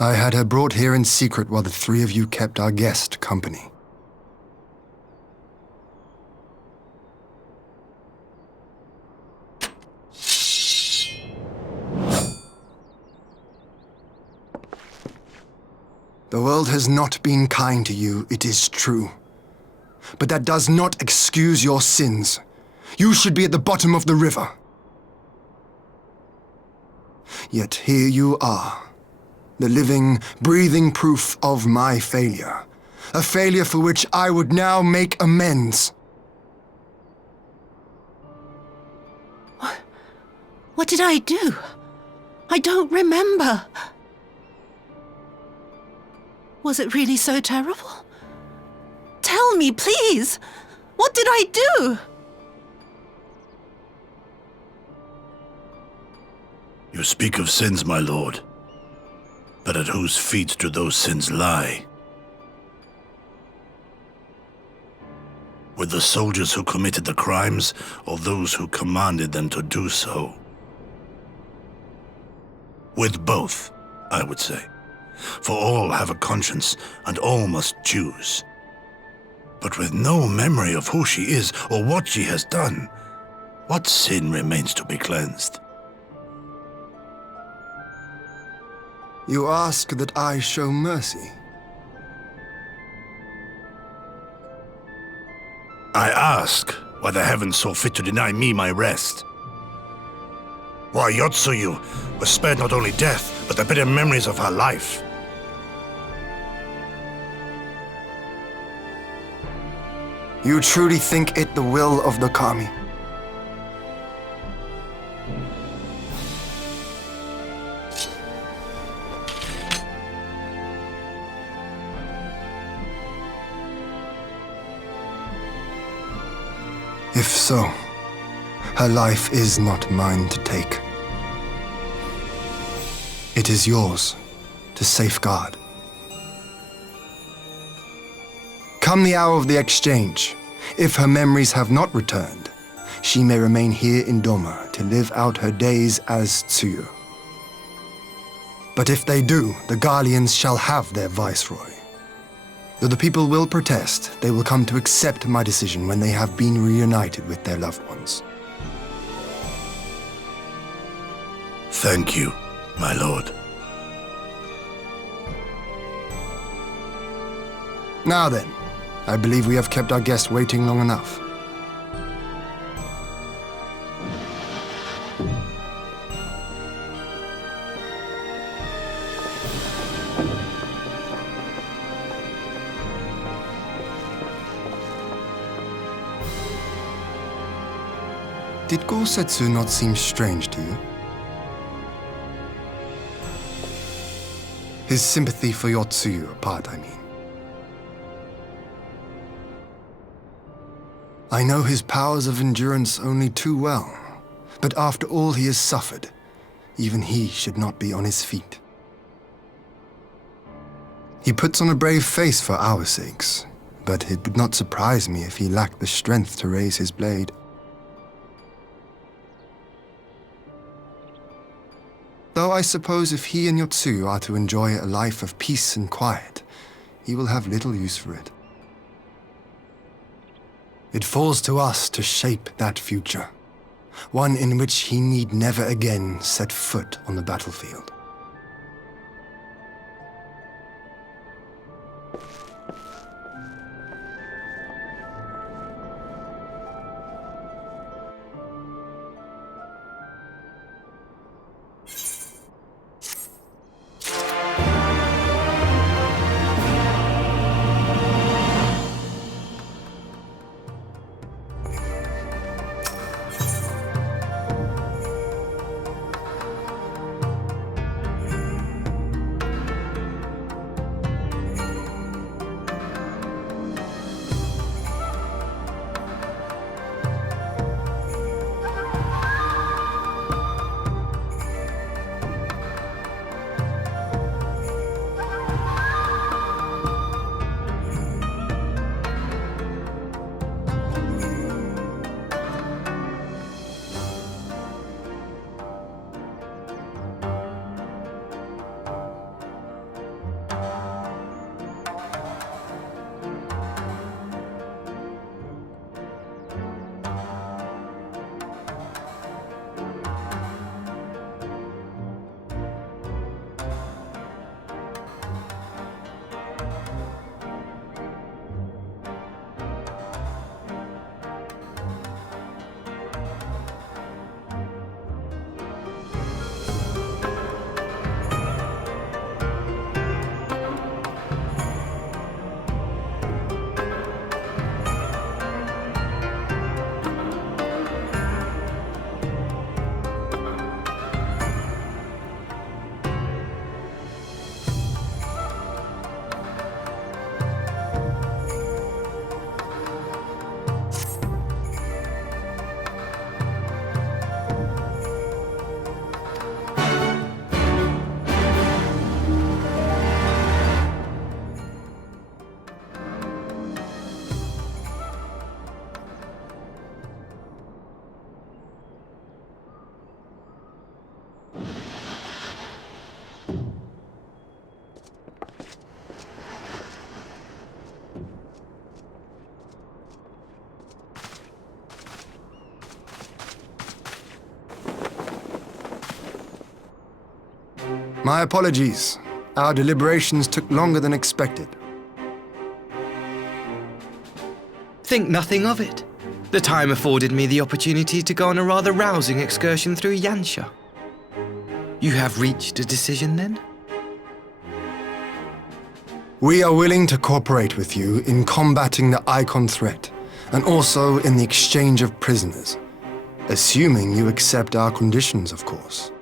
I had her brought here in secret while the three of you kept our guest company. The world has not been kind to you, it is true. But that does not excuse your sins. You should be at the bottom of the river. Yet here you are, the living, breathing proof of my failure. A failure for which I would now make amends. What did I do? I don't remember. Was it really so terrible? Tell me, please! What did I do? You speak of sins, my lord. But at whose feet do those sins lie? With the soldiers who committed the crimes, or those who commanded them to do so? With both, I would say. For all have a conscience, and all must choose. But with no memory of who she is, or what she has done, what sin remains to be cleansed? You ask that I show mercy. I ask why the heavens saw fit to deny me my rest. Why Yotsuyu was spared not only death, but the bitter memories of her life. You truly think it the will of the Kami? If so, her life is not mine to take. It is yours to safeguard. Come the hour of the exchange, if her memories have not returned, she may remain here in Doma to live out her days as Tsuyu. But if they do, the Garleans shall have their viceroy. Though the people will protest, they will come to accept my decision when they have been reunited with their loved ones. Thank you, my lord. Now then, I believe we have kept our guest waiting long enough. Did Gosetsu not seem strange to you? His sympathy for Yotsuyu apart, I mean. I know his powers of endurance only too well, but after all he has suffered, even he should not be on his feet. He puts on a brave face for our sakes, but it would not surprise me if he lacked the strength to raise his blade. Though I suppose if he and Yotsuyu are to enjoy a life of peace and quiet, he will have little use for it. It falls to us to shape that future, one in which he need never again set foot on the battlefield. My apologies. Our deliberations took longer than expected. Think nothing of it. The time afforded me the opportunity to go on a rather rousing excursion through Yansha. You have reached a decision, then? We are willing to cooperate with you in combating the Icon threat, and also in the exchange of prisoners. Assuming you accept our conditions, of course.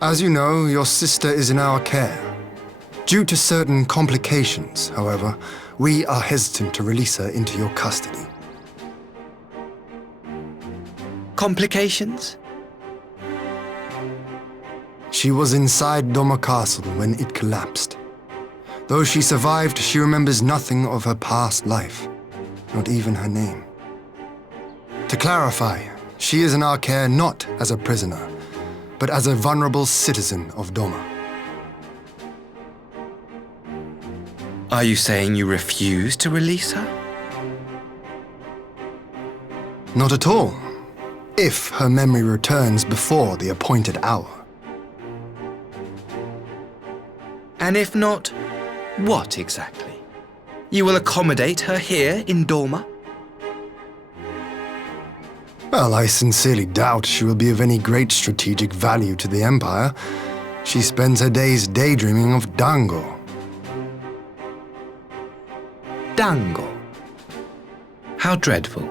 As you know, your sister is in our care. Due to certain complications, however, we are hesitant to release her into your custody. Complications? She was inside Doma Castle when it collapsed. Though she survived, she remembers nothing of her past life, not even her name. To clarify, she is in our care not as a prisoner, but as a vulnerable citizen of Doma. Are you saying you refuse to release her? Not at all, if her memory returns before the appointed hour. And if not, what exactly? You will accommodate her here in Doma? Well, I sincerely doubt she will be of any great strategic value to the Empire. She spends her days daydreaming of Dango. Dango? How dreadful.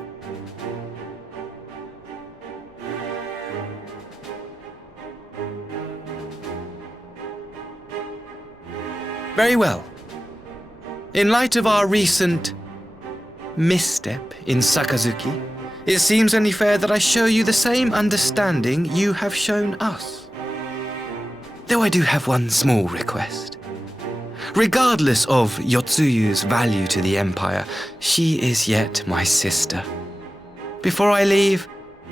Very well. In light of our recent misstep in Sakazuki, it seems only fair that I show you the same understanding you have shown us. Though I do have one small request. Regardless of Yotsuyu's value to the Empire, she is yet my sister. Before I leave,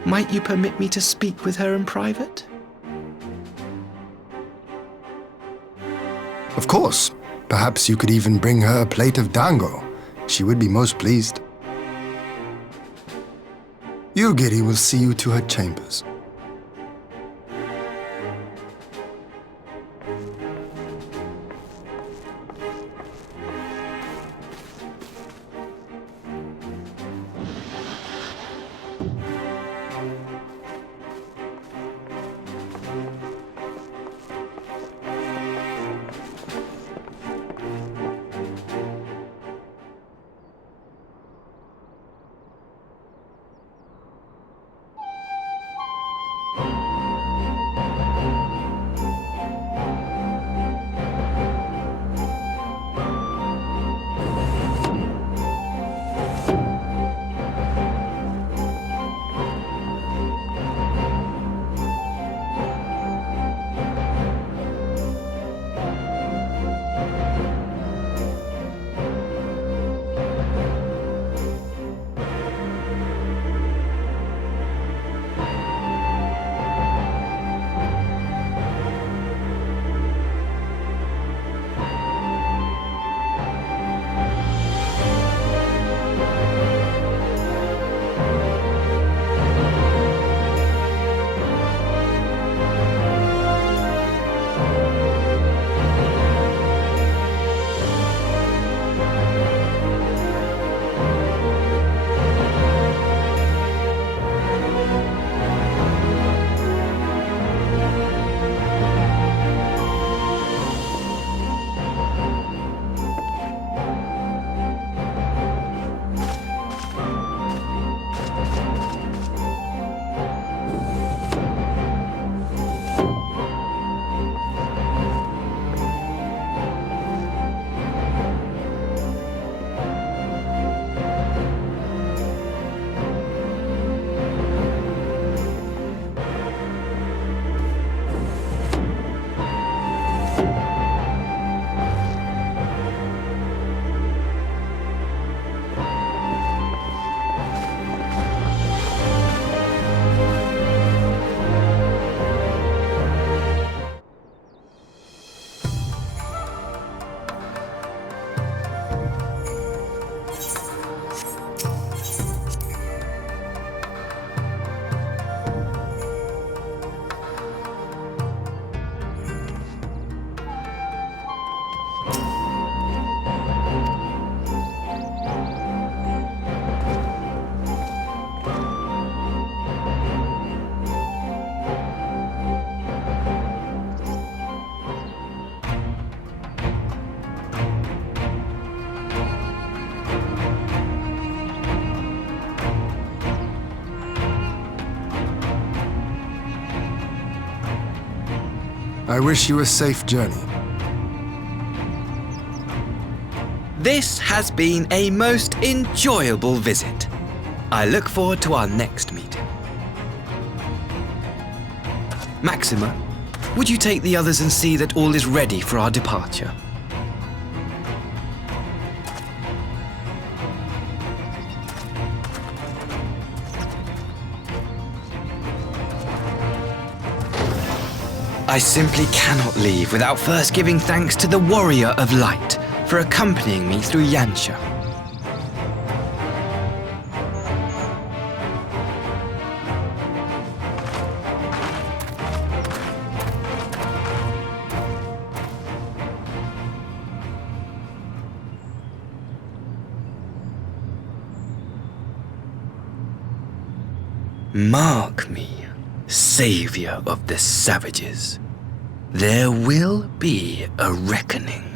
might you permit me to speak with her in private? Of course. Perhaps you could even bring her a plate of dango. She would be most pleased. Yugiri will see you to her chambers. I wish you a safe journey. This has been a most enjoyable visit. I look forward to our next meeting. Maxima, would you take the others and see that all is ready for our departure? I simply cannot leave without first giving thanks to the Warrior of Light for accompanying me through Yansha. Mark me, savior of the savages. There will be a reckoning.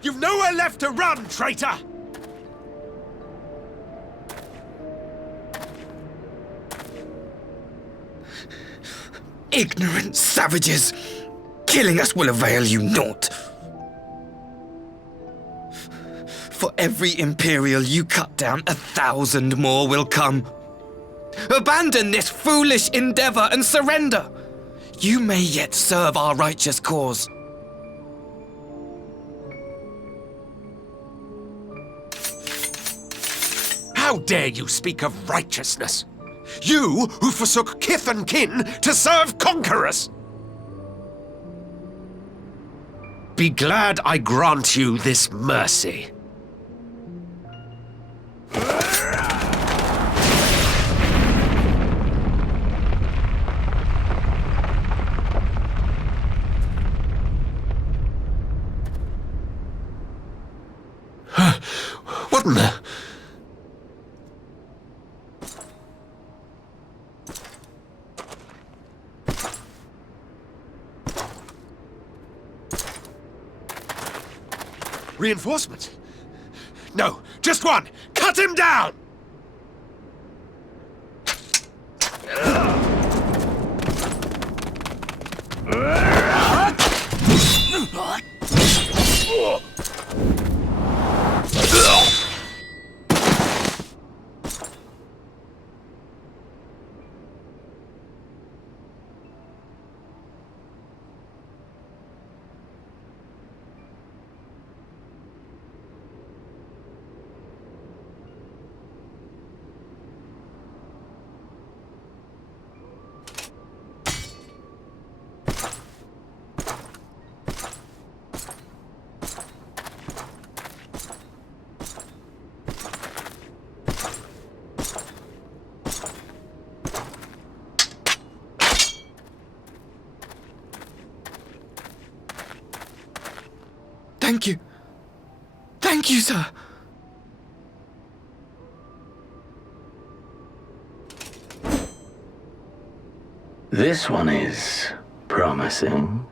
You've nowhere left to run, traitor! Ignorant savages! Killing us will avail you naught. For every Imperial you cut down, 1,000 more will come. Abandon this foolish endeavor and surrender. You may yet serve our righteous cause. How dare you speak of righteousness? You who forsook kith and kin to serve conquerors! Be glad I grant you this mercy. What in the... Reinforcements? No, just one! Cut him down! Thank you. Thank you, sir. This one is promising.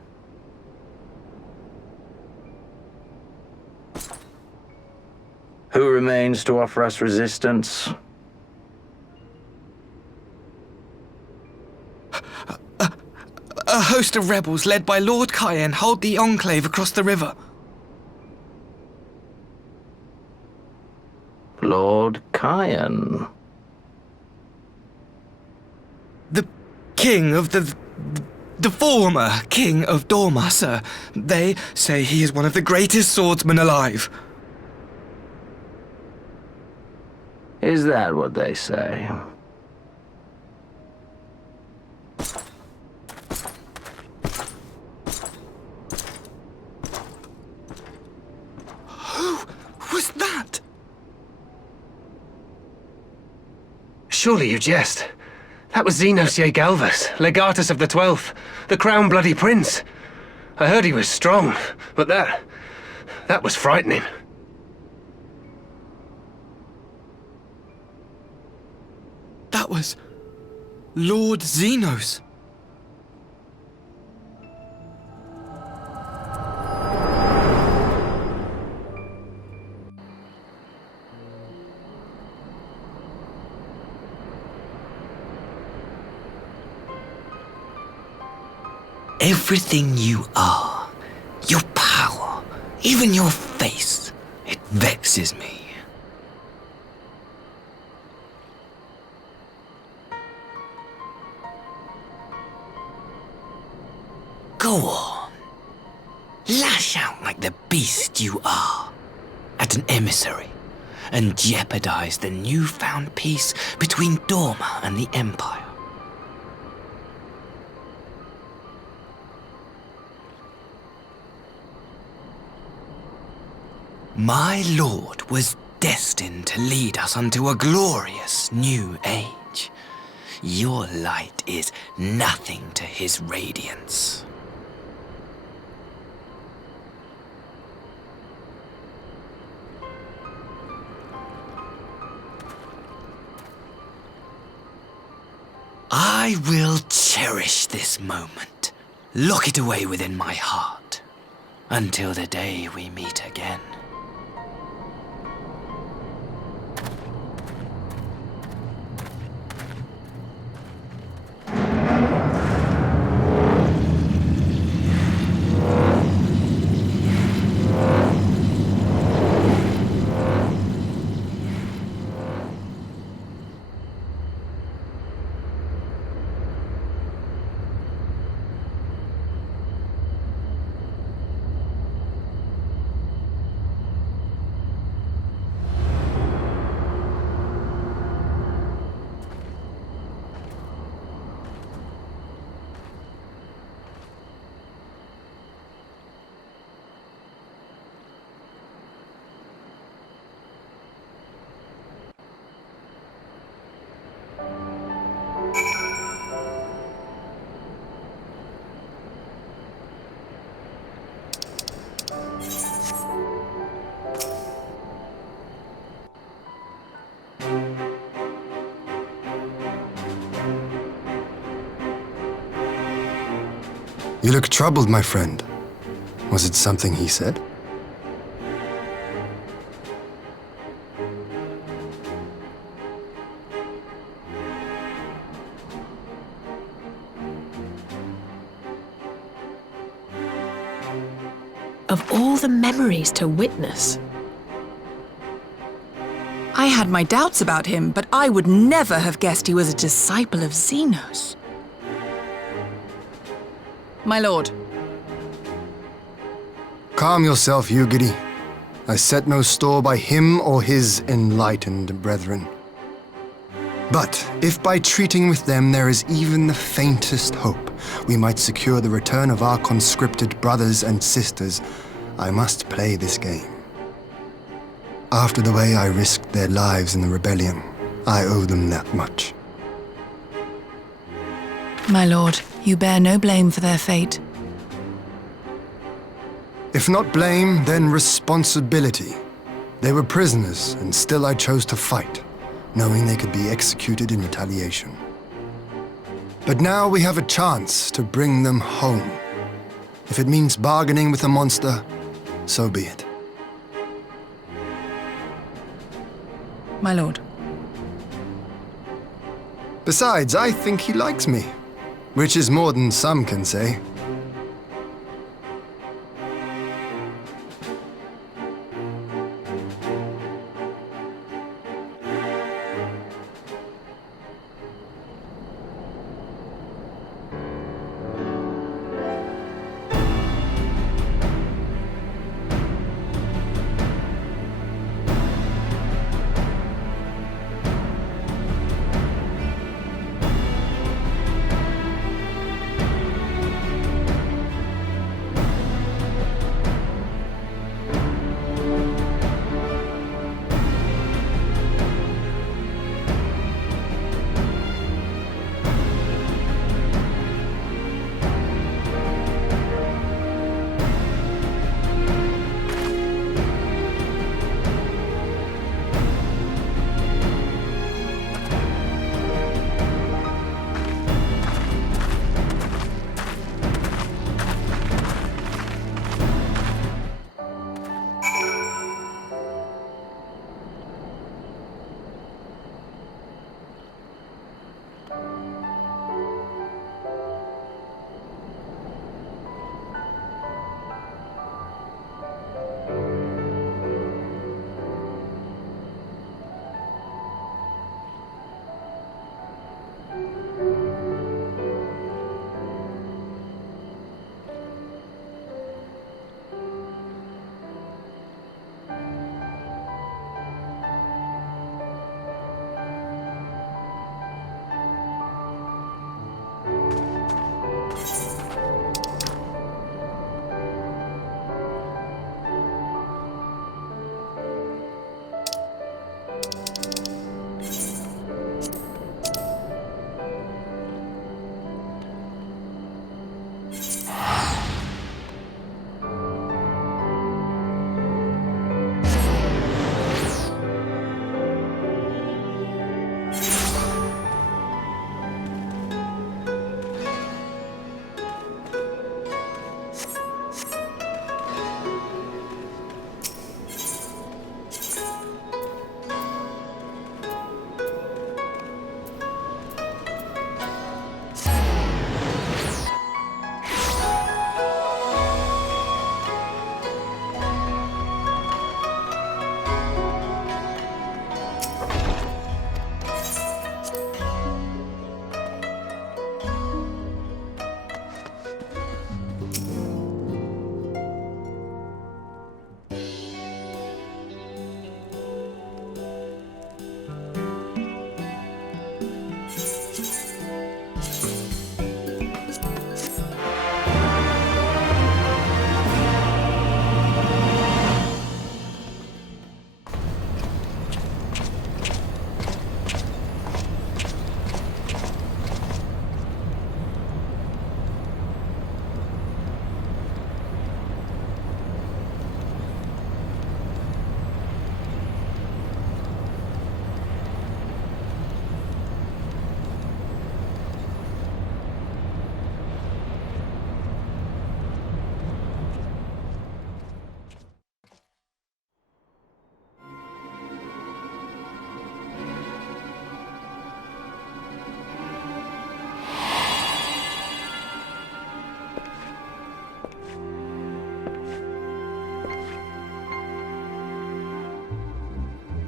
Who remains to offer us resistance? A host of rebels led by Lord Cayenne hold the enclave across the river. Lord Cayenne? The king of the former king of Dorma, sir. They say he is one of the greatest swordsmen alive. Is that what they say? Who was that? Surely you jest. That was Xenos Galvus, legatus of the 12th, the Crown Bloody Prince. I heard he was strong, but that was frightening. That was Lord Xenos. Everything you are, your power, even your face, it vexes me. Go on. Lash out like the beast you are at an emissary and jeopardize the newfound peace between Dorma and the Empire. My lord was destined to lead us unto a glorious new age. Your light is nothing to his radiance. I will cherish this moment, lock it away within my heart, until the day we meet again. You look troubled, my friend. Was it something he said? Of all the memories to witness. I had my doubts about him, but I would never have guessed he was a disciple of Xenos. My lord. Calm yourself, Yugiri. I set no store by him or his enlightened brethren. But if by treating with them there is even the faintest hope, we might secure the return of our conscripted brothers and sisters, I must play this game. After the way I risked their lives in the rebellion, I owe them that much. My lord, you bear no blame for their fate. If not blame, then responsibility. They were prisoners, and still I chose to fight, knowing they could be executed in retaliation. But now we have a chance to bring them home. If it means bargaining with a monster, so be it. My lord. Besides, I think he likes me, which is more than some can say.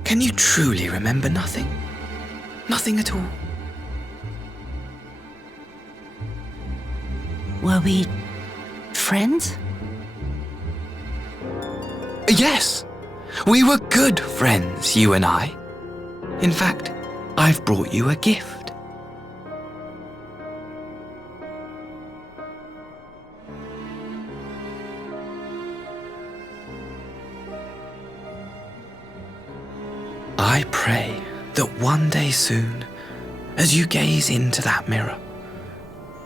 Can you truly remember nothing? Nothing at all? Were we friends? Yes! We were good friends, you and I. In fact, I've brought you a gift. I pray that one day soon, as you gaze into that mirror,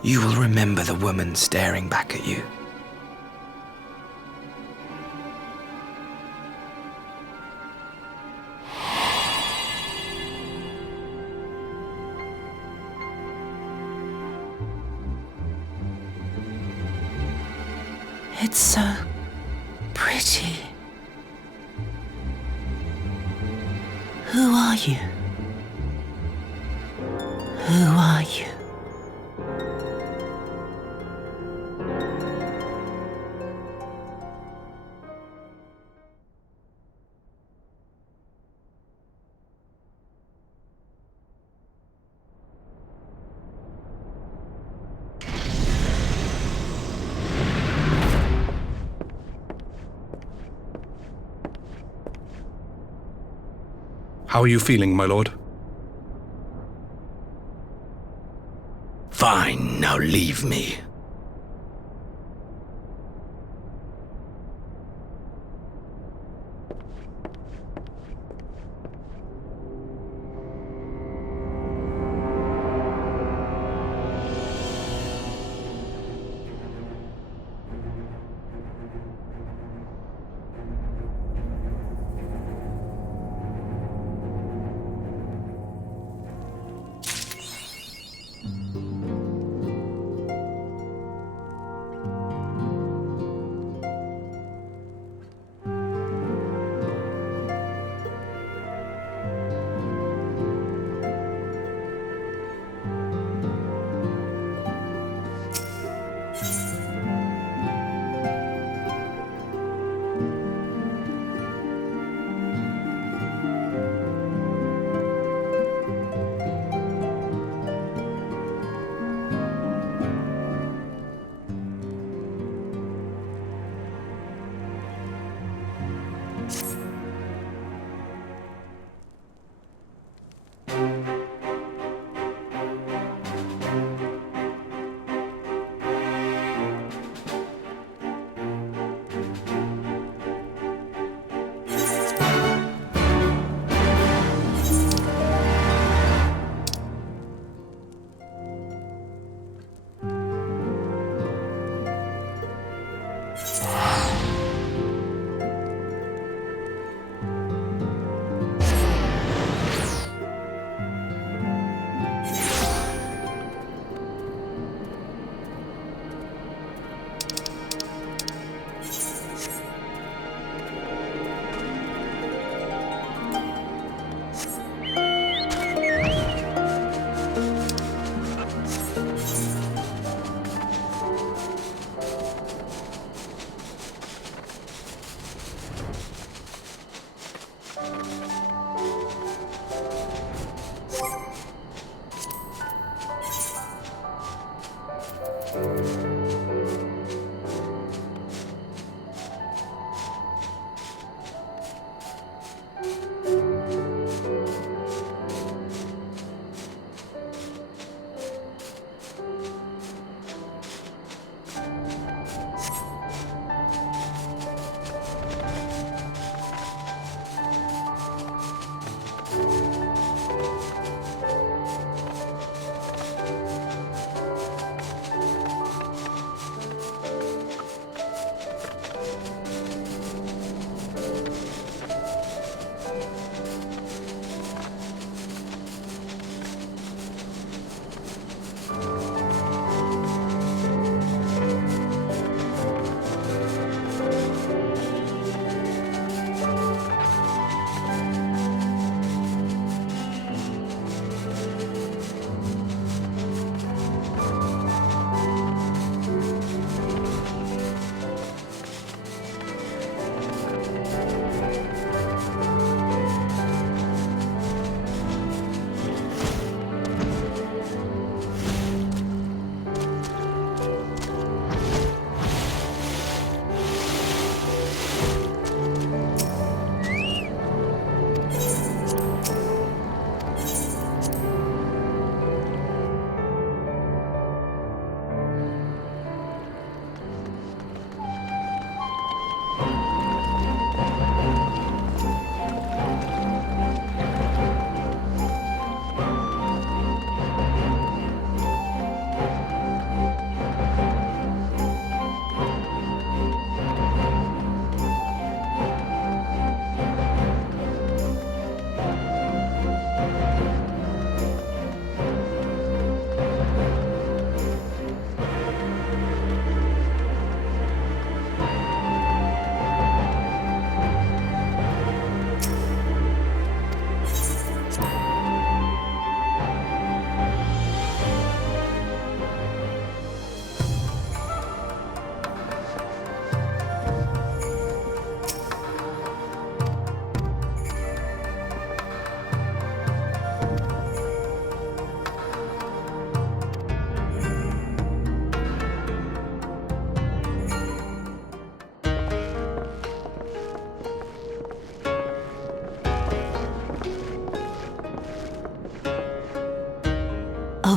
you will remember the woman staring back at you. It's so pretty. Who are you? Who are you? How are you feeling, my lord? Fine, now leave me.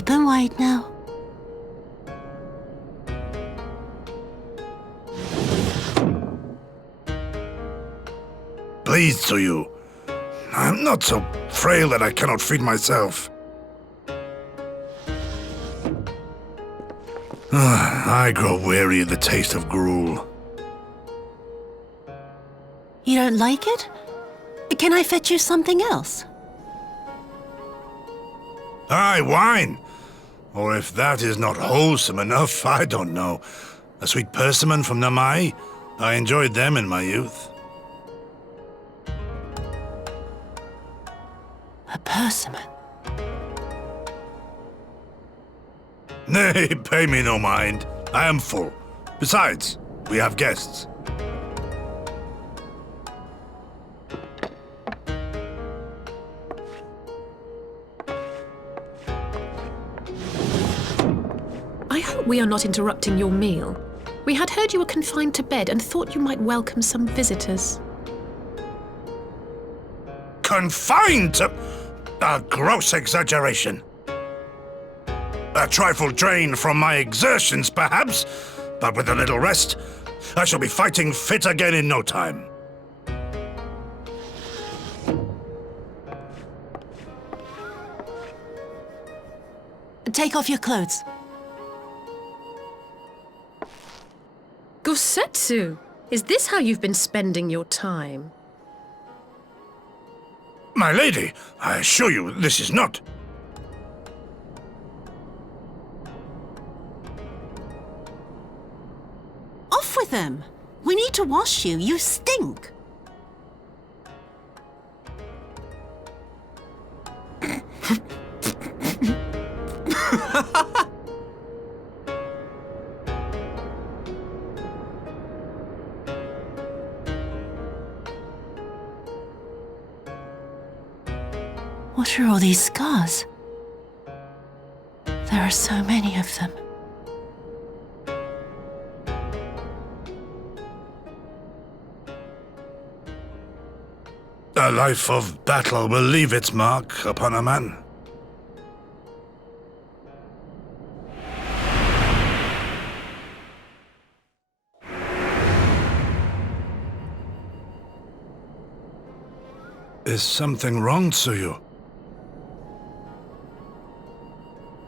Open wide now. Pleased to you. I'm not so frail that I cannot feed myself. I grow weary of the taste of gruel. You don't like it? Can I fetch you something else? Aye, wine. Or if that is not wholesome enough, I don't know. A sweet persimmon from Namai. I enjoyed them in my youth. A persimmon? Nay, pay me no mind. I am full. Besides, we have guests. I hope we are not interrupting your meal. We had heard you were confined to bed and thought you might welcome some visitors. Confined to... a gross exaggeration. A trifle drained from my exertions, perhaps, but with a little rest, I shall be fighting fit again in no time. Take off your clothes. Gosetsu! Is this how you've been spending your time? My lady, I assure you this is not. Off with them! We need to wash you. You stink! What are all these scars? There are so many of them. A life of battle will leave its mark upon a man. Is something wrong, Tsuyu?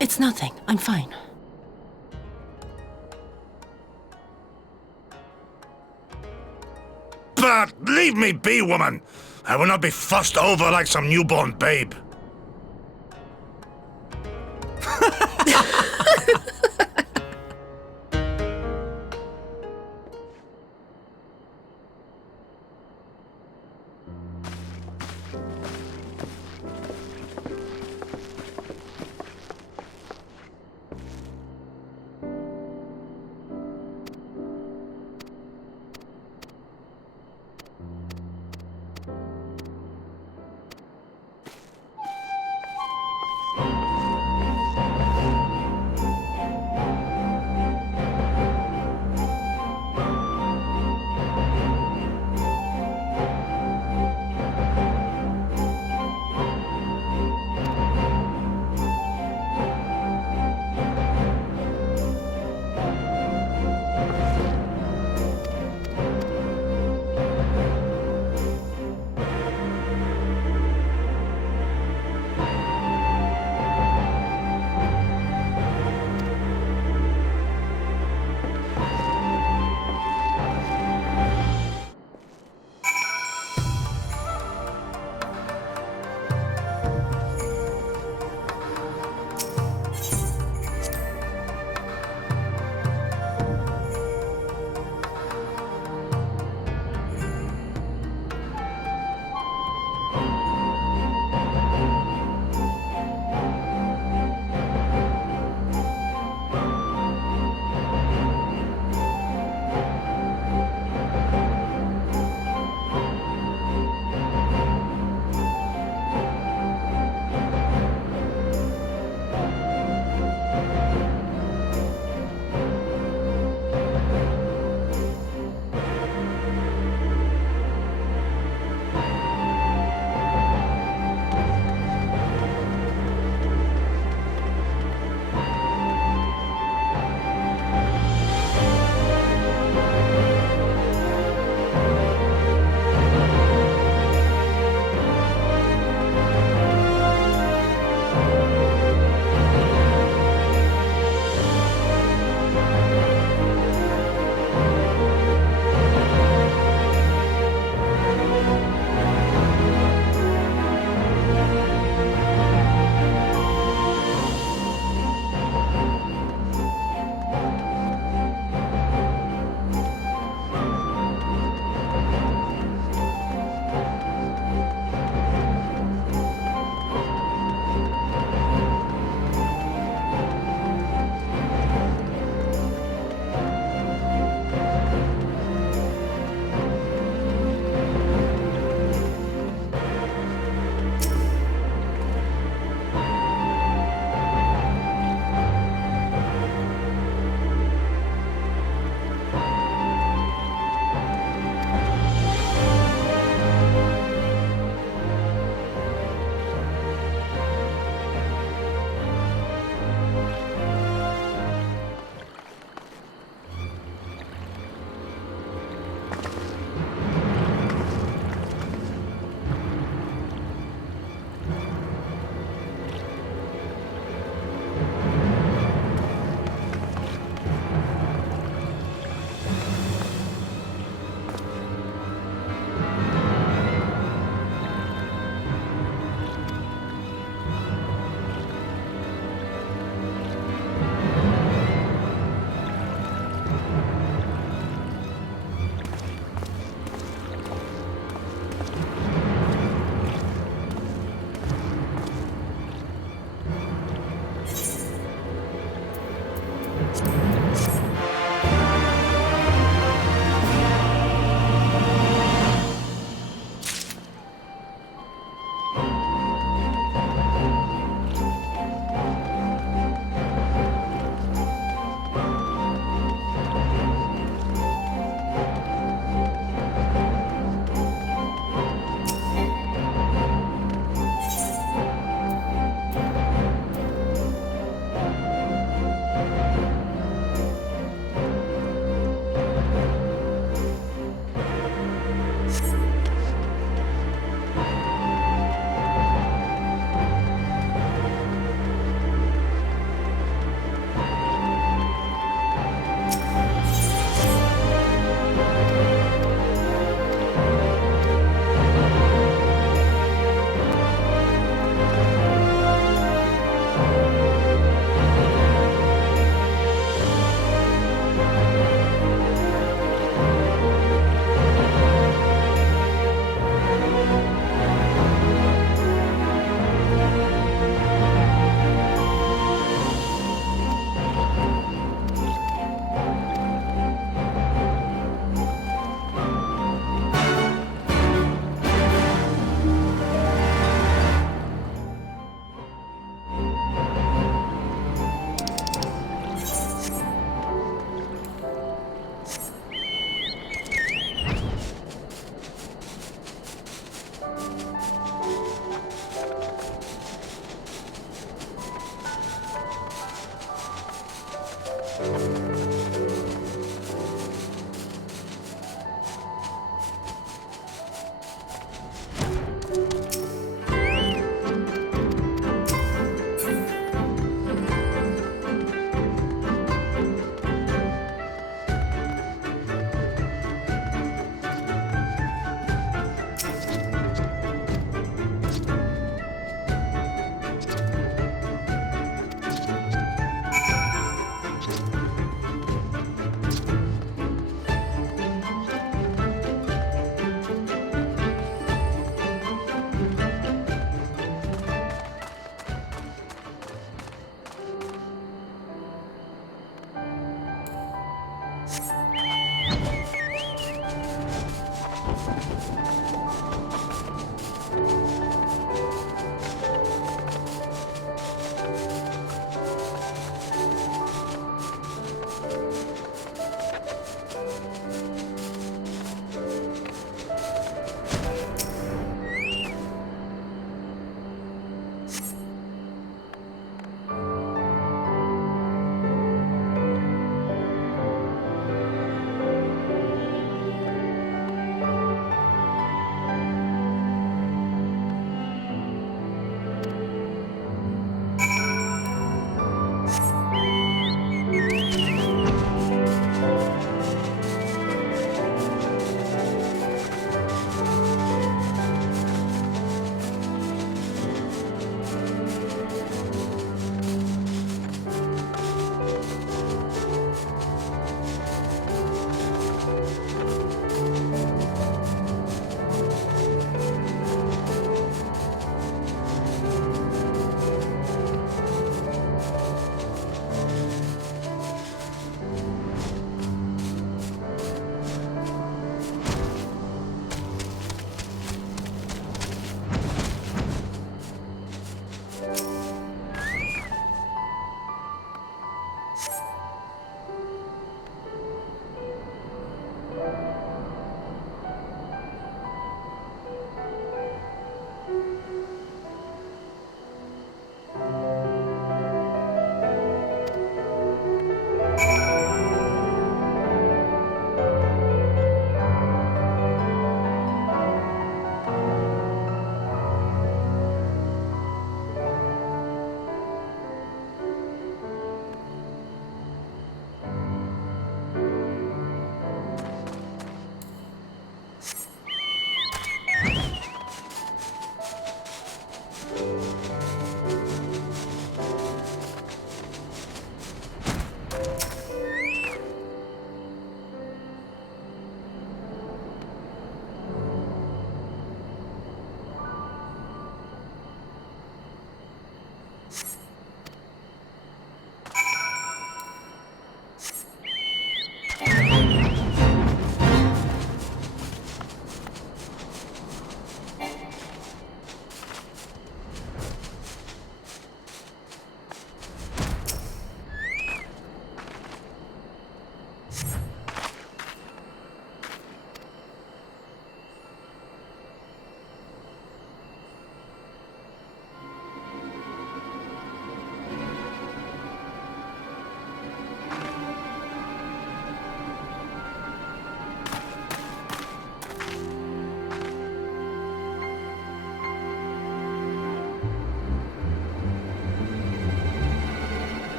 It's nothing. I'm fine. But leave me be, woman! I will not be fussed over like some newborn babe.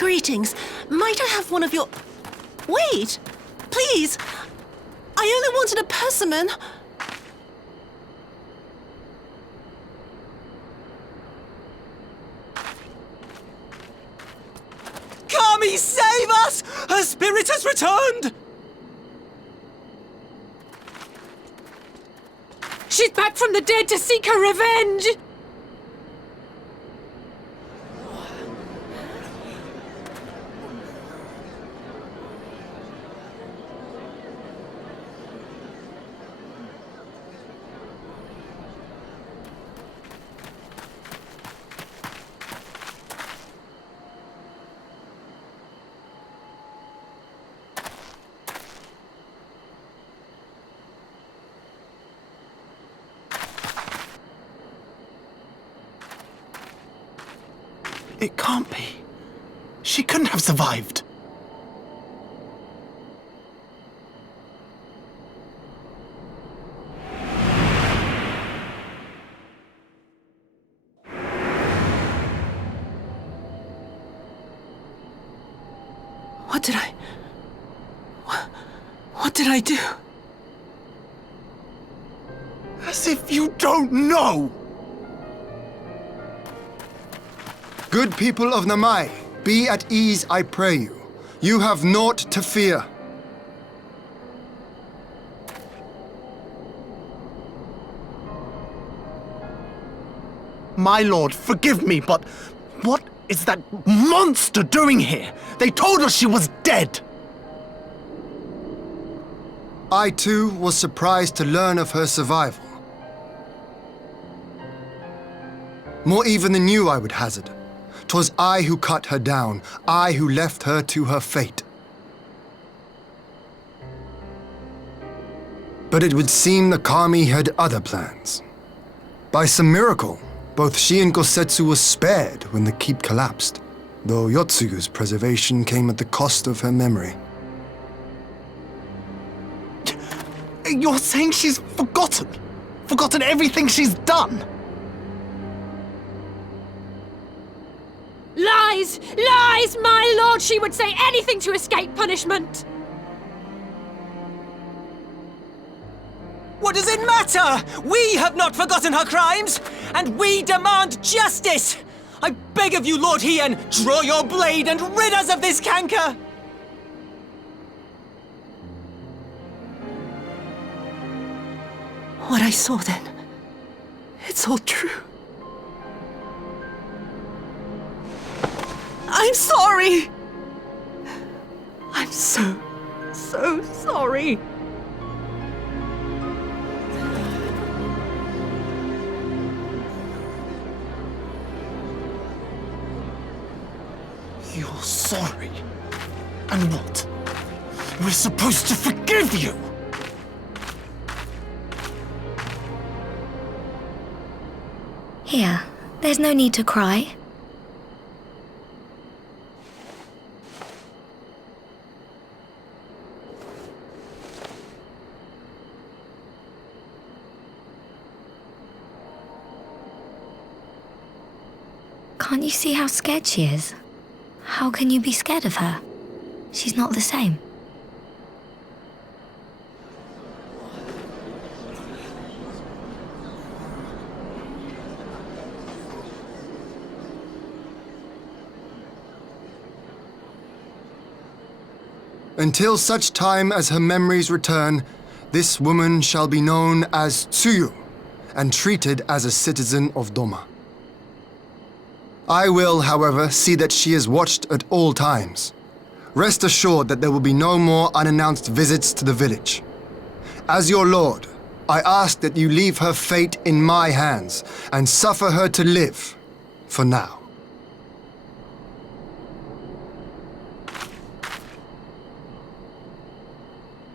Greetings. Might I have one of your... Wait! Please! I only wanted a persimmon! Please save us! Her spirit has returned! She's back from the dead to seek her revenge! It can't be. She couldn't have survived. What did I do? As if you don't know! Good people of Namai, be at ease, I pray you. You have naught to fear. My lord, forgive me, but what is that monster doing here? They told us she was dead! I too was surprised to learn of her survival. More even than you, I would hazard. 'Twas I who cut her down, I who left her to her fate. But it would seem the Kami had other plans. By some miracle, both she and Gosetsu were spared when the keep collapsed, though Yotsugu's preservation came at the cost of her memory. You're saying she's forgotten? Forgotten everything she's done? Lies! Lies! My lord, she would say anything to escape punishment! What does it matter? We have not forgotten her crimes, and we demand justice! I beg of you, Lord Hien, draw your blade and rid us of this canker! What I saw then, it's all true. I'm sorry! I'm so sorry. You're sorry? And what? We're supposed to forgive you! Here, there's no need to cry. Can't you see how scared she is? How can you be scared of her? She's not the same. Until such time as her memories return, this woman shall be known as Tsuyu and treated as a citizen of Doma. I will, however, see that she is watched at all times. Rest assured that there will be no more unannounced visits to the village. As your lord, I ask that you leave her fate in my hands and suffer her to live, for now.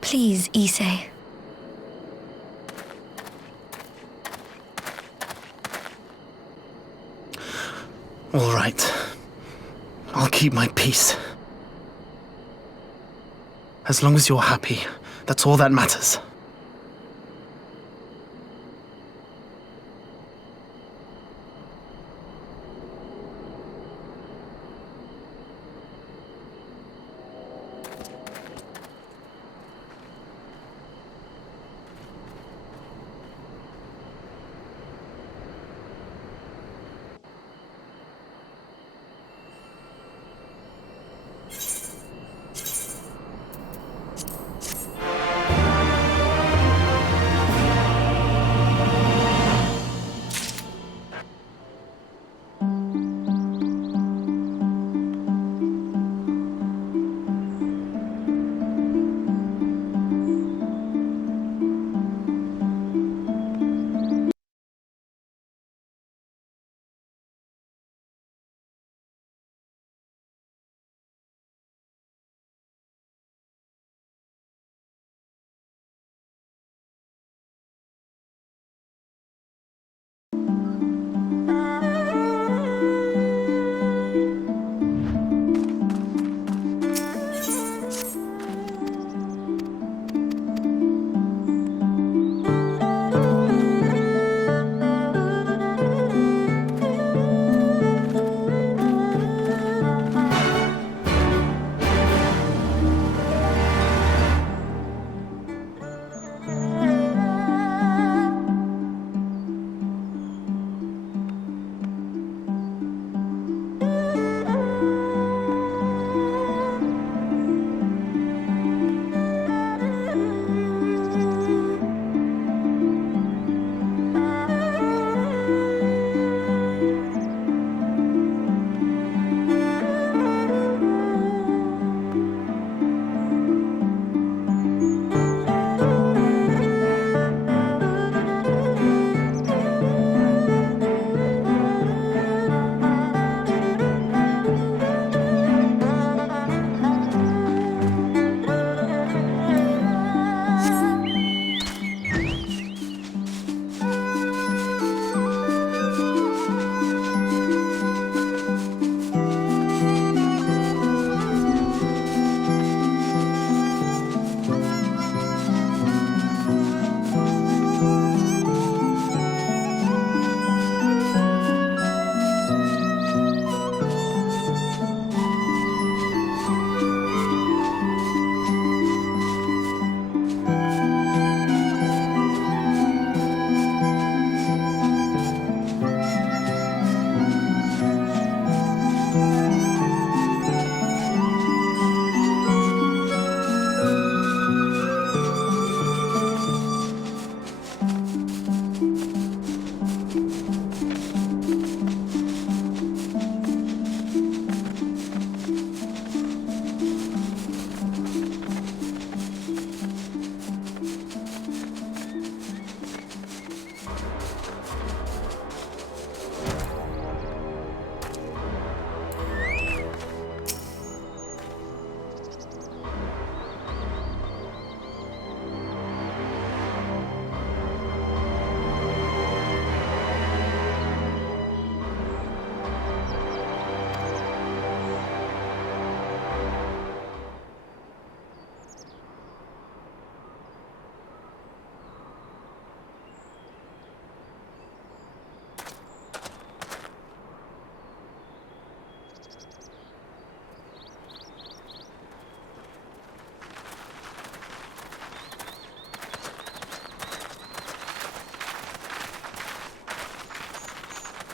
Please, Issei. All right. I'll keep my peace. As long as you're happy, that's all that matters.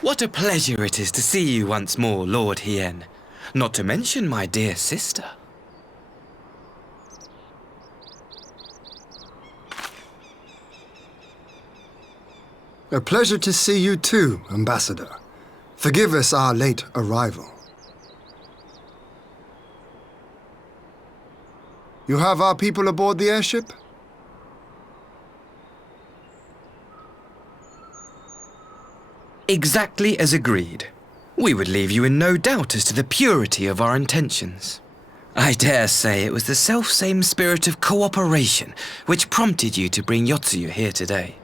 What a pleasure it is to see you once more, Lord Hien. Not to mention my dear sister. A pleasure to see you too, Ambassador. Forgive us our late arrival. You have our people aboard the airship? Exactly as agreed. We would leave you in no doubt as to the purity of our intentions. I dare say it was the selfsame spirit of cooperation which prompted you to bring Yotsuyu here today.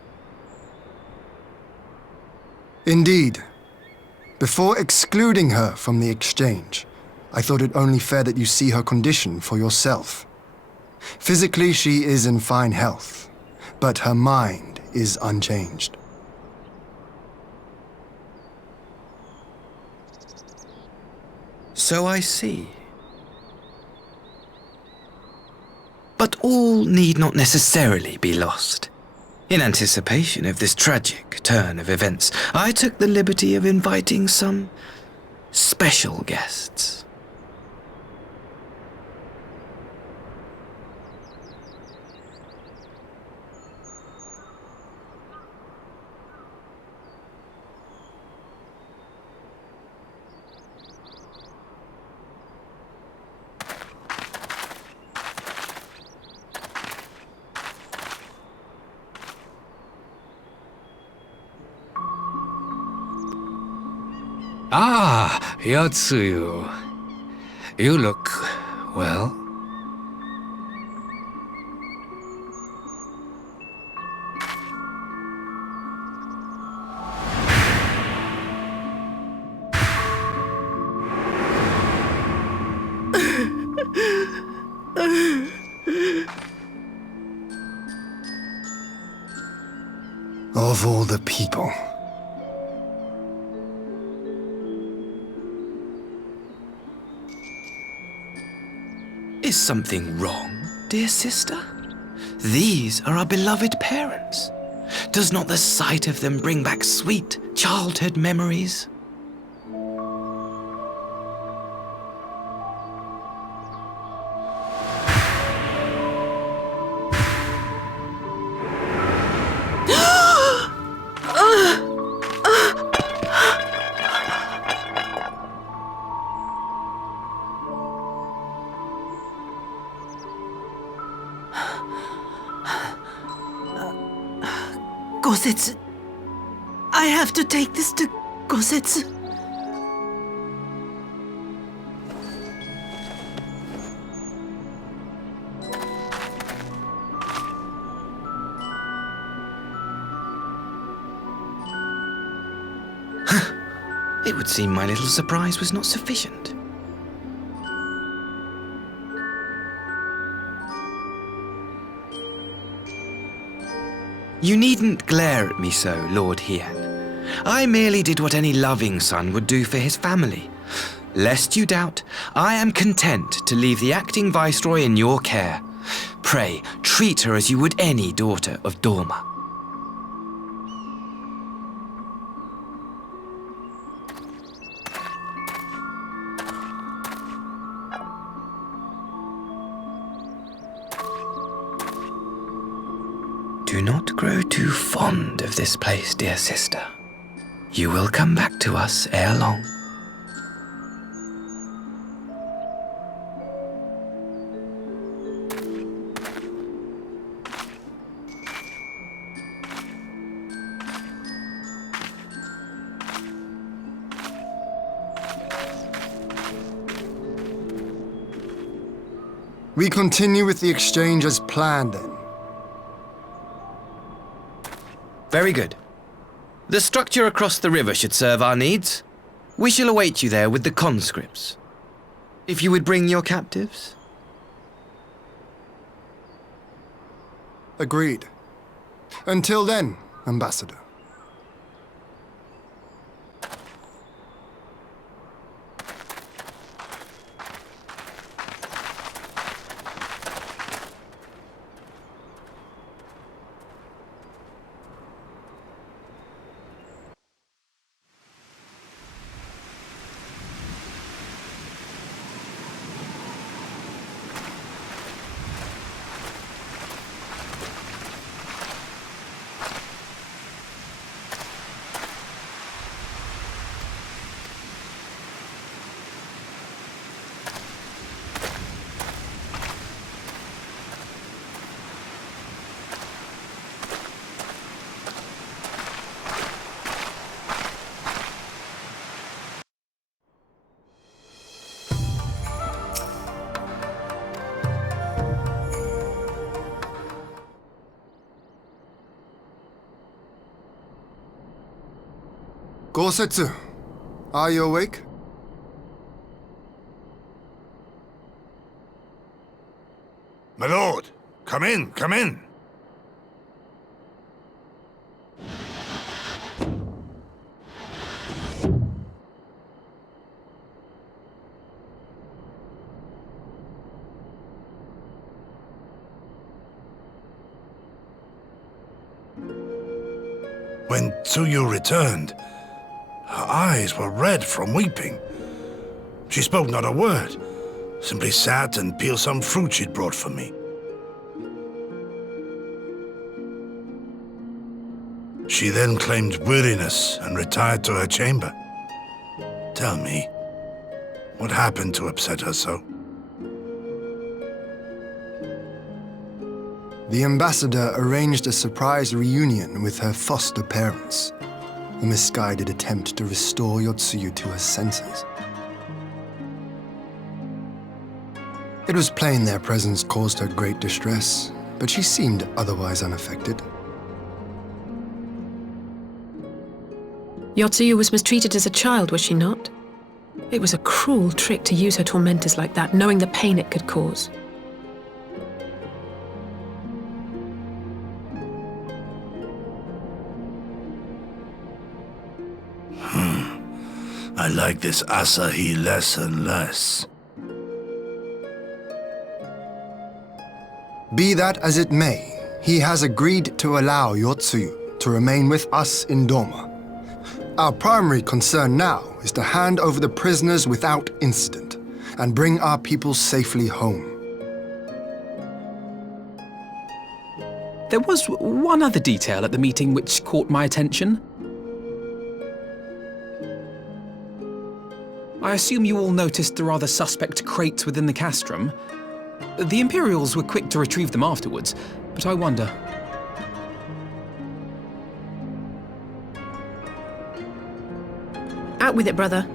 Indeed. Before excluding her from the exchange, I thought it only fair that you see her condition for yourself. Physically, she is in fine health, but her mind is unchanged. So I see. But all need not necessarily be lost. In anticipation of this tragic turn of events, I took the liberty of inviting some special guests. Ah, Yotsuyu. You look well. Of all the people. Is something wrong, dear sister? These are our beloved parents. Does not the sight of them bring back sweet childhood memories? Gosetsu. I have to take this to Gosetsu. It would seem my little surprise was not sufficient. You needn't glare at me so, Lord Hien. I merely did what any loving son would do for his family. Lest you doubt, I am content to leave the acting viceroy in your care. Pray, treat her as you would any daughter of Dorma. Do not grow too fond of this place, dear sister. You will come back to us ere long. We continue with the exchange as planned, then. Very good. The structure across the river should serve our needs. We shall await you there with the conscripts. If you would bring your captives. Agreed. Until then, Ambassador. Yosetsu, are you awake? My lord, come in, come in. When Tsuyu returned, her eyes were red from weeping. She spoke not a word, simply sat and peeled some fruit she'd brought for me. She then claimed weariness and retired to her chamber. Tell me, what happened to upset her so? The ambassador arranged a surprise reunion with her foster parents. A misguided attempt to restore Yotsuyu to her senses. It was plain their presence caused her great distress, but she seemed otherwise unaffected. Yotsuyu was mistreated as a child, was she not? It was a cruel trick to use her tormentors like that, knowing the pain it could cause. I like this Asahi less and less. Be that as it may, he has agreed to allow Yotsuyu to remain with us in Doma. Our primary concern now is to hand over the prisoners without incident and bring our people safely home. There was one other detail at the meeting which caught my attention. I assume you all noticed the rather suspect crates within the castrum. The Imperials were quick to retrieve them afterwards, but I wonder... Out with it, brother.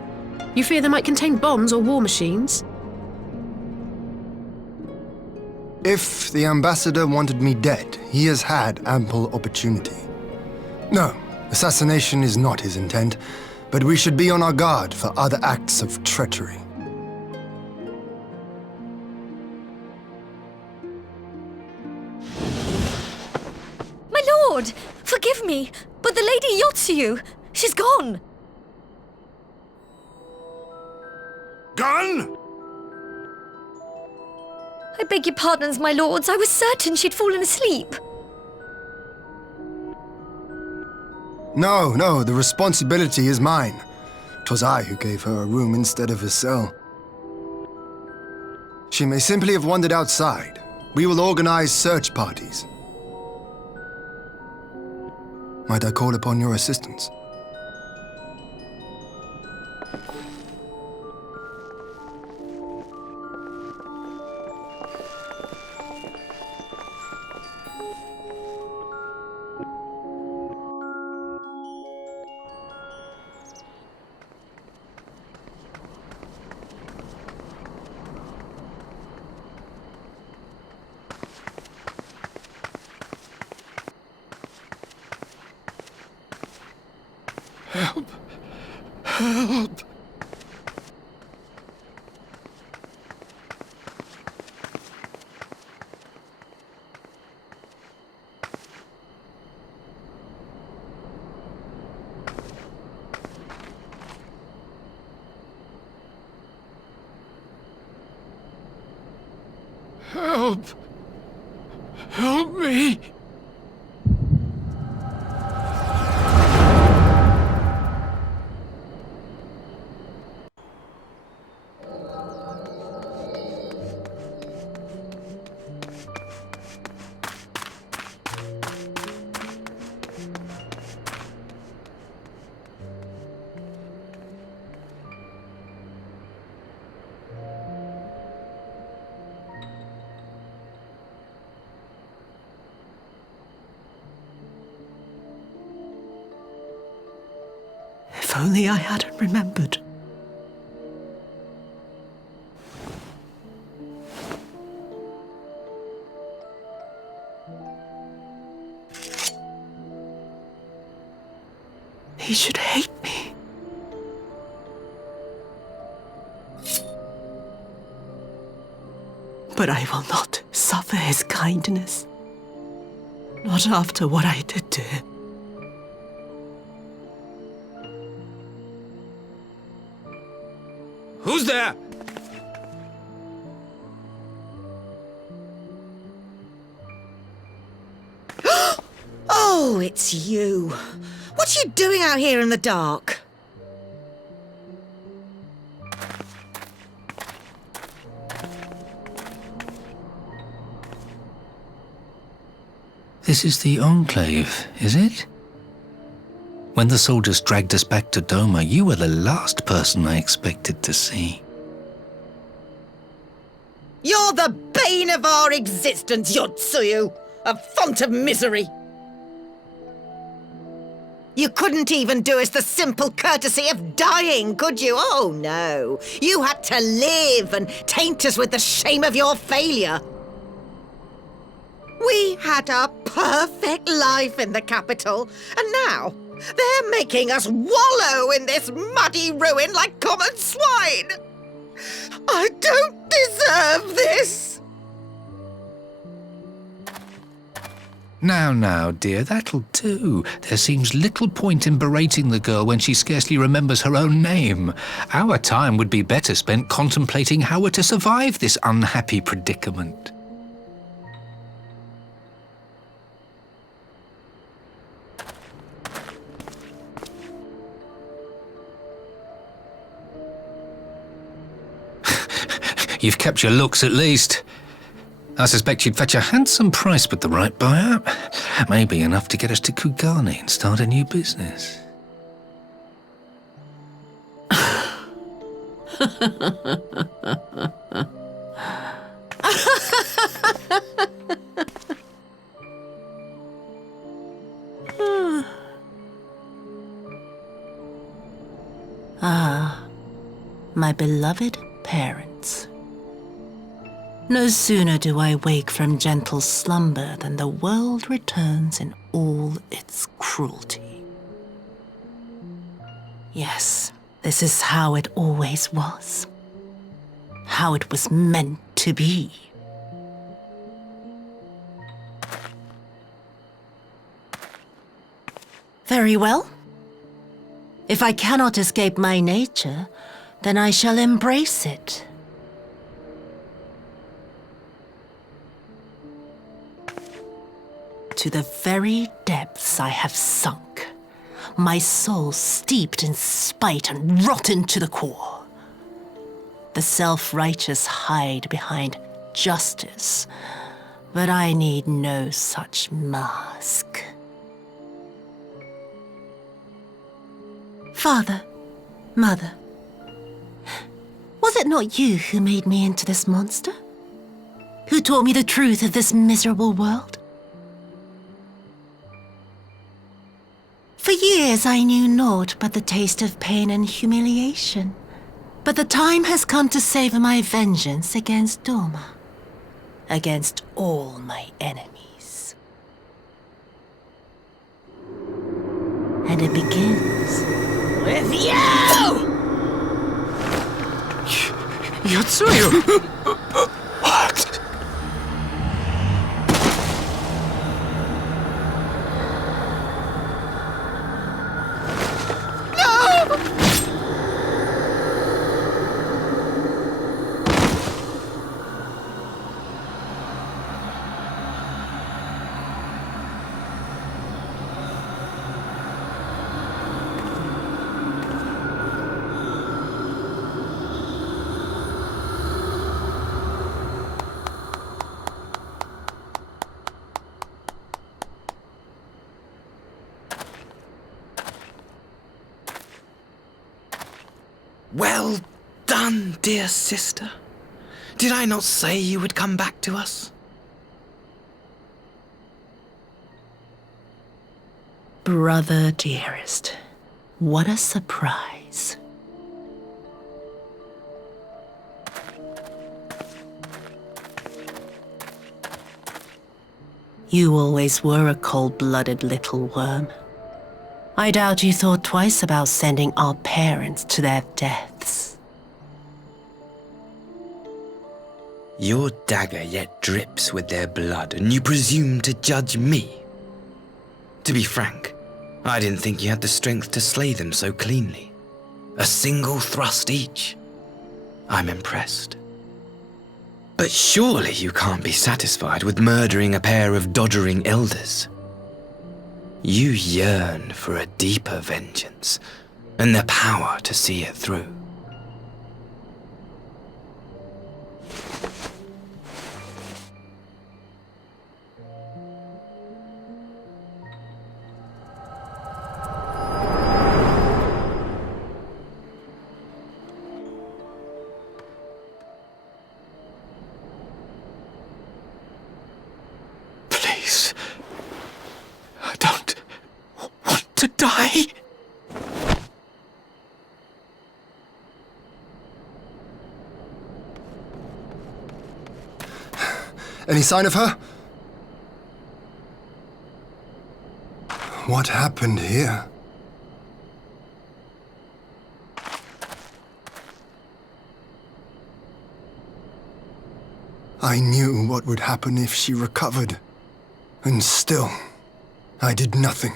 You fear they might contain bombs or war machines? If the ambassador wanted me dead, he has had ample opportunity. No, assassination is not his intent, but we should be on our guard for other acts of treachery. My lord! Forgive me, but the Lady Yotsuyu, she's gone! Gone? I beg your pardons, my lords. I was certain she'd fallen asleep. No, the responsibility is mine. 'Twas I who gave her a room instead of a cell. She may simply have wandered outside. We will organize search parties. Might I call upon your assistance? Help! Help! Help! Help me! If only I hadn't remembered. He should hate me. But I will not suffer his kindness. Not after what I did to him. Who's there? Oh, it's you. What are you doing out here in the dark? This is the Enclave, is it? When the soldiers dragged us back to Doma, you were the last person I expected to see. You're the bane of our existence, Yotsuyu! A font of misery! You couldn't even do us the simple courtesy of dying, could you? Oh, no. You had to live and taint us with the shame of your failure. We had a perfect life in the capital, and now they're making us wallow in this muddy ruin like common swine. I don't deserve this. Now, dear, that'll do. There seems little point in berating the girl when she scarcely remembers her own name. Our time would be better spent contemplating how we're to survive this unhappy predicament. You've kept your looks at least. I suspect you'd fetch a handsome price with the right buyer. Maybe enough to get us to Kugane and start a new business. Ah, my beloved parents. No sooner do I wake from gentle slumber than the world returns in all its cruelty. Yes, this is how it always was. How it was meant to be. Very well. If I cannot escape my nature, then I shall embrace it. To the very depths I have sunk, my soul steeped in spite and rotten to the core. The self-righteous hide behind justice, but I need no such mask. Father, Mother, was it not you who made me into this monster? Who taught me the truth of this miserable world? For years I knew naught but the taste of pain and humiliation. But the time has come to savor my vengeance against Doma. Against all my enemies. And it begins with you! Yotsuyu! What? Well done, dear sister. Did I not say you would come back to us? Brother dearest, what a surprise. You always were a cold-blooded little worm. I doubt you thought twice about sending our parents to their deaths. Your dagger yet drips with their blood, and you presume to judge me? To be frank, I didn't think you had the strength to slay them so cleanly. A single thrust each. I'm impressed. But surely you can't be satisfied with murdering a pair of doddering elders. You yearn for a deeper vengeance, and the power to see it through. Please. I don't want to die. Any sign of her? What happened here? I knew what would happen if she recovered. And still, I did nothing.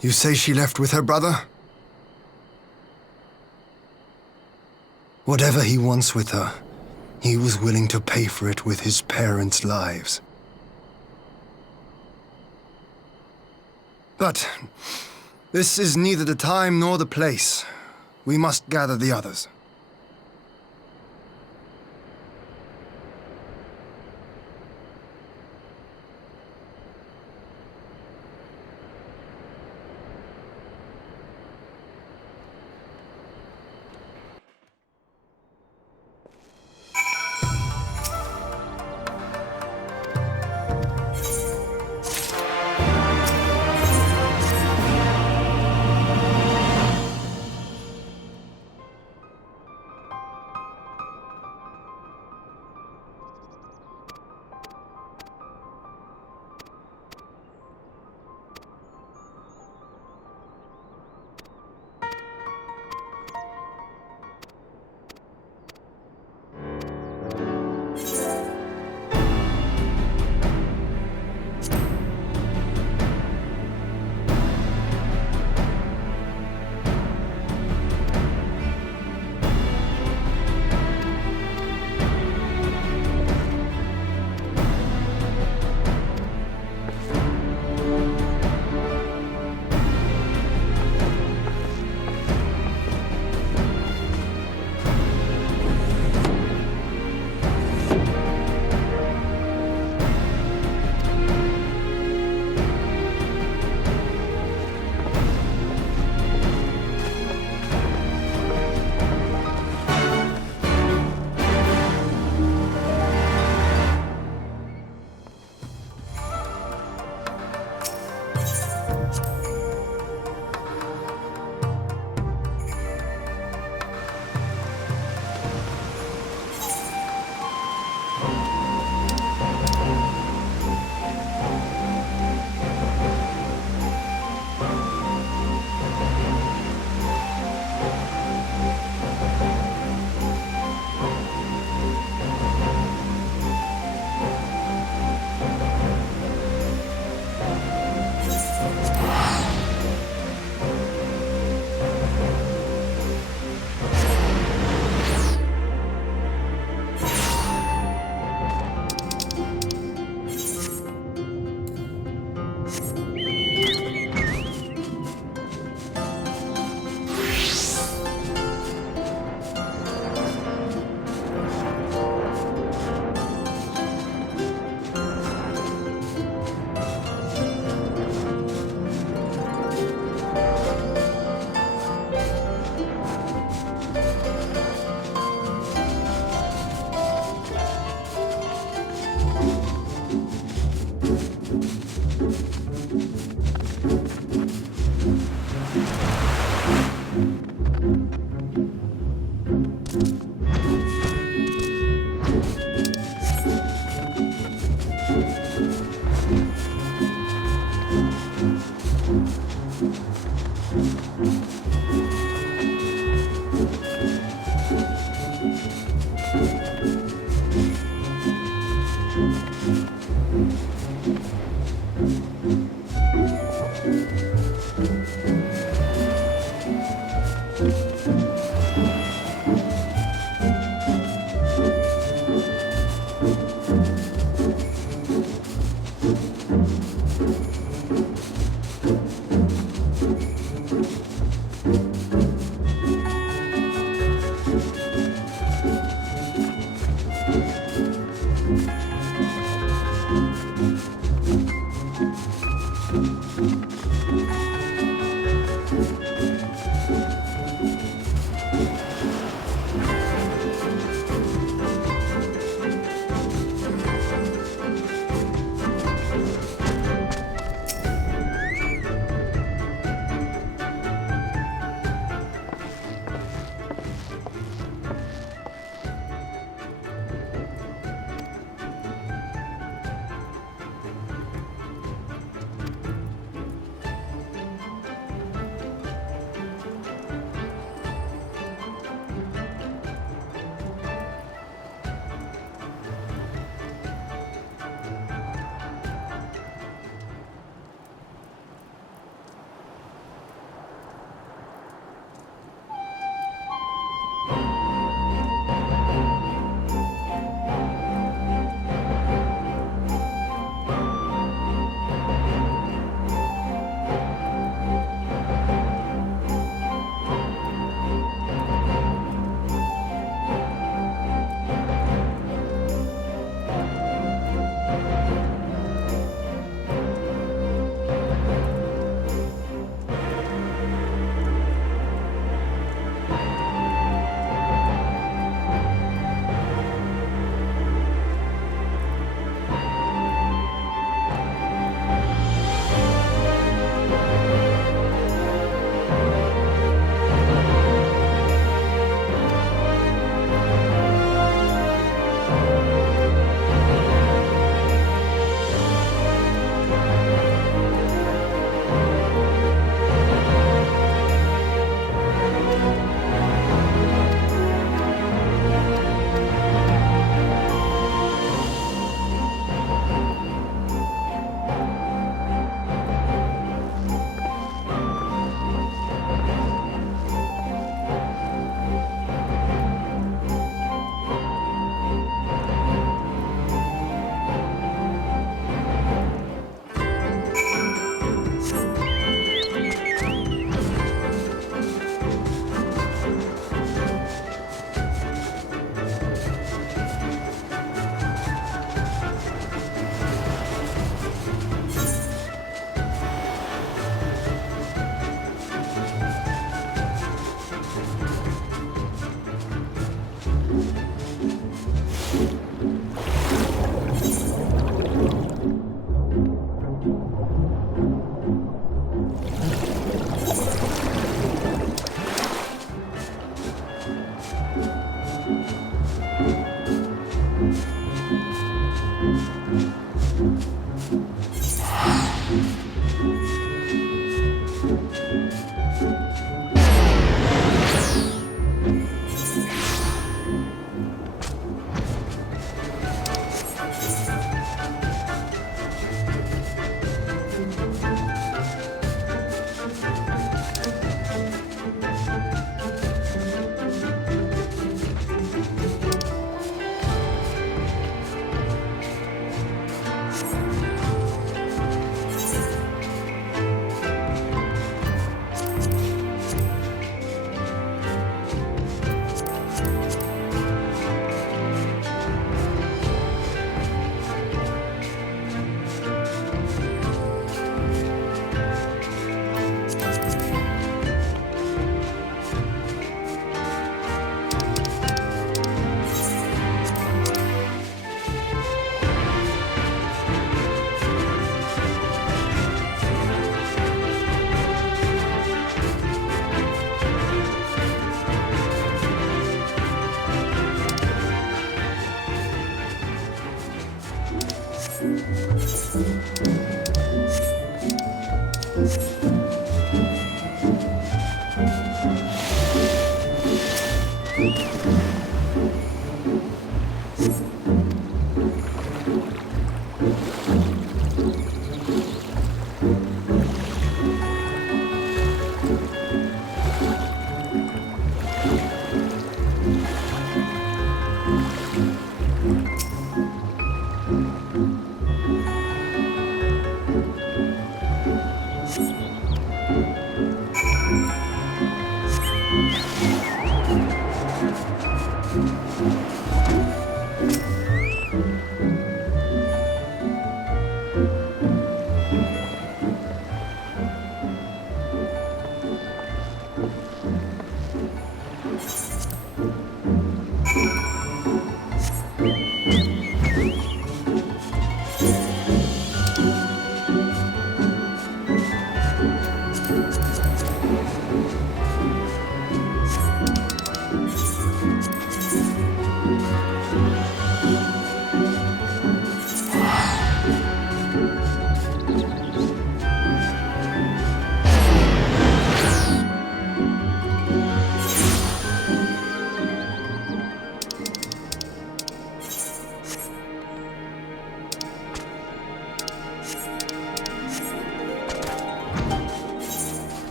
You say she left with her brother? Whatever he wants with her, he was willing to pay for it with his parents' lives. But this is neither the time nor the place. We must gather the others.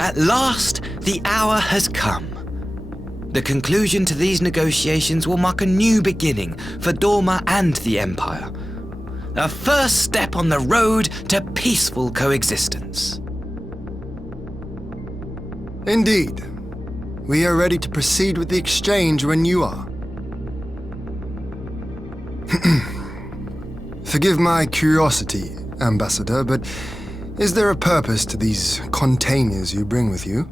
At last, the hour has come. The conclusion to these negotiations will mark a new beginning for Dorma and the Empire. A first step on the road to peaceful coexistence. Indeed. We are ready to proceed with the exchange when you are. Forgive my curiosity, Ambassador, but is there a purpose to these containers you bring with you?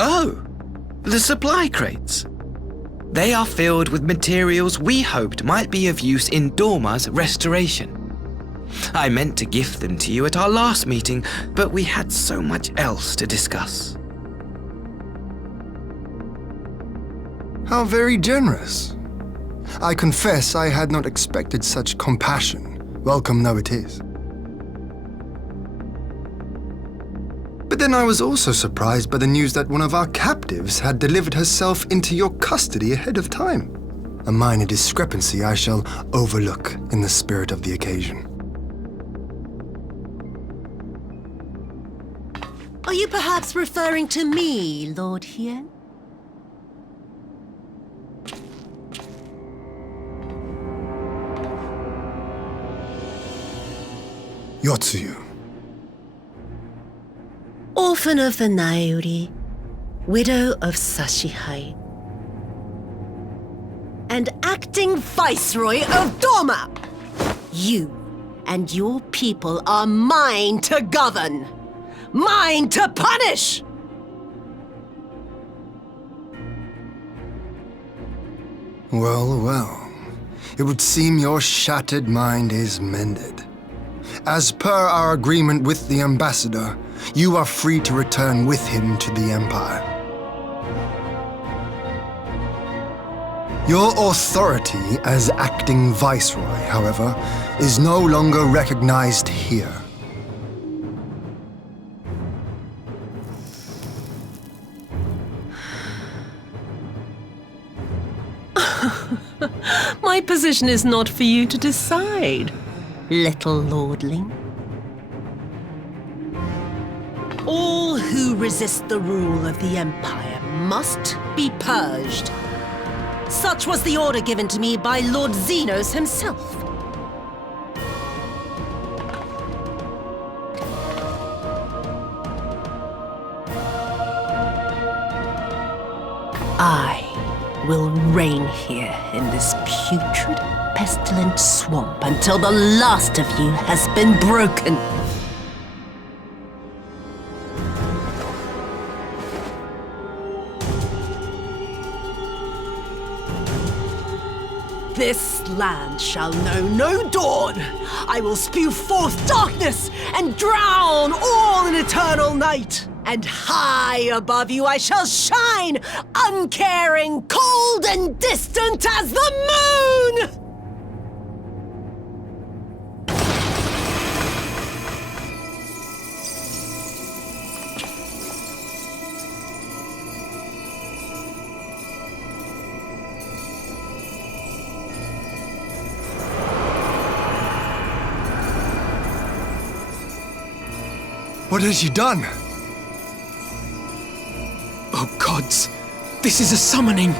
Oh, the supply crates. They are filled with materials we hoped might be of use in Dorma's restoration. I meant to gift them to you at our last meeting, but we had so much else to discuss. How very generous. I confess I had not expected such compassion, welcome though it is. But then I was also surprised by the news that one of our captives had delivered herself into your custody ahead of time. A minor discrepancy I shall overlook in the spirit of the occasion. Are you perhaps referring to me, Lord Hien? Yotsuyu. Orphan of the Nairi, widow of Sashihai, and acting Viceroy of Dorma. You and your people are mine to govern, mine to punish! Well, well. It would seem your shattered mind is mended. As per our agreement with the Ambassador, you are free to return with him to the Empire. Your authority as acting Viceroy, however, is no longer recognized here. My position is not for you to decide, little lordling. All who resist the rule of the Empire must be purged. Such was the order given to me by Lord Xenos himself. I will reign here in this putrid, pestilent swamp until the last of you has been broken. This land shall know no dawn. I will spew forth darkness and drown all in eternal night. And high above you I shall shine, uncaring, cold and distant as the moon! What has she done? Oh gods, this is a summoning!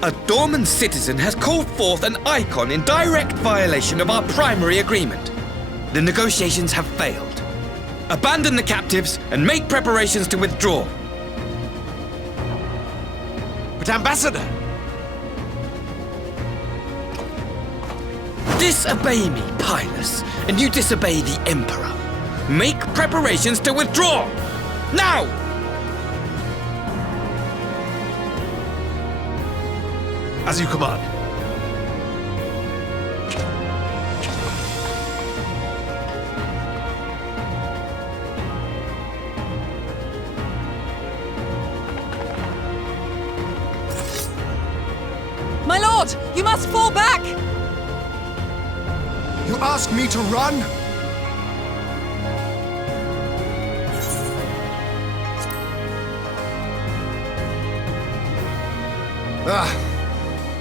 A Dorman citizen has called forth an icon in direct violation of our primary agreement. The negotiations have failed. Abandon the captives and make preparations to withdraw. But Ambassador! Disobey me, Pilus, and you disobey the Emperor. Make preparations to withdraw! Now! As you command. My lord, you must fall back! You ask me to run?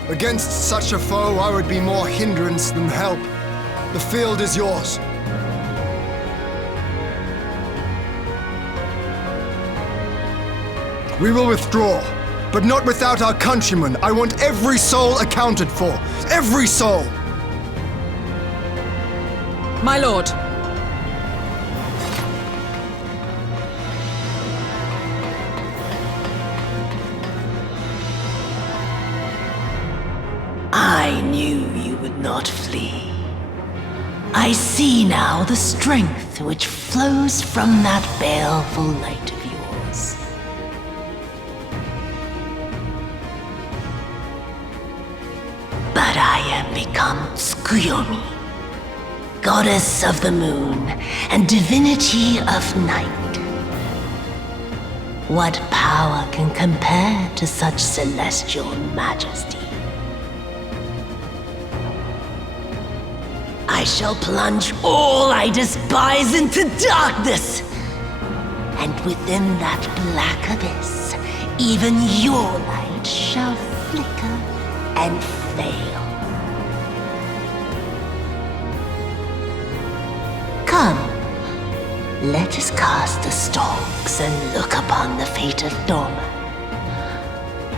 Against such a foe, I would be more hindrance than help. The field is yours. We will withdraw, but not without our countrymen. I want every soul accounted for. Every soul! My lord. I knew you would not flee. I see now the strength which flows from that baleful light of yours. But I am become Tsukuyomi, goddess of the moon and divinity of night. What power can compare to such celestial majesty? I shall plunge all I despise into darkness. And within that black abyss, even your light shall flicker and fail. Come, let us cast the stalks and look upon the fate of Dorma.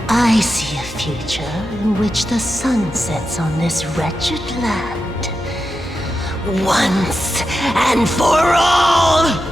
I see a future in which the sun sets on this wretched land. Once and for all!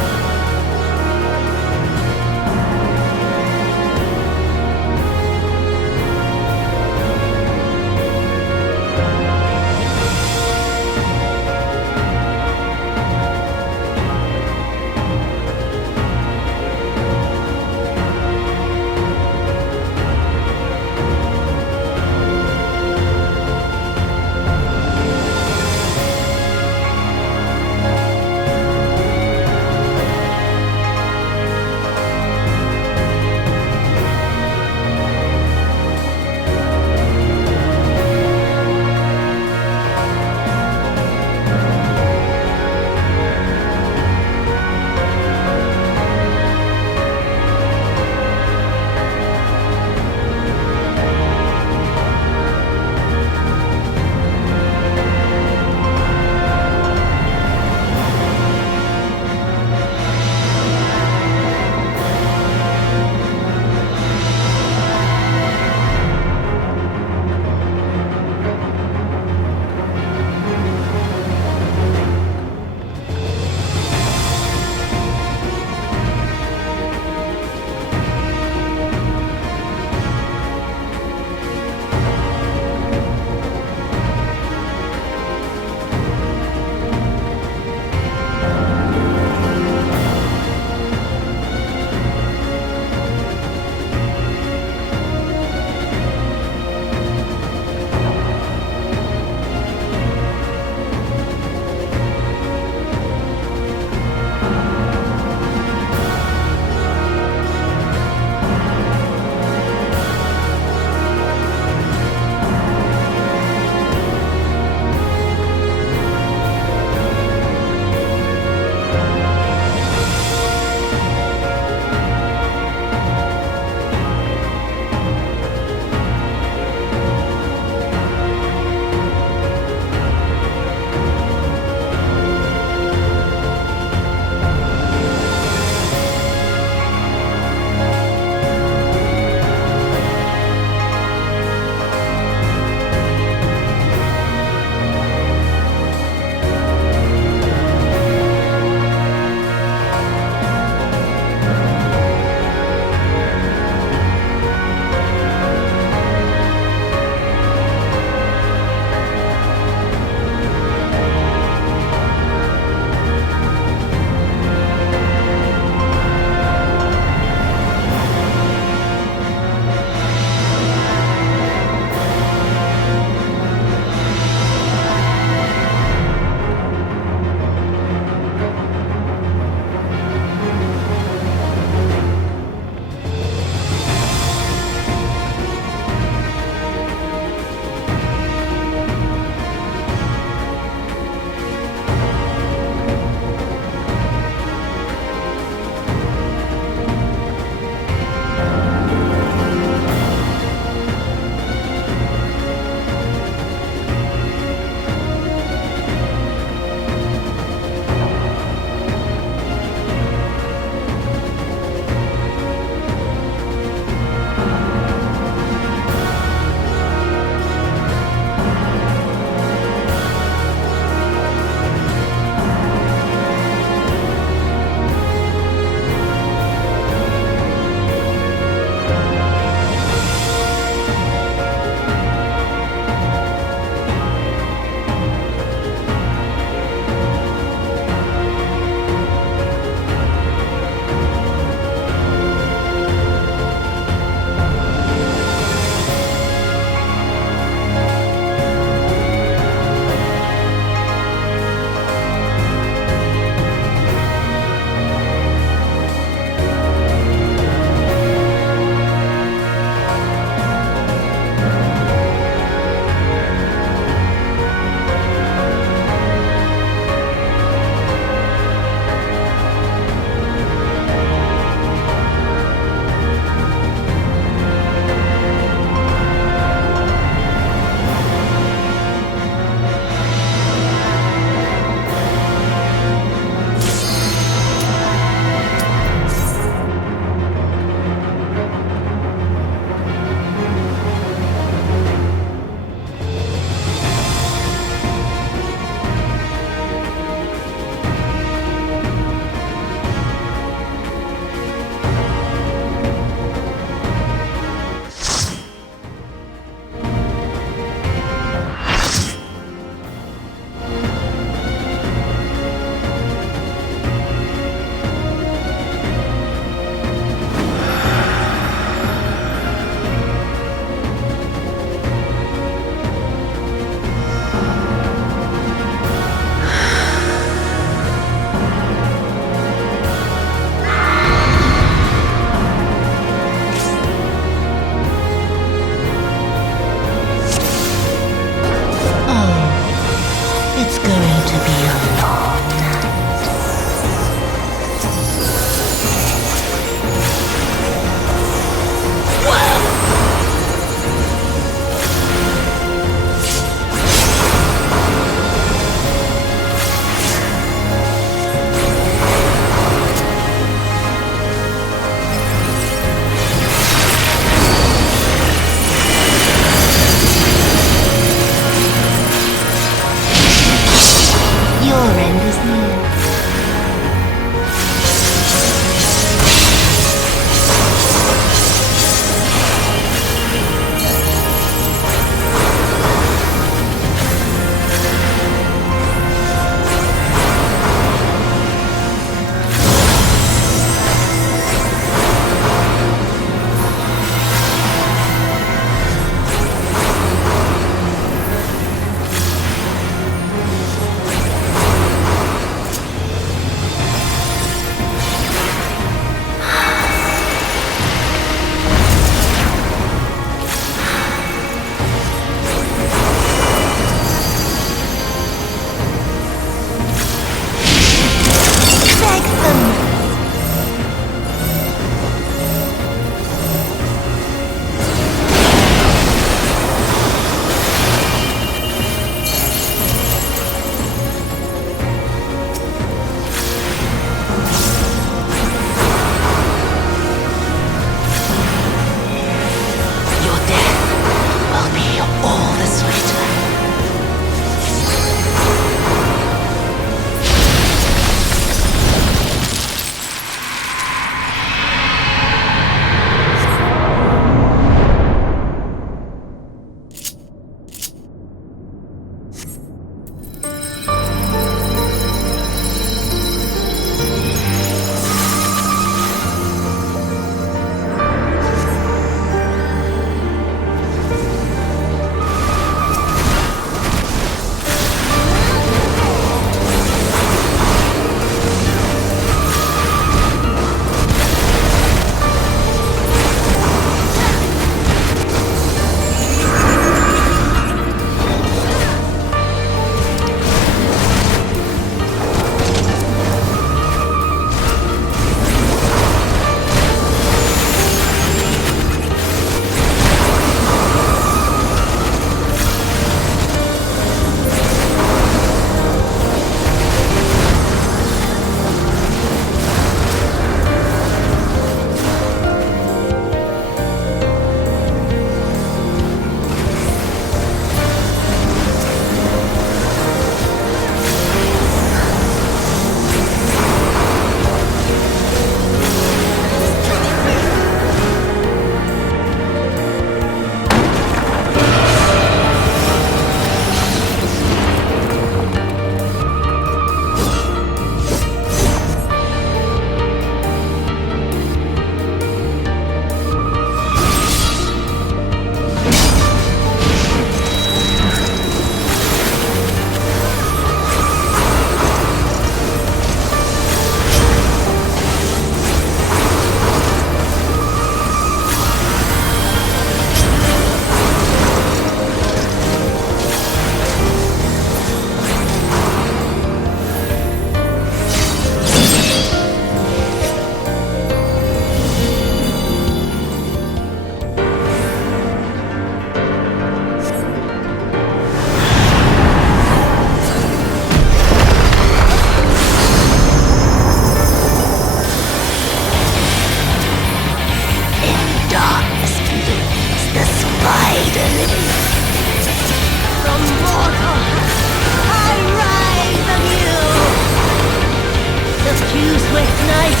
swift night,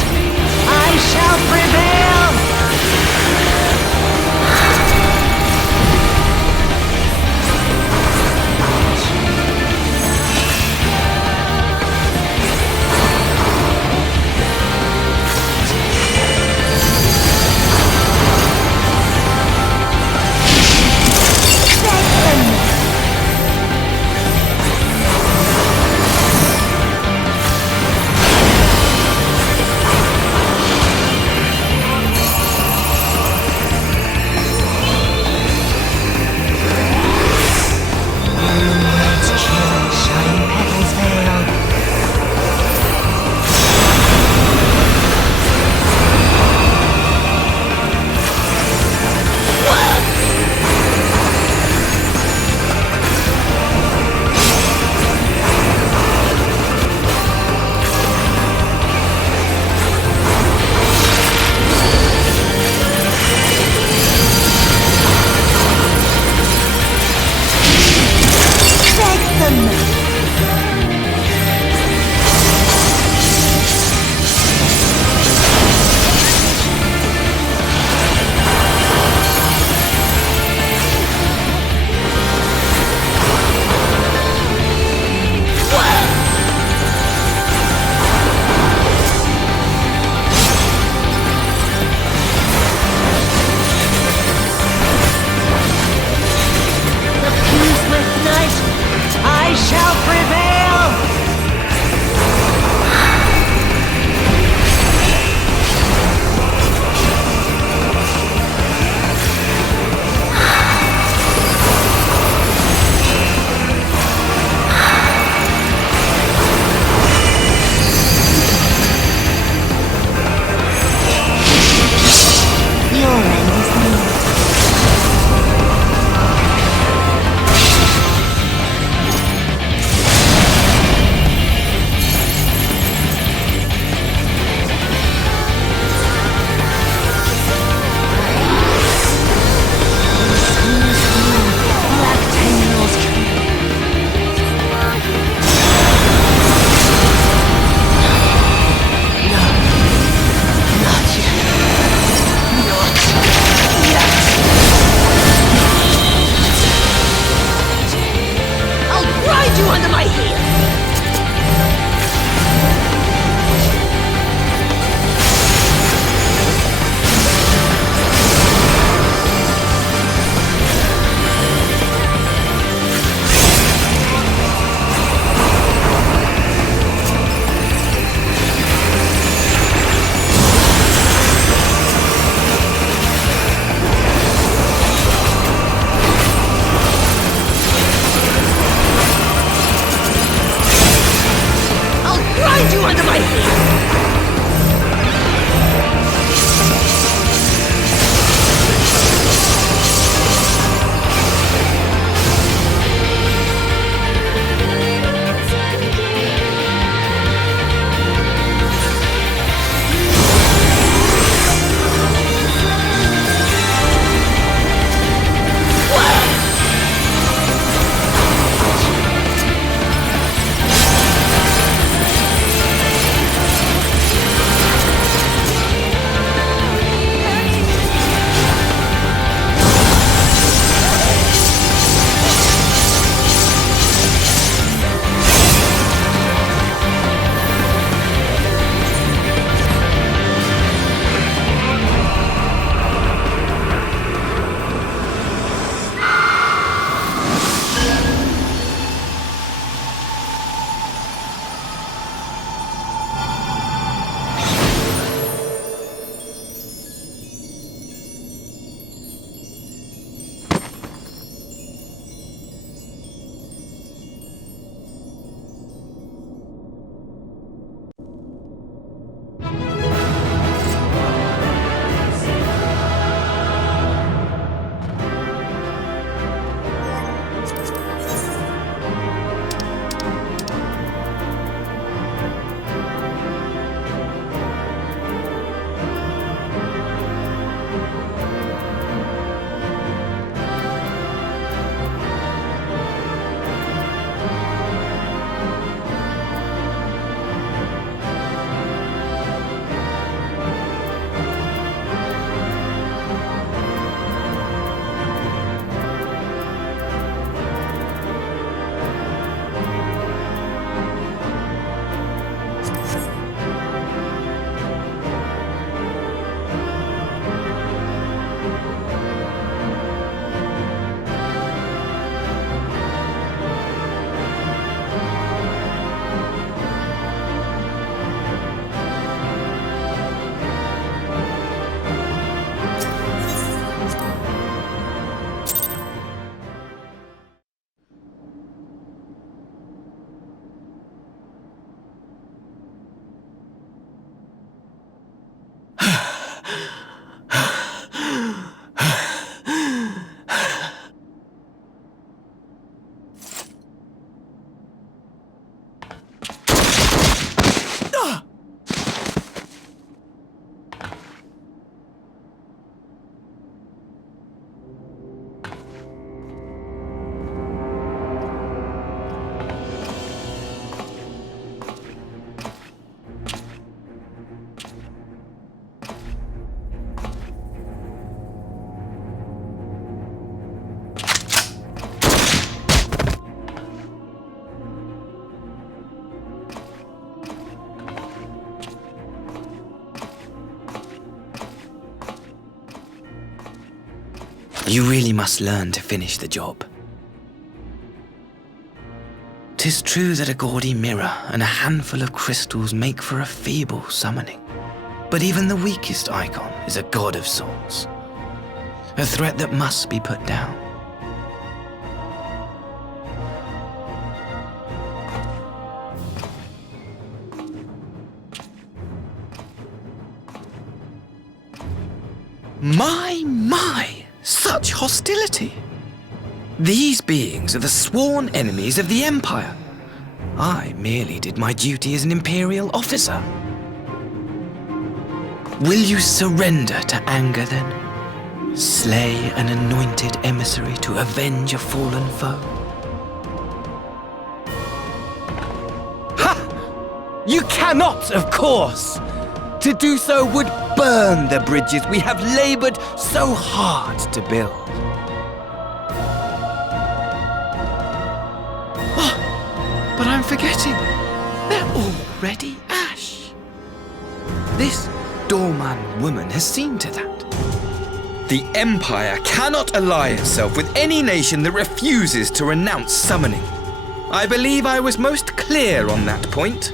I shall prevail! You really must learn to finish the job. 'Tis true that a gaudy mirror and a handful of crystals make for a feeble summoning. But even the weakest icon is a god of sorts. A threat that must be put down. My! Such hostility! These beings are the sworn enemies of the Empire. I merely did my duty as an Imperial officer. Will you surrender to anger then? Slay an anointed emissary to avenge a fallen foe? Ha! You cannot, of course! To do so would burn the bridges we have labored so hard to build. Oh, but I'm forgetting. They're already ash. This doorman woman has seen to that. The Empire cannot ally itself with any nation that refuses to renounce summoning. I believe I was most clear on that point.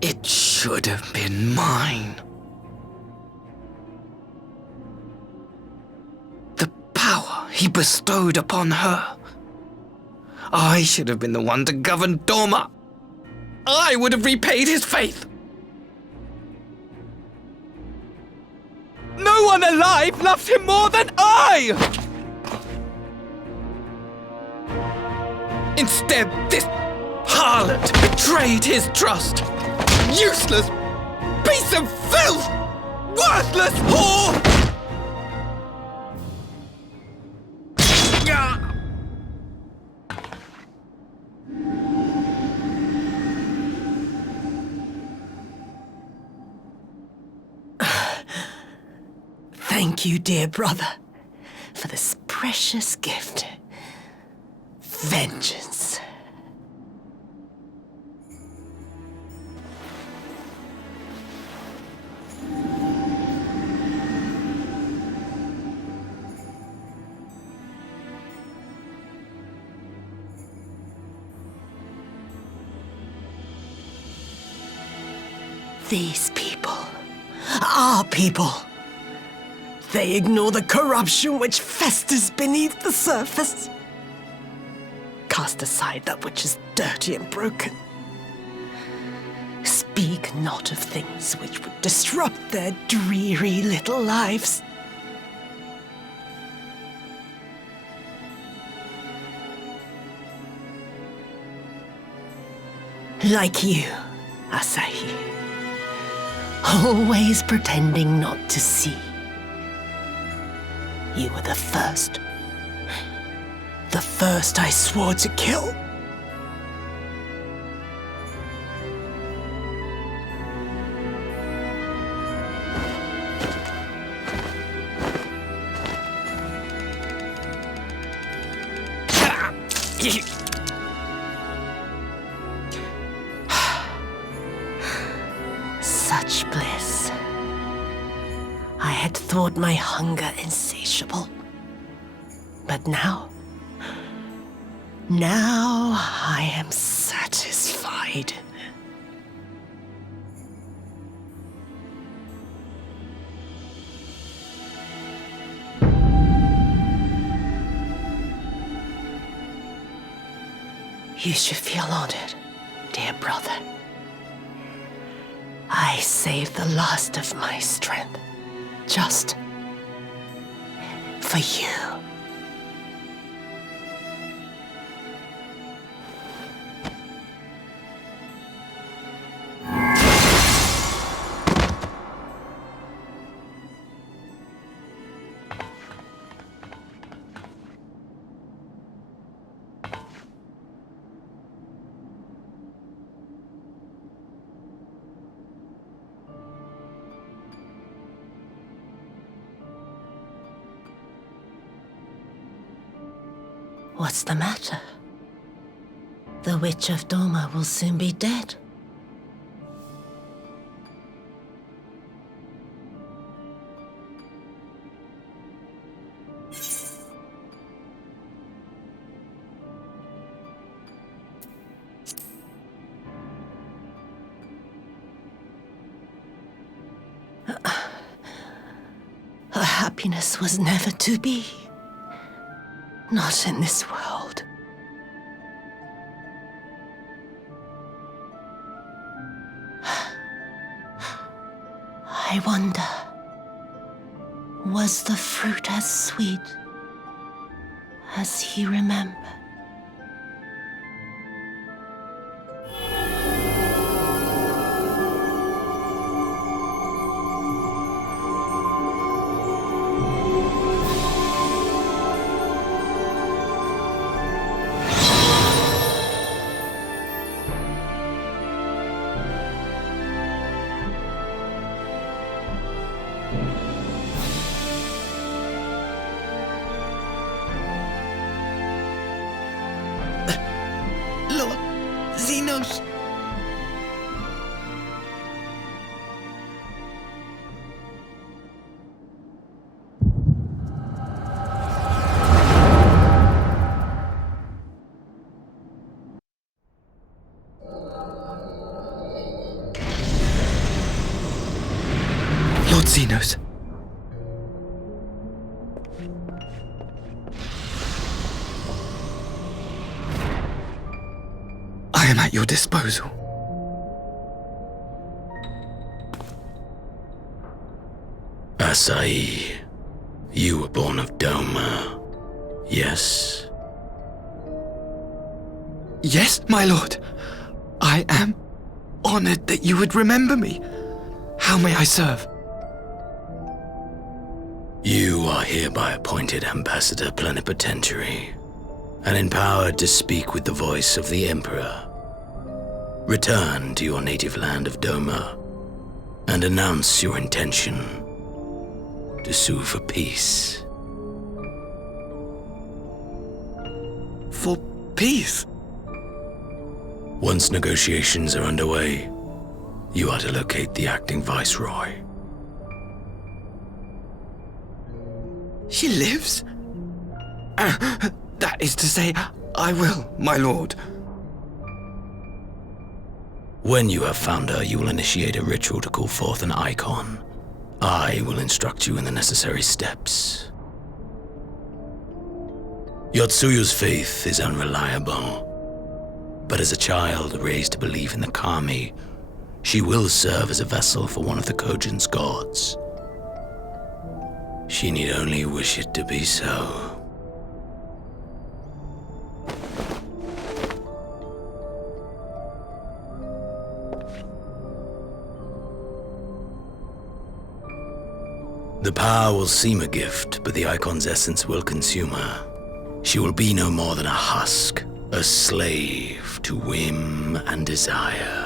It should have been mine. The power he bestowed upon her. I should have been the one to govern Dorma. I would have repaid his faith. No one alive loves him more than I! Instead, this harlot betrayed his trust. Useless piece of filth! Worthless whore! Thank you, dear brother, for this precious gift. Vengeance. These people, our people, they ignore the corruption which festers beneath the surface. Cast aside that which is dirty and broken. Speak not of things which would disrupt their dreary little lives. Like you, Asahi. Always pretending not to see. You were the first. The first I swore to kill. Such bliss. I had thought my hunger insatiable. But now I am satisfied. You should feel honored, dear brother. I saved the last of my strength, just for you. What's the matter? The Witch of Doma will soon be dead. Her happiness was never to be. Not in this world. I wonder, was the fruit as sweet as he remembered? Lord Xenos! Lord Xenos. I am at your disposal. Asai, you were born of Doma, yes? Yes, my lord. I am honored that you would remember me. How may I serve? You are hereby appointed Ambassador Plenipotentiary and empowered to speak with the voice of the Emperor. Return to your native land of Doma and announce your intention to sue for peace. For peace? Once negotiations are underway, you are to locate the acting Viceroy. She lives? That is to say, I will, my lord. When you have found her, you will initiate a ritual to call forth an icon. I will instruct you in the necessary steps. Yotsuyu's faith is unreliable, but as a child raised to believe in the Kami, she will serve as a vessel for one of the Kojin's gods. She need only wish it to be so. The power will seem a gift, but the icon's essence will consume her. She will be no more than a husk, a slave to whim and desire.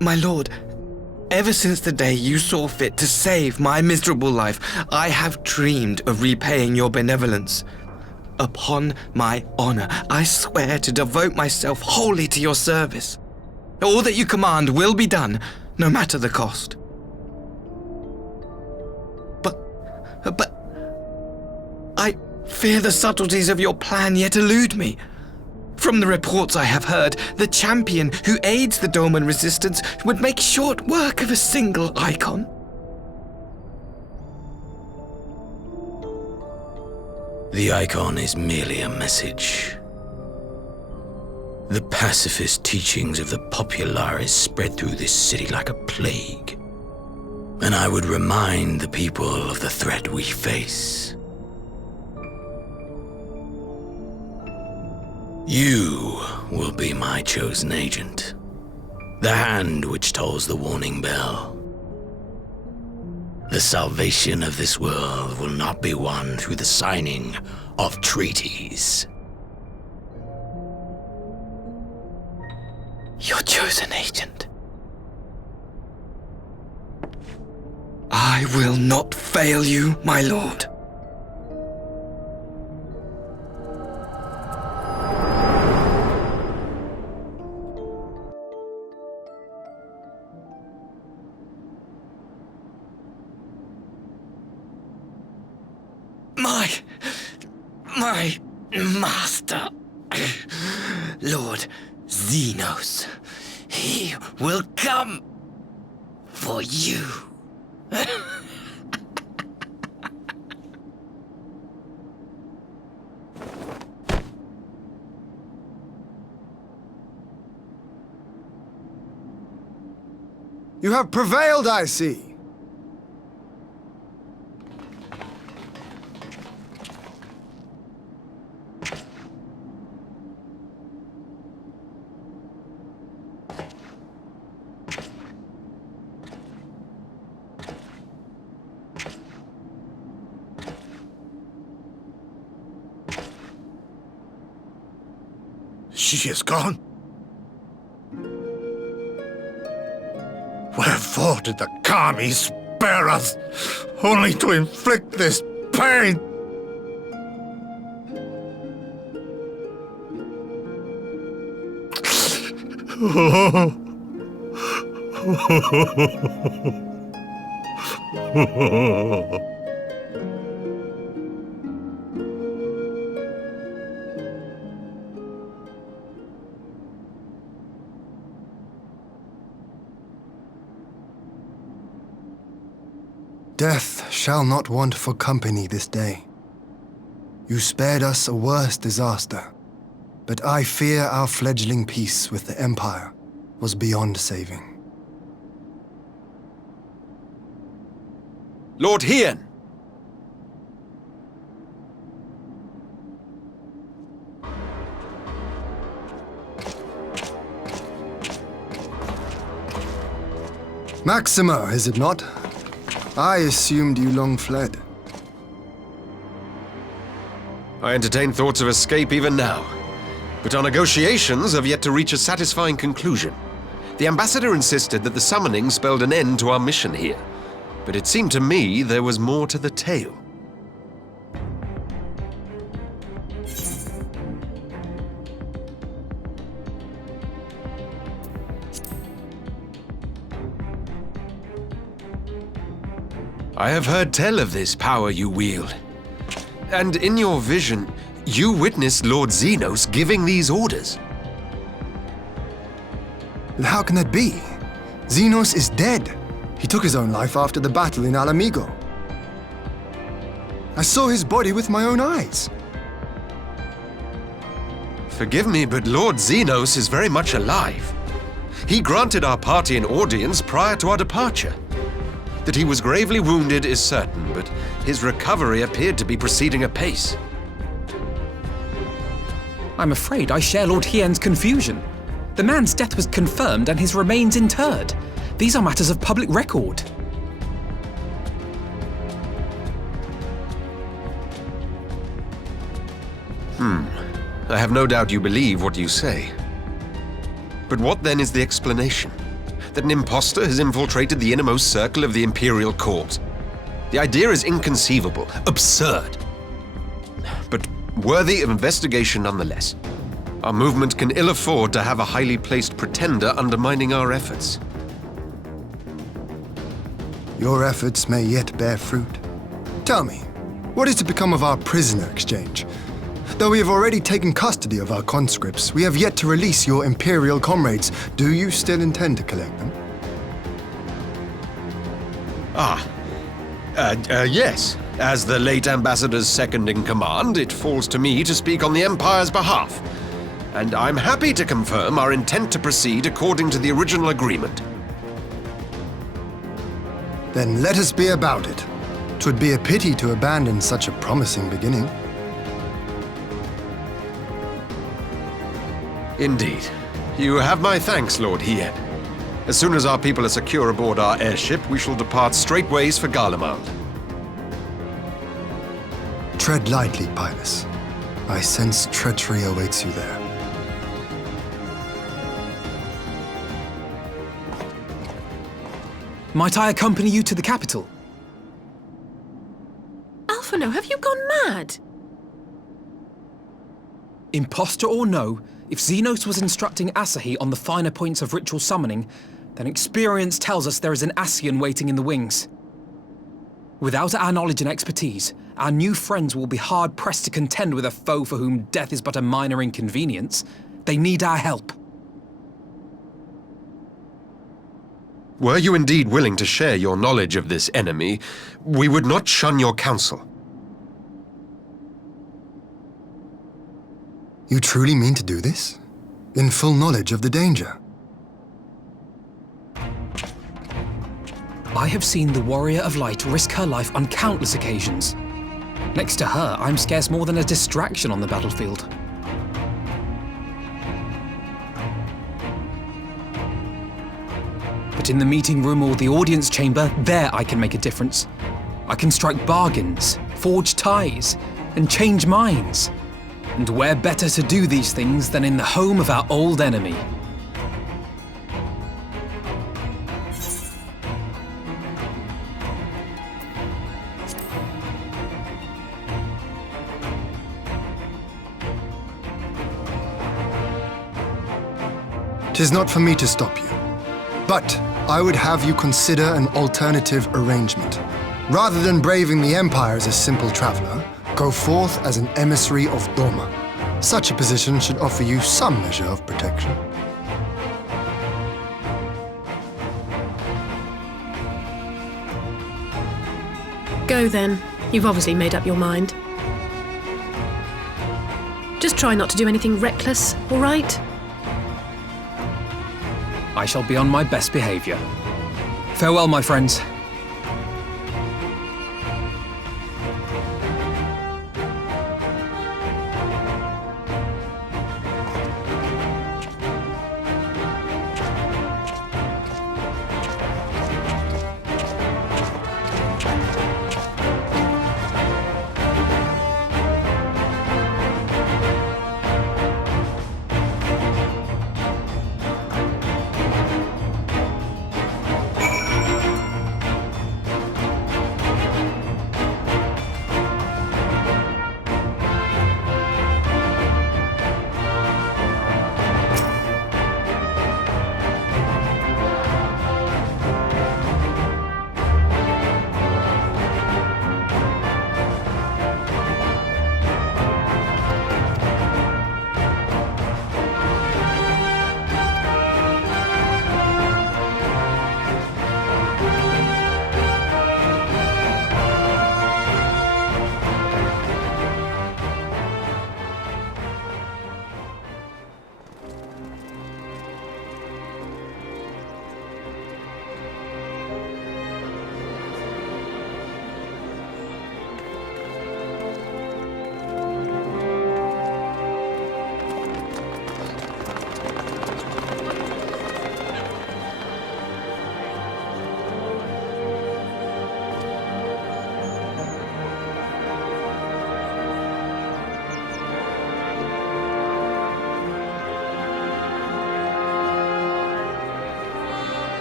My lord, ever since the day you saw fit to save my miserable life, I have dreamed of repaying your benevolence. Upon my honor, I swear to devote myself wholly to your service. All that you command will be done, no matter the cost. But I fear the subtleties of your plan yet elude me. From the reports I have heard, the champion who aids the Doman resistance would make short work of a single icon. The icon is merely a message. The pacifist teachings of the populares spread through this city like a plague. And I would remind the people of the threat we face. You will be my chosen agent. The hand which tolls the warning bell. The salvation of this world will not be won through the signing of treaties. Your chosen agent. I will not fail you, my lord. My master, Lord Xenos, he will come for you. You have prevailed, I see. She is gone? Wherefore did the Kami spare us, only to inflict this pain? Death shall not want for company this day. You spared us a worse disaster, but I fear our fledgling peace with the Empire was beyond saving. Lord Hien! Maxima, is it not? I assumed you long fled. I entertain thoughts of escape even now, but our negotiations have yet to reach a satisfying conclusion. The ambassador insisted that the summoning spelled an end to our mission here, but it seemed to me there was more to the tale. I have heard tell of this power you wield. And in your vision, you witnessed Lord Xenos giving these orders. How can that be? Xenos is dead. He took his own life after the battle in Alamigo. I saw his body with my own eyes. Forgive me, but Lord Xenos is very much alive. He granted our party an audience prior to our departure. That he was gravely wounded is certain, but his recovery appeared to be proceeding apace. I'm afraid I share Lord Hien's confusion. The man's death was confirmed and his remains interred. These are matters of public record. I have no doubt you believe what you say. But what then is the explanation? That an impostor has infiltrated the innermost circle of the Imperial Court. The idea is inconceivable, absurd, but worthy of investigation nonetheless. Our movement can ill afford to have a highly placed pretender undermining our efforts. Your efforts may yet bear fruit. Tell me, what is to become of our prisoner exchange? Though we have already taken custody of our conscripts, we have yet to release your Imperial comrades. Do you still intend to collect them? Yes. As the late ambassador's second in command, it falls to me to speak on the Empire's behalf. And I'm happy to confirm our intent to proceed according to the original agreement. Then let us be about it. 'Twould be a pity to abandon such a promising beginning. Indeed. You have my thanks, Lord Hied. As soon as our people are secure aboard our airship, we shall depart straightways for Garlemald. Tread lightly, Pylus. I sense treachery awaits you there. Might I accompany you to the capital? Alphino, have you gone mad? Impostor or no, if Xenos was instructing Asahi on the finer points of ritual summoning, then experience tells us there is an Ascian waiting in the wings. Without our knowledge and expertise, our new friends will be hard-pressed to contend with a foe for whom death is but a minor inconvenience. They need our help. Were you indeed willing to share your knowledge of this enemy, we would not shun your counsel. You truly mean to do this? In full knowledge of the danger? I have seen the Warrior of Light risk her life on countless occasions. Next to her, I'm scarce more than a distraction on the battlefield. But in the meeting room or the audience chamber, there I can make a difference. I can strike bargains, forge ties, and change minds. And where better to do these things than in the home of our old enemy? Tis not for me to stop you, but I would have you consider an alternative arrangement. Rather than braving the Empire as a simple traveler, go forth as an emissary of Doma. Such a position should offer you some measure of protection. Go then. You've obviously made up your mind. Just try not to do anything reckless, all right? I shall be on my best behavior. Farewell, my friends.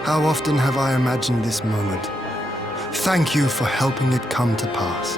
How often have I imagined this moment? Thank you for helping it come to pass.